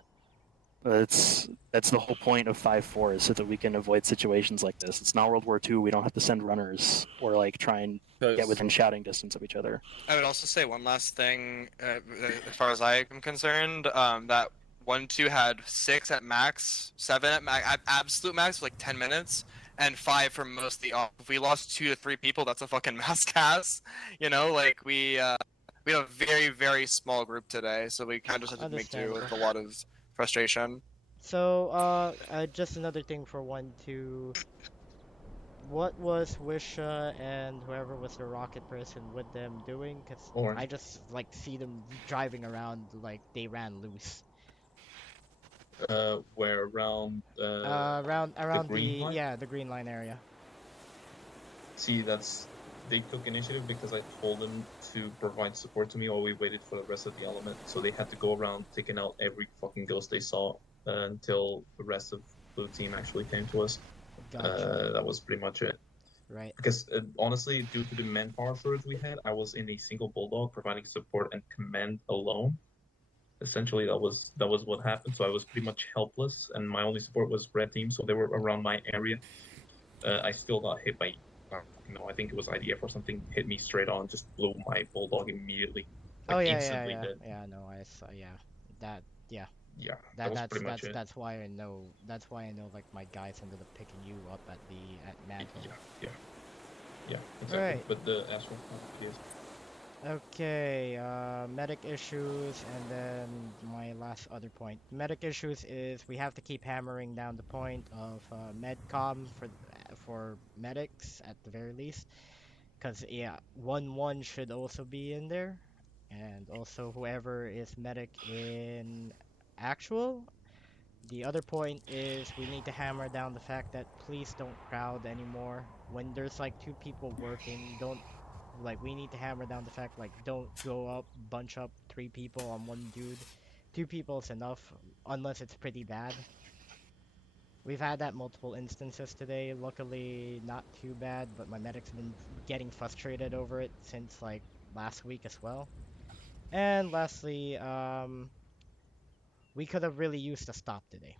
That's the whole point of 5-4, is so that we can avoid situations like this. It's not World War II. We don't have to send runners or like try and get within shouting distance of each other. I would also say one last thing, as far as I am concerned, that 1-2 had 6 at max, 7 at max, at absolute max for like 10 minutes, and 5 for most of the off. If we lost 2 to 3 people, that's a fucking mass cast. You know, like we had a very, very small group today, so we kind of just had to make do with a lot of frustration. So, just another thing for 1-2. What was Wisha and whoever was the rocket person with them doing? Because I just like see them driving around like they ran loose. Where around? Around the green line? the green line area. See, they took initiative because I told them to provide support to me while we waited for the rest of the element. So they had to go around taking out every fucking ghost they saw until the rest of blue team actually came to us. Gotcha. That was pretty much it. Right. Because honestly, due to the manpower shortage we had, I was in a single bulldog providing support and command alone. Essentially, that was what happened. So I was pretty much helpless, and my only support was red team. So they were around my area. I still got hit by no, I think it was IDF or something, hit me straight on, just blew my bulldog immediately. Like, Oh yeah, instantly yeah. dead. Yeah, no, I saw. Yeah, that. Yeah. Yeah, that was pretty much it. That's why I know. That's why I know. Like my guys ended up picking you up at Mantle. Yeah, exactly. Right. But the Astral, yes. Okay, medic issues, and then my last other point. Medic issues is we have to keep hammering down the point of medcom for medics at the very least, because yeah, 1-1 should also be in there, and also whoever is medic in actual. The other point is we need to hammer down the fact that please don't crowd anymore. When there's like 2 people working, don't like we need to hammer down the fact like don't go up, bunch up 3 people on one dude. 2 people is enough unless it's pretty bad. We've had that multiple instances today. Luckily not too bad, but my medic's been getting frustrated over it since like last week as well. And lastly, we could have really used a stop today.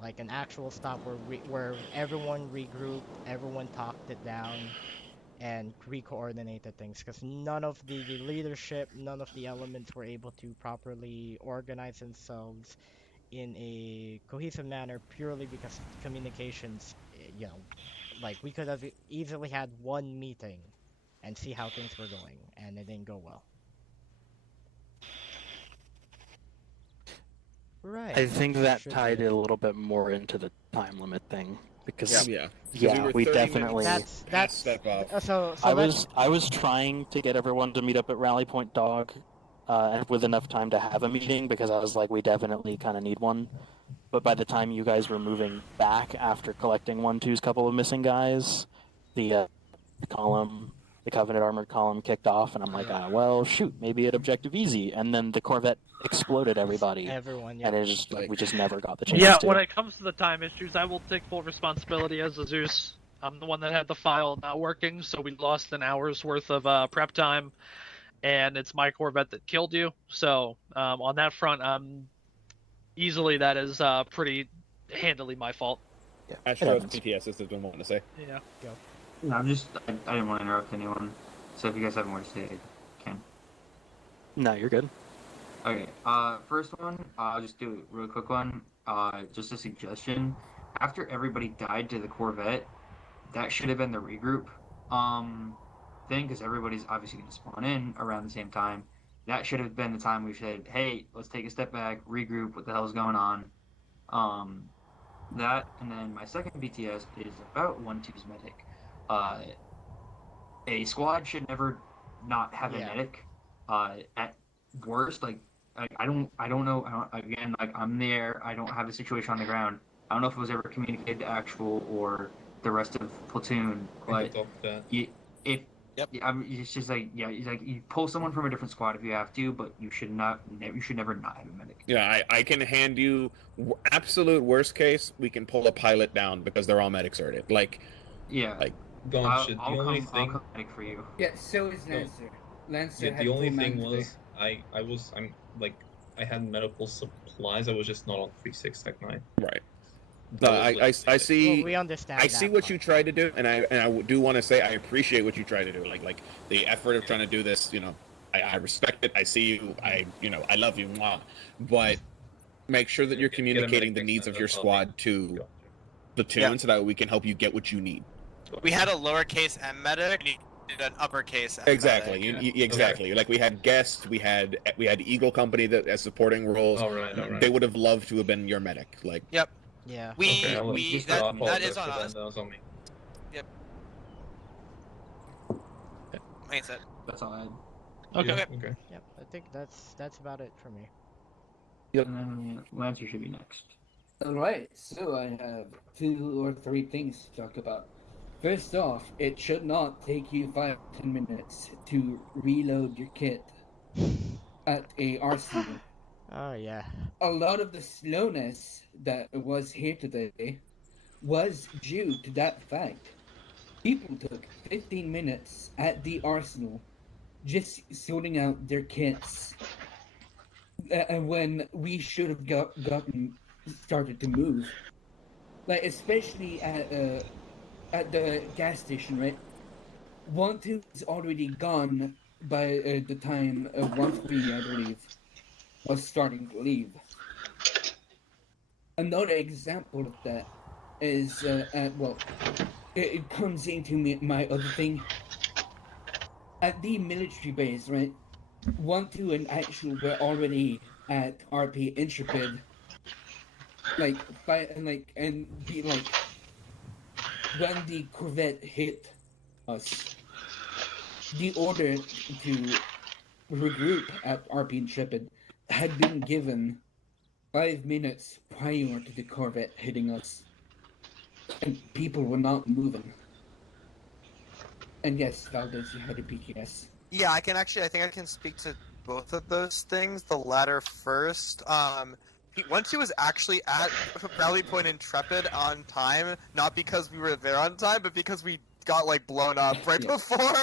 Like an actual stop where everyone regrouped, everyone talked it down, and re-coordinated things. Because none of the leadership, none of the elements were able to properly organize themselves in a cohesive manner purely because communications, like we could have easily had one meeting and see how things were going, and it didn't go well. Right. I think that tied it a little bit more into the time limit thing because Yeah. we definitely. That's step off. I was trying to get everyone to meet up at Rally Point Dog, and with enough time to have a meeting because I was like, we definitely kind of need one. But by the time you guys were moving back after collecting 1-2's couple of missing guys, the Covenant Armored Column kicked off, and I'm like, well, shoot, maybe at Objective Easy. And then the Corvette exploded everybody. Everyone, and it just we just never got the chance to. When it comes to the time issues, I will take full responsibility as a Zeus. I'm the one that had the file not working, so we lost an hour's worth of prep time, and it's my Corvette that killed you. So on that front, easily that is pretty handily my fault. Yeah. Astro's PTS is the one I want to say. Yeah. Go. No, Uh, I didn't want to interrupt anyone. So if you guys have more to say, I can. No, you're good. Okay, first one, I'll just do a real quick one. Just a suggestion. After everybody died to the Corvette, that should have been the regroup thing, because everybody's obviously going to spawn in around the same time. That should have been the time we said, hey, let's take a step back, regroup, what the hell's going on. That, and then my second BTS is about 1-2's medic. A squad should never not have a medic. At worst, like I don't know. Again, like I'm there. I don't have a situation on the ground. I don't know if it was ever communicated to actual or the rest of platoon. But it's just like you pull someone from a different squad if you have to, but you should not. You should never not have a medic. Yeah, I can hand you absolute worst case. We can pull a pilot down because they're all medics already. Like I'll come medic for you. Yeah, so is Lancer. Lancer had the only full thing man was I had medical supplies. I was just not on 3.6 Tech 9. Right. I see. Well, we understand. I see what you tried to do, and I do want to say I appreciate what you tried to do. Like the effort of trying to do this. I respect it. I see you. I love you. Mwah. But make sure that you're communicating the needs of your squad to platoon so that we can help you get what you need. We had a lowercase m medic. We needed an uppercase m Exactly. medic. Exactly. Like we had guests. We had Eagle Company that as supporting roles. All right. They would have loved to have been your medic. Like. Yep. Yeah. That is on us. That was on me. Yep. Mindset. That's all I had. Okay. Yep. I think that's about it for me. Yep. And then Lancer should be next. Alright, so I have 2 or 3 things to talk about. First off, it should not take you 5-10 minutes to reload your kit at a arsenal. Oh yeah. A lot of the slowness that was here today was due to that fact. People took 15 minutes at the arsenal just sorting out their kits. And when we should have gotten started to move, like especially at at the gas station, right? 1-2 is already gone by the time 1-3, I believe, was starting to leave. Another example of that is, it comes into my other thing. At the military base, right? 1-2 and actual were already at RP Intrepid, when the Corvette hit us, the order to regroup at RP Intrepid had been given 5 minutes prior to the Corvette hitting us, and people were not moving. And yes, Valdez, you had a PKS. Yeah, I think I can speak to both of those things. The latter first. Once he was actually at Rally Point Intrepid on time, not because we were there on time, but because we got like blown up right before.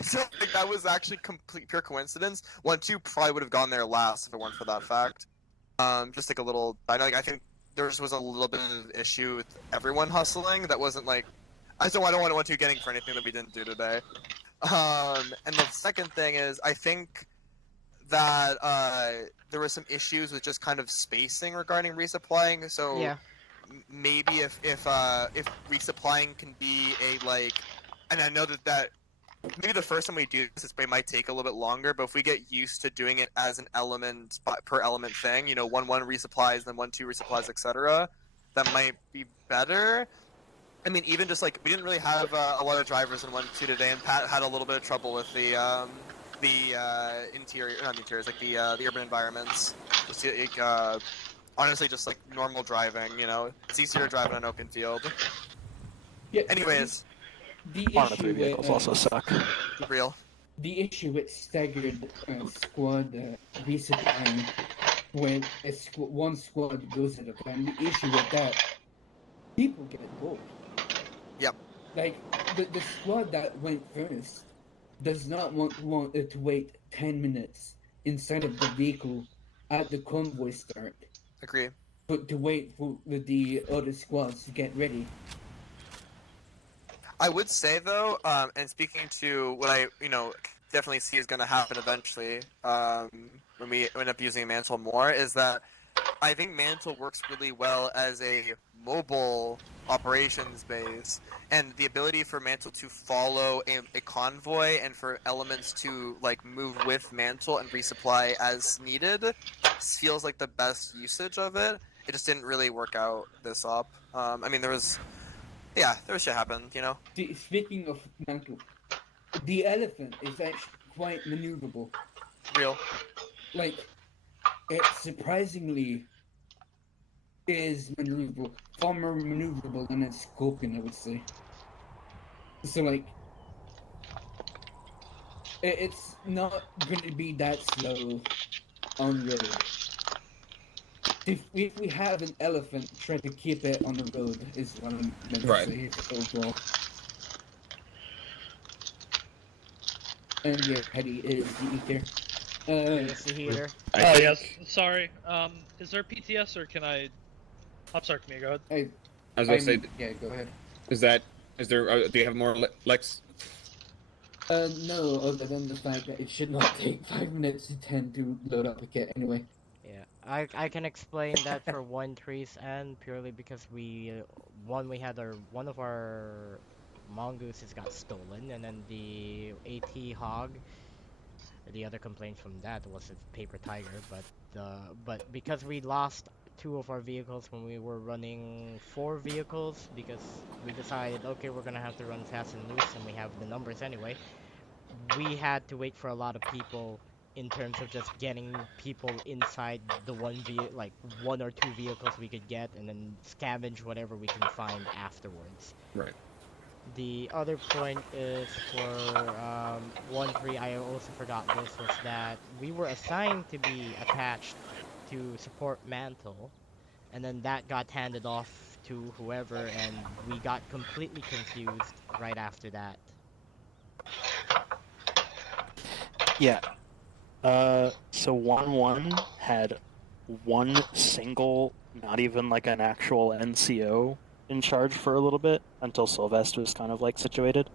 So like, that was actually complete pure coincidence. 1-2 probably would have gone there last if it weren't for that fact. Just like a little. I know. Like, I think there was a little bit of issue with everyone hustling. That wasn't like. I don't want 1-2 getting for anything that we didn't do today. And the second thing is, I think that there were some issues with just kind of spacing regarding resupplying. So maybe if resupplying can be a like, and I know that maybe the first time we do this, it might take a little bit longer. But if we get used to doing it as an element per element thing, 1-1 resupplies, then 1-2 resupplies, etc., that might be better. I mean, even just like we didn't really have a lot of drivers in 1-2 today, and Pat had a little bit of trouble with the interior, not the interiors, like the urban environments. Just honestly, just like normal driving. It's easier to drive in an open field. Yeah. Anyways, the Arma issue 3 vehicles with, also suck. Real. The issue with staggered squad resupplying, when one squad goes at a time, the issue with that, people get bored. Yep. Like, the squad that went first does not want to wait 10 minutes inside of the vehicle at the convoy start. Agree. But to wait for the other squads to get ready. I would say though, and speaking to what I definitely see is going to happen eventually, when we end up using Mantle more, is that I think Mantle works really well as a mobile operations base, and the ability for Mantle to follow a convoy and for elements to like move with Mantle and resupply as needed feels like the best usage of it. It just didn't really work out this op. I mean, there was shit happened, Speaking of Mantle, the elephant is actually quite maneuverable. Real. Like, it surprisingly is maneuverable. Far more maneuverable than a Scorpion, I would say. So, like, it's not going to be that slow on road. If we have an elephant, try to keep it on the road is what I'm meant to say overall. And yeah, Petty is the eater. It's the heater. Oh yes, sorry. Is there PTS or can I? I'm sorry, can you go ahead? I was gonna say, yeah, go ahead. Is there? Do you have more Lex? No, other than the fact that it should not take 5 minutes to 10 to load up a kit anyway. Yeah, I can explain that for 1-3's end purely because we had one of our mongooses got stolen, and then the AT hog. The other complaint from that was a paper tiger, but because we lost 2 of our vehicles when we were running 4 vehicles, because we decided, okay, we're gonna have to run fast and loose, and we have the numbers anyway. We had to wait for a lot of people in terms of just getting people inside the like 1 or 2 vehicles we could get, and then scavenge whatever we can find afterwards. Right. The other point is for 1-3, I also forgot this, was that we were assigned to be attached to support Mantle, and then that got handed off to whoever, and we got completely confused right after that. Yeah. So 1-1 had one single, not even like an actual NCO in charge for a little bit until Sylvest was kind of like situated,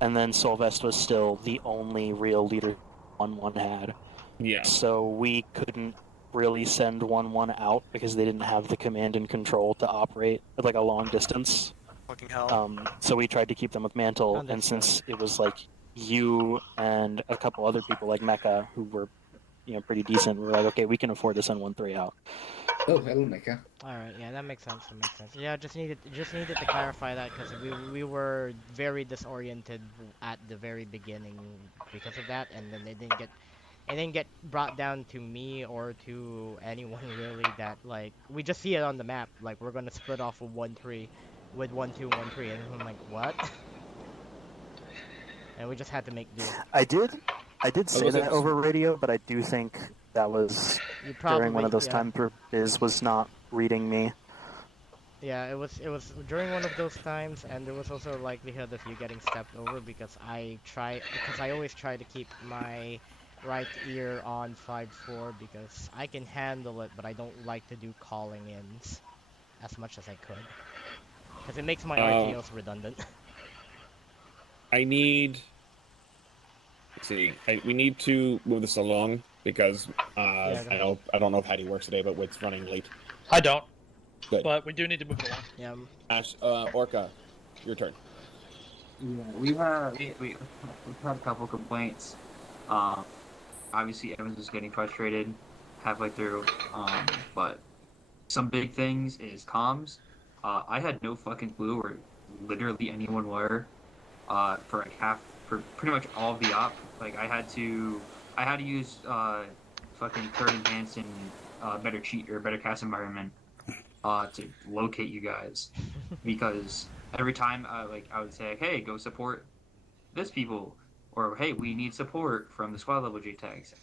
and then Sylvest was still the only real leader 1-1 had. Yeah. So we couldn't really send 1-1 out because they didn't have the command and control to operate at like a long distance. Fucking hell. So we tried to keep them with Mantle, and Understood. since it was like you and a couple other people like Mecha who were, pretty decent, we were like, okay, we can afford to send 1-3 out. Oh, hello, Mecha. All right, yeah, that makes sense. That makes sense. Yeah, just needed to clarify that because we were very disoriented at the very beginning because of that, and then it didn't get brought down to me or to anyone really. That like we just see it on the map, like we're gonna split off with 1-3, with 1-2, 1-3, and I'm like, what? And we just had to make do. I did say that over radio, but I do think that was during one of those times where Biz was not reading me. Yeah, it was during one of those times, and there was also a likelihood of you getting stepped over because I always try to keep my right ear on 5-4 because I can handle it, but I don't like to do calling ins as much as I could because it makes my RTOs redundant. I need. Let's see. We need to move this along because I don't know if Hattie works today, but it's running late. I don't. Good. But we do need to move along. Yeah. Ash, Orca, your turn. Yeah, we've had a couple complaints. Obviously, Evans is getting frustrated halfway through. But some big things is comms. I had no fucking clue where literally anyone were. For pretty much all of the op. Like I had to use fucking third enhanced and better cheat or better cast environment to locate you guys because every time I would say, hey, go support this people, or hey, we need support from the squad level JTAGs.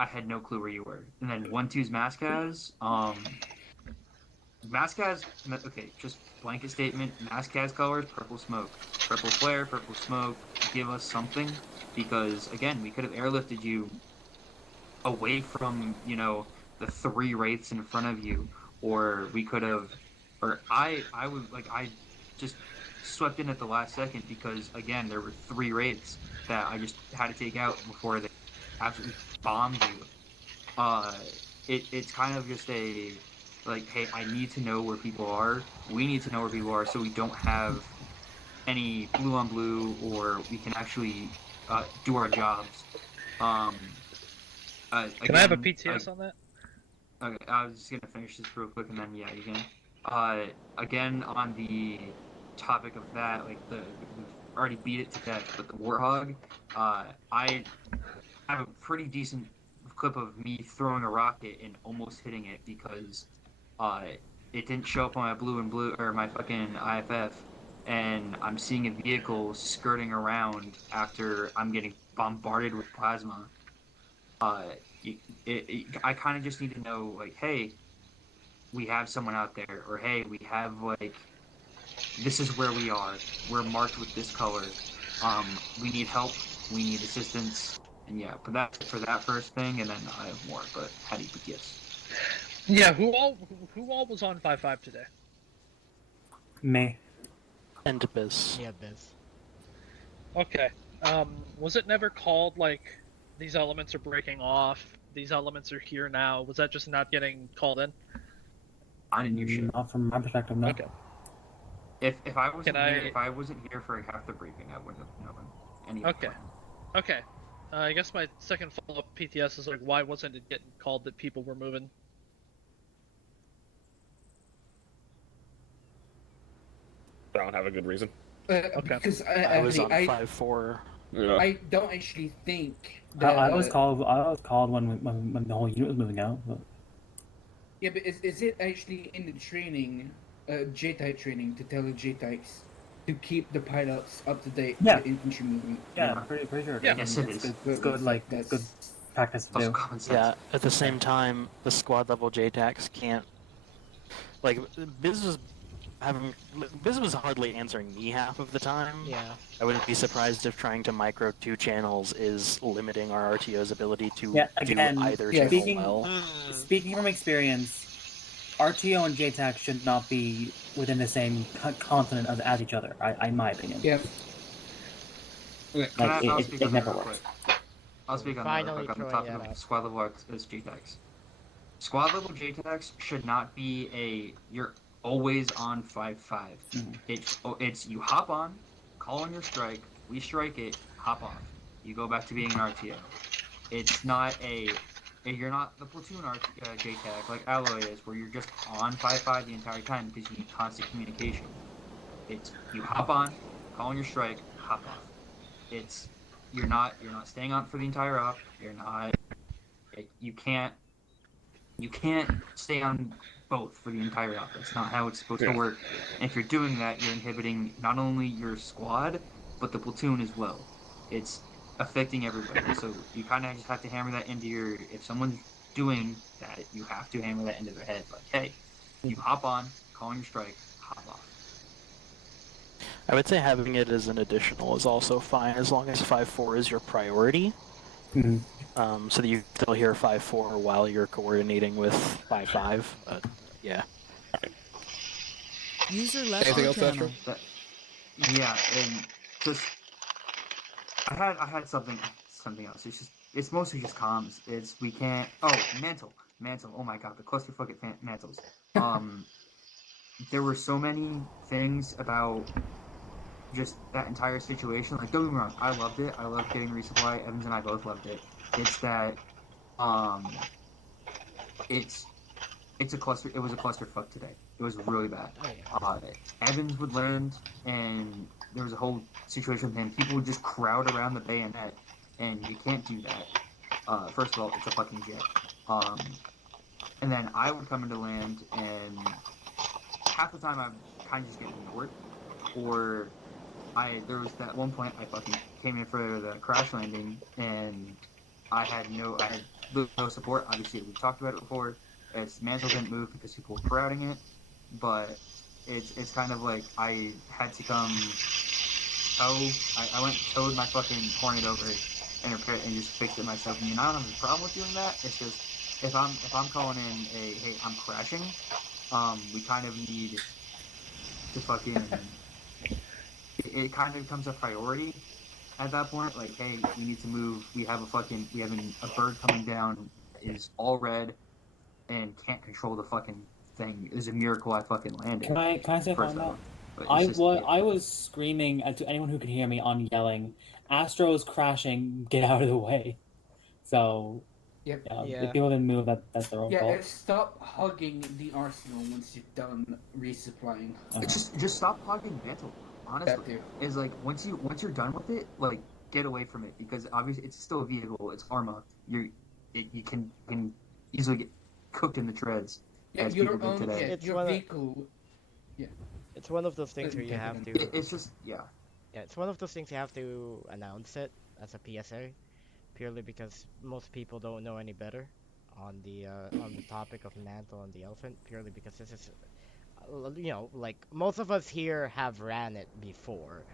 I had no clue where you were. And then 1-2's Maskaz, Maskaz, okay, just blanket statement, Maskaz colors, purple smoke. Purple flare, purple smoke, give us something, because, again, we could have airlifted you away from, the 3 wraiths in front of you, or we could have, or I just swept in at the last second because, again, there were 3 wraiths that I just had to take out before they absolutely bombed you. It's kind of just a, like, hey, I need to know where people are. We need to know where people are so we don't have any blue on blue, or we can actually do our jobs. Can I have a PTS on that? Okay, I was just gonna finish this real quick, and then yeah, you can. Again, on the topic of that, like we've already beat it to death, but the Warthog, I have a pretty decent clip of me throwing a rocket and almost hitting it because it didn't show up on my blue and blue or my fucking IFF, and I'm seeing a vehicle skirting around after I'm getting bombarded with plasma. I kind of just need to know, like, hey, we have someone out there, or hey, we have, like, this is where we are. We're marked with this color. We need help. We need assistance. And yeah, but that's for that first thing, and then I have more, but how do you put yes? Yeah, who all was on 5-5 today? Me. And Biz. Yeah, Biz. Okay. Was it never called, like, these elements are breaking off, these elements are here now? Was that just not getting called in? I didn't hear shit. Not from my perspective, no. Okay. If I wasn't here for half the briefing, I wouldn't have known any. Okay. Okay. I guess my second follow-up PTS is like, why wasn't it getting called that people were moving? I don't have a good reason. Okay. Because I was on 5-4. Yeah. I don't actually think that. I was called when the whole unit was moving out. But... Yeah, but is it actually in the training, JTAG training, to tell the JTAGs to keep the pilots up to date with infantry movement? Yeah, I'm pretty sure. Yeah, yes, it is. It's good, like, good practice to do. Yeah, at the same time, the squad level JTACs can't. Like, Biz was hardly answering me half of the time. Yeah. I wouldn't be surprised if trying to micro 2 channels is limiting our RTO's ability to do either channel well. Speaking from experience, RTO and JTAC should not be within the same continent as each other, in my opinion. Yep. Okay, I'll speak it on that never real works. quick. I'll speak on that real quick on the topic of squad level as JTACs. Squad level JTACs should not be you're always on 5-5. It's you hop on, call on your strike, we strike it, hop off. You go back to being an RTO. It's not you're not the platoon JTAC like Alloy is, where you're just on 5-5 the entire time because you need constant communication. It's you hop on, call on your strike, hop off. It's you're not staying on for the entire op. You're not. You can't stay on both for the entire op. That's not how it's supposed to work. And if you're doing that, you're inhibiting not only your squad but the platoon as well. It's affecting everybody. So you kind of just have to hammer that into your. If someone's doing that, you have to hammer that into their head. Like, hey, you hop on, call on your strike, hop off. I would say having it as an additional is also fine, as long as 5-4 is your priority. So that you still hear 5-4 while you're coordinating with 5-5. But yeah. User left Anything your else, channel. Yeah, and just I had something else. It's mostly just comms. We can't. Oh, mantle. Oh my god, the clusterfuck at mantles. There were so many things about just that entire situation. Like, don't get me wrong, I loved it. I loved getting resupply. Evans and I both loved it. It's that, it's a cluster. It was a clusterfuck today. It was really bad. Evans would land, and there was a whole situation with him. People would just crowd around the bayonet, and you can't do that. First of all, it's a fucking jet. And then I would come into land, and half the time I kind of just get ignored, or there was that one point I fucking came in for the crash landing, and I had no support. Obviously, we talked about it before. Mantle didn't move because people were crowding it, but it's kind of like I had to come I went towed my fucking Hornet over and repaired and just fixed it myself. I mean, I don't have a problem with doing that. It's just if I'm calling in hey, I'm crashing, we kind of need to fucking it kind of becomes a priority at that point. Like, hey, we need to move. We have a bird coming down, is all red and can't control the fucking thing. It was a miracle I fucking landed. Can I say first something? off? I was screaming to anyone who could hear me on yelling, "Astro's crashing! Get out of the way!" So, Yep. if people didn't move, that's their own fault. Yeah, stop hugging the arsenal once you're done resupplying. Just stop hugging mantle. Honestly, is like once you're done with it, like get away from it, because obviously it's still a vehicle. It's Arma. You can easily get cooked in the treads. Yeah, as your people own did today. your vehicle. Yeah. It's one of those things where you have to. It's just Yeah, it's one of those things you have to announce it as a PSA, purely because most people don't know any better on the topic of mantle and the elephant. Purely because this is, like most of us here have ran it before,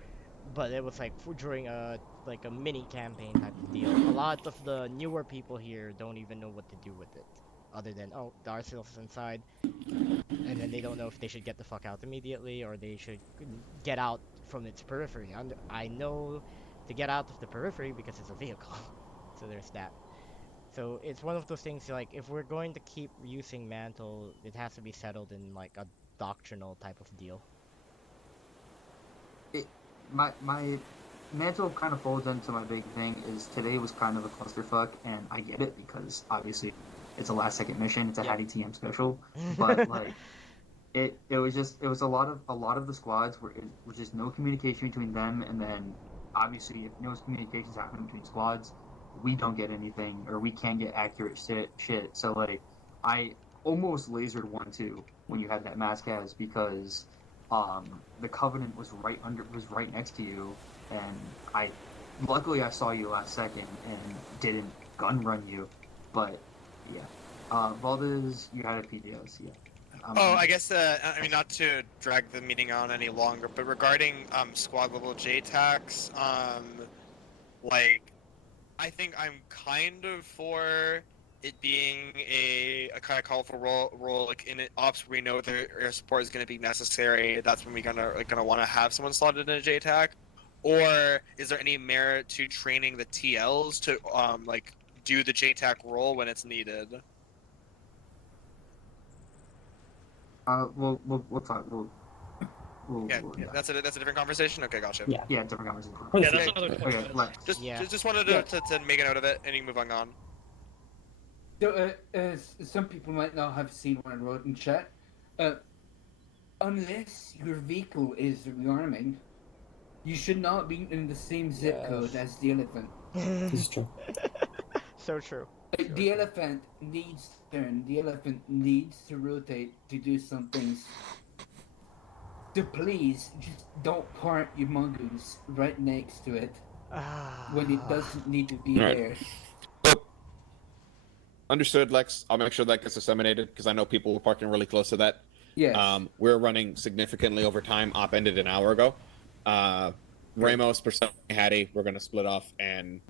but it was like during a mini campaign type of deal. A lot of the newer people here don't even know what to do with it, other than the arsenal's inside, and then they don't know if they should get the fuck out immediately or they should get out from its periphery. I know to get out of the periphery because it's a vehicle, so there's that. So it's one of those things, like, if we're going to keep using mantle, it has to be settled in like a doctrinal type of deal. my mantle kind of folds into my big thing. Is today was kind of a clusterfuck, and I get it because obviously it's a last second mission. It's a Hattie TM special, but like it was a lot of the squads where it was just no communication between them, and then obviously if no communications happening between squads, we don't get anything, or we can't get accurate shit. So like I almost lasered 1-2 when you had that mass cas, because the Covenant was right next to you, and luckily I saw you last second and didn't gun run you, but yeah. Valdez, you had a PDOs, yeah. I guess, I mean, not to drag the meeting on any longer, but regarding squad level JTACs, like, I think I'm kind of for it being a kind of colorful role like in ops, we know their air support is going to be necessary. That's when we gonna want to have someone slotted in a JTAC, or is there any merit to training the TLs to like do the JTAC role when it's needed? We'll talk. Yeah, that's a different conversation. Okay, gotcha. Yeah, different conversation. Yeah, that's another 20 Okay, minutes. Just wanted to make a note of it, and you can move on. So, some people might not have seen what I wrote in chat. Unless your vehicle is rearming, you should not be in the same zip code as the elephant. This is true. So true. The elephant needs to turn. The elephant needs to rotate to do some things. So please, just don't park your mongoose right next to it when it doesn't need to be Alright. there. Understood, Lex. I'll make sure that gets disseminated because I know people were parking really close to that. Yes. We're running significantly over time. Op ended an hour ago. Ramos, Persona, Hattie, we're gonna split off and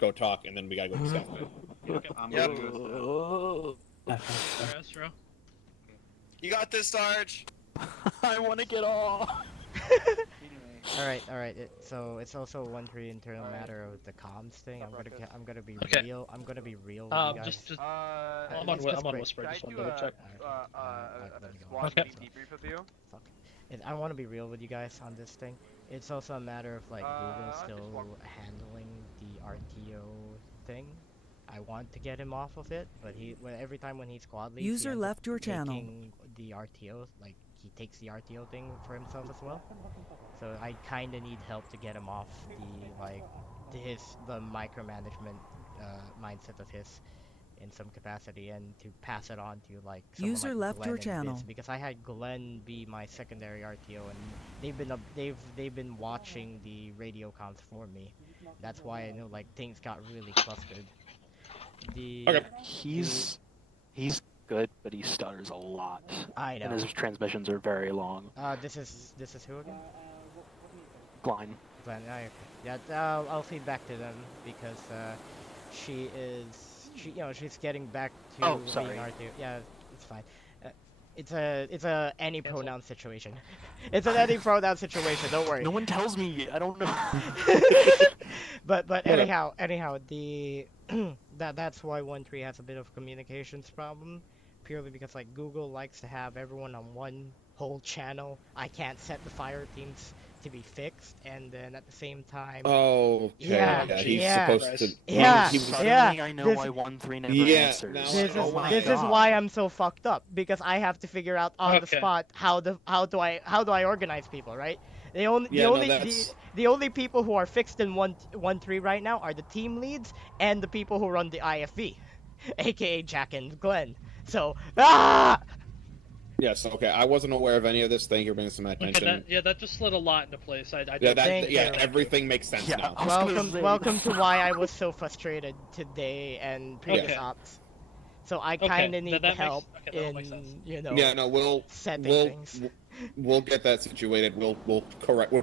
go talk, and then we gotta go to staff. Yep. You got this, Sarge. I want to get off. Alright. So it's also one pretty internal matter of the comms thing. I'm gonna be real. I'm gonna be real with you guys. I'm on Whisper. Just one double check. Okay. Debrief with you. I want to be real with you guys on this thing. It's also a matter of like Google still handling the RTO thing. I want to get him off of it, but every time when he squad leads, User he ends left up your channel. making the RTO, like he takes the RTO thing for himself as well. So I kind of need help to get him off the micromanagement mindset of his in some capacity, and to pass it on to like someone User like left Glenn your and channel. Biz, because I had Glenn be my secondary RTO, and they've been watching the radio comms for me. That's why I know like things got really clustered. He's good, but he stutters a lot. I know. And his transmissions are very long. This is who again? Glenn. Glenn. Yeah. I'll feed back to them because she's getting back to sorry. being RTO. Yeah, it's fine. It's a any pronoun situation. It's an any pronoun situation. Don't worry. No one tells me. I don't know. but anyhow, the that's why 1.3 has a bit of communications problem, purely because like Google likes to have everyone on one whole channel. I can't set the fire teams to be fixed, and then at the same time. Oh, okay. Yeah. He's supposed to. Suddenly I know why 1.3 never answers. This is why I'm so fucked up, because I have to figure out on the spot how do I organize people, right? The only people who are fixed in 1.3 right now are the team leads and the people who run the IFV, aka Jack and Glenn. So Yes. Okay. I wasn't aware of any of this. Thank you for bringing some attention. That just slid a lot into place. Everything makes sense now. Welcome to why I was so frustrated today and previous ops. So I kind of need help in setting things. We'll get that situated. We'll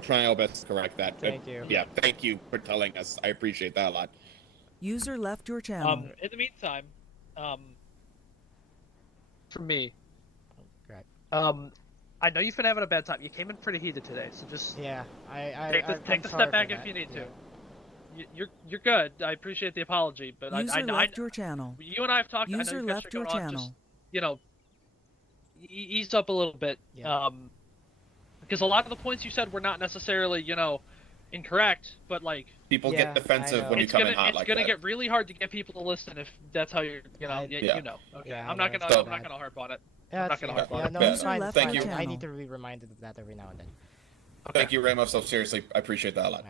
try our best to correct that. Thank you. Yeah, thank you for telling us. I appreciate that a lot. User left your channel. In the meantime, for me, I know you've been having a bad time. You came in pretty heated today, so just take the step back if you need to. You're good. I appreciate the apology, but User left your channel. You and I have talked. User I know left your channel. Just, ease up a little bit. Because a lot of the points you said were not necessarily, incorrect, but like people get defensive when you come in hot like that. It's gonna get really hard to get people to listen if that's how you're, Okay, I'm not gonna harp on it. Yeah, I'm not gonna harp on it. No, it's fine. Thank you. I need to be reminded of that every now and then. Thank you, Ramos. So seriously, I appreciate that a lot.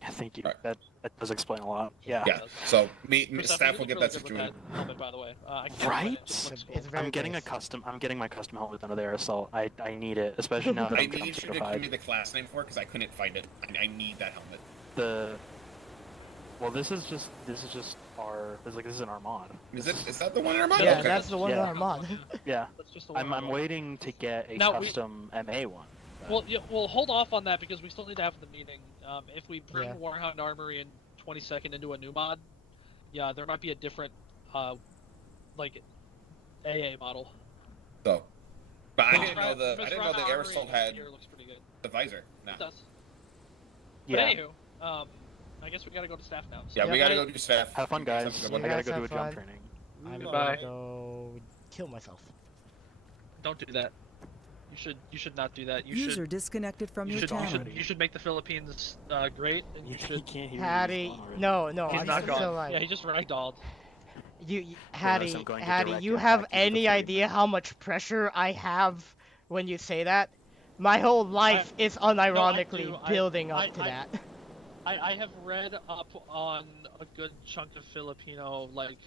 Yeah, thank you. Right. That does explain a lot. Yeah. So staff will get that situated. Helmet, by the way. Right? I'm getting my custom helmet under the air assault. I need it, especially now that I I'm need you to certified. give me the class name for it because I couldn't find it. I need that helmet. This is just our. This is an Armad. Is that the one in Armad? Yeah, okay. that's the one in Armad. Yeah. I'm waiting to get a custom MA one. Well, we'll hold off on that because we still need to have the meeting. If we bring Warhound Armory and 22nd into a new mod, there might be a different like AA model. So, but I Miss didn't know the Armory aerosol had here looks pretty good. the visor. No. It does. Yeah. But anywho, I guess we gotta go to staff now. Yeah, we gotta go do staff. Have fun, guys. I gotta go do a jump training. I'm Goodbye. gonna go kill myself. Don't do that. You should not do that. You User should disconnected from you your should, channel. you should make the Philippines great, and you should. Hattie, no, He's I'm not still gone. alive. Yeah, he just ragdolled. Hattie, I'm going to Hattie, direct you it have back into the any idea how much pressure I have when you say that? My whole life is unironically building up to that. I have read up on a good chunk of Filipino, like,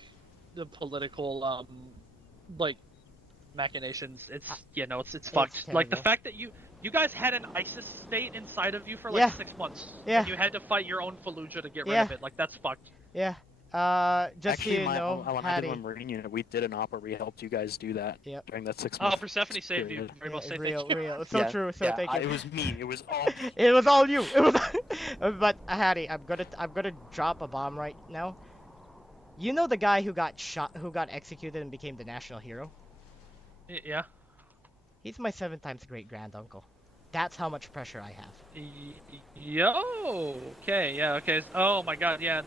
the political, like, machinations. It's, it's fucked. Like, the terrible. fact that you guys had an ISIS state inside of you for, like, Yeah. 6 months. Yeah. And you had to fight your own Fallujah to get rid Yeah. of it. Like, that's fucked. Yeah. Just Actually, so you know, when I Hattie. did my Marine unit, we did an op where we helped you guys do that during that 6 Oh, months. Persephone saved you. Very well said. Real, Thank you. real. So true. So thank you. It was me. It was all. It was all you. It was. But Hattie, I'm gonna drop a bomb right now. You know the guy who got executed and became the national hero? Yeah. He's my 7 times great grand uncle. That's how much pressure I have. Yo. Okay. Yeah. Okay. Oh my God. Yeah.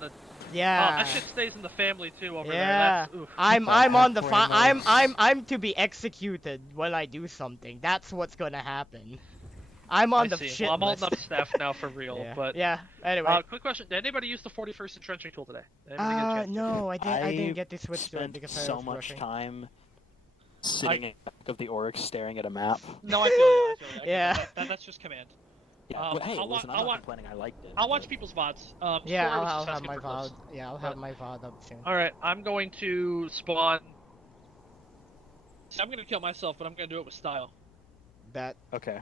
Yeah. That shit stays in the family too over Yeah. there. That's, oof. I'm on the I'm to be executed when I do something. That's what's gonna happen. I'm on I the see. shit Well, I'm list. holding up staff now for real. Yeah. But yeah. Anyway. Quick question: did anybody use the 41st entrenching tool today? Did anybody get a chance? No, I didn't get to switch to it spent because I so was much rushing. time sitting in the back of the Oryx staring at a map. No, I feel you. I feel you. I Yeah. get that. That's just command. Yeah. Well, hey, listen, I'm not complaining. I liked it. I'll watch people's VODs. Yeah, Sora was I'll just have asking my for clips. VOD. Yeah, I'll have my VOD up soon. All right, I'm going to spawn. See, I'm gonna kill myself, but I'm gonna do it with style. Bet. Okay.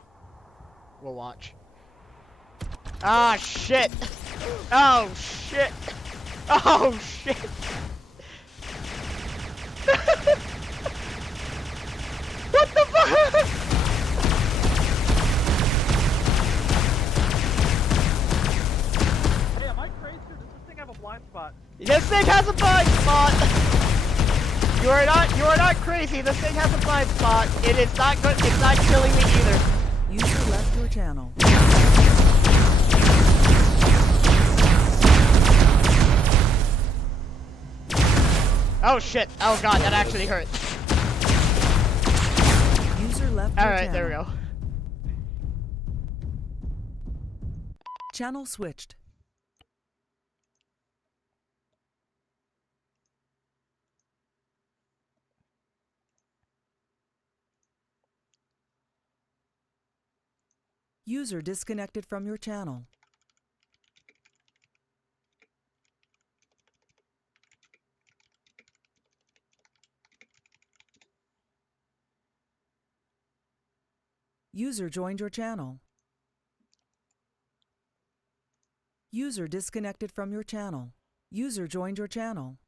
We'll watch. Ah, shit! Oh, shit! Oh, shit! What the fuck? Hey, am I crazy? Does this thing have a blind spot? This thing has a blind spot! You are not crazy, this thing has a blind spot. It is not good, it's not killing me either. User left your channel. Oh shit, oh god, that actually hurt. User left your Alright, channel. there we go. Channel switched. User disconnected from your channel. User joined your channel. User disconnected from your channel. User joined your channel.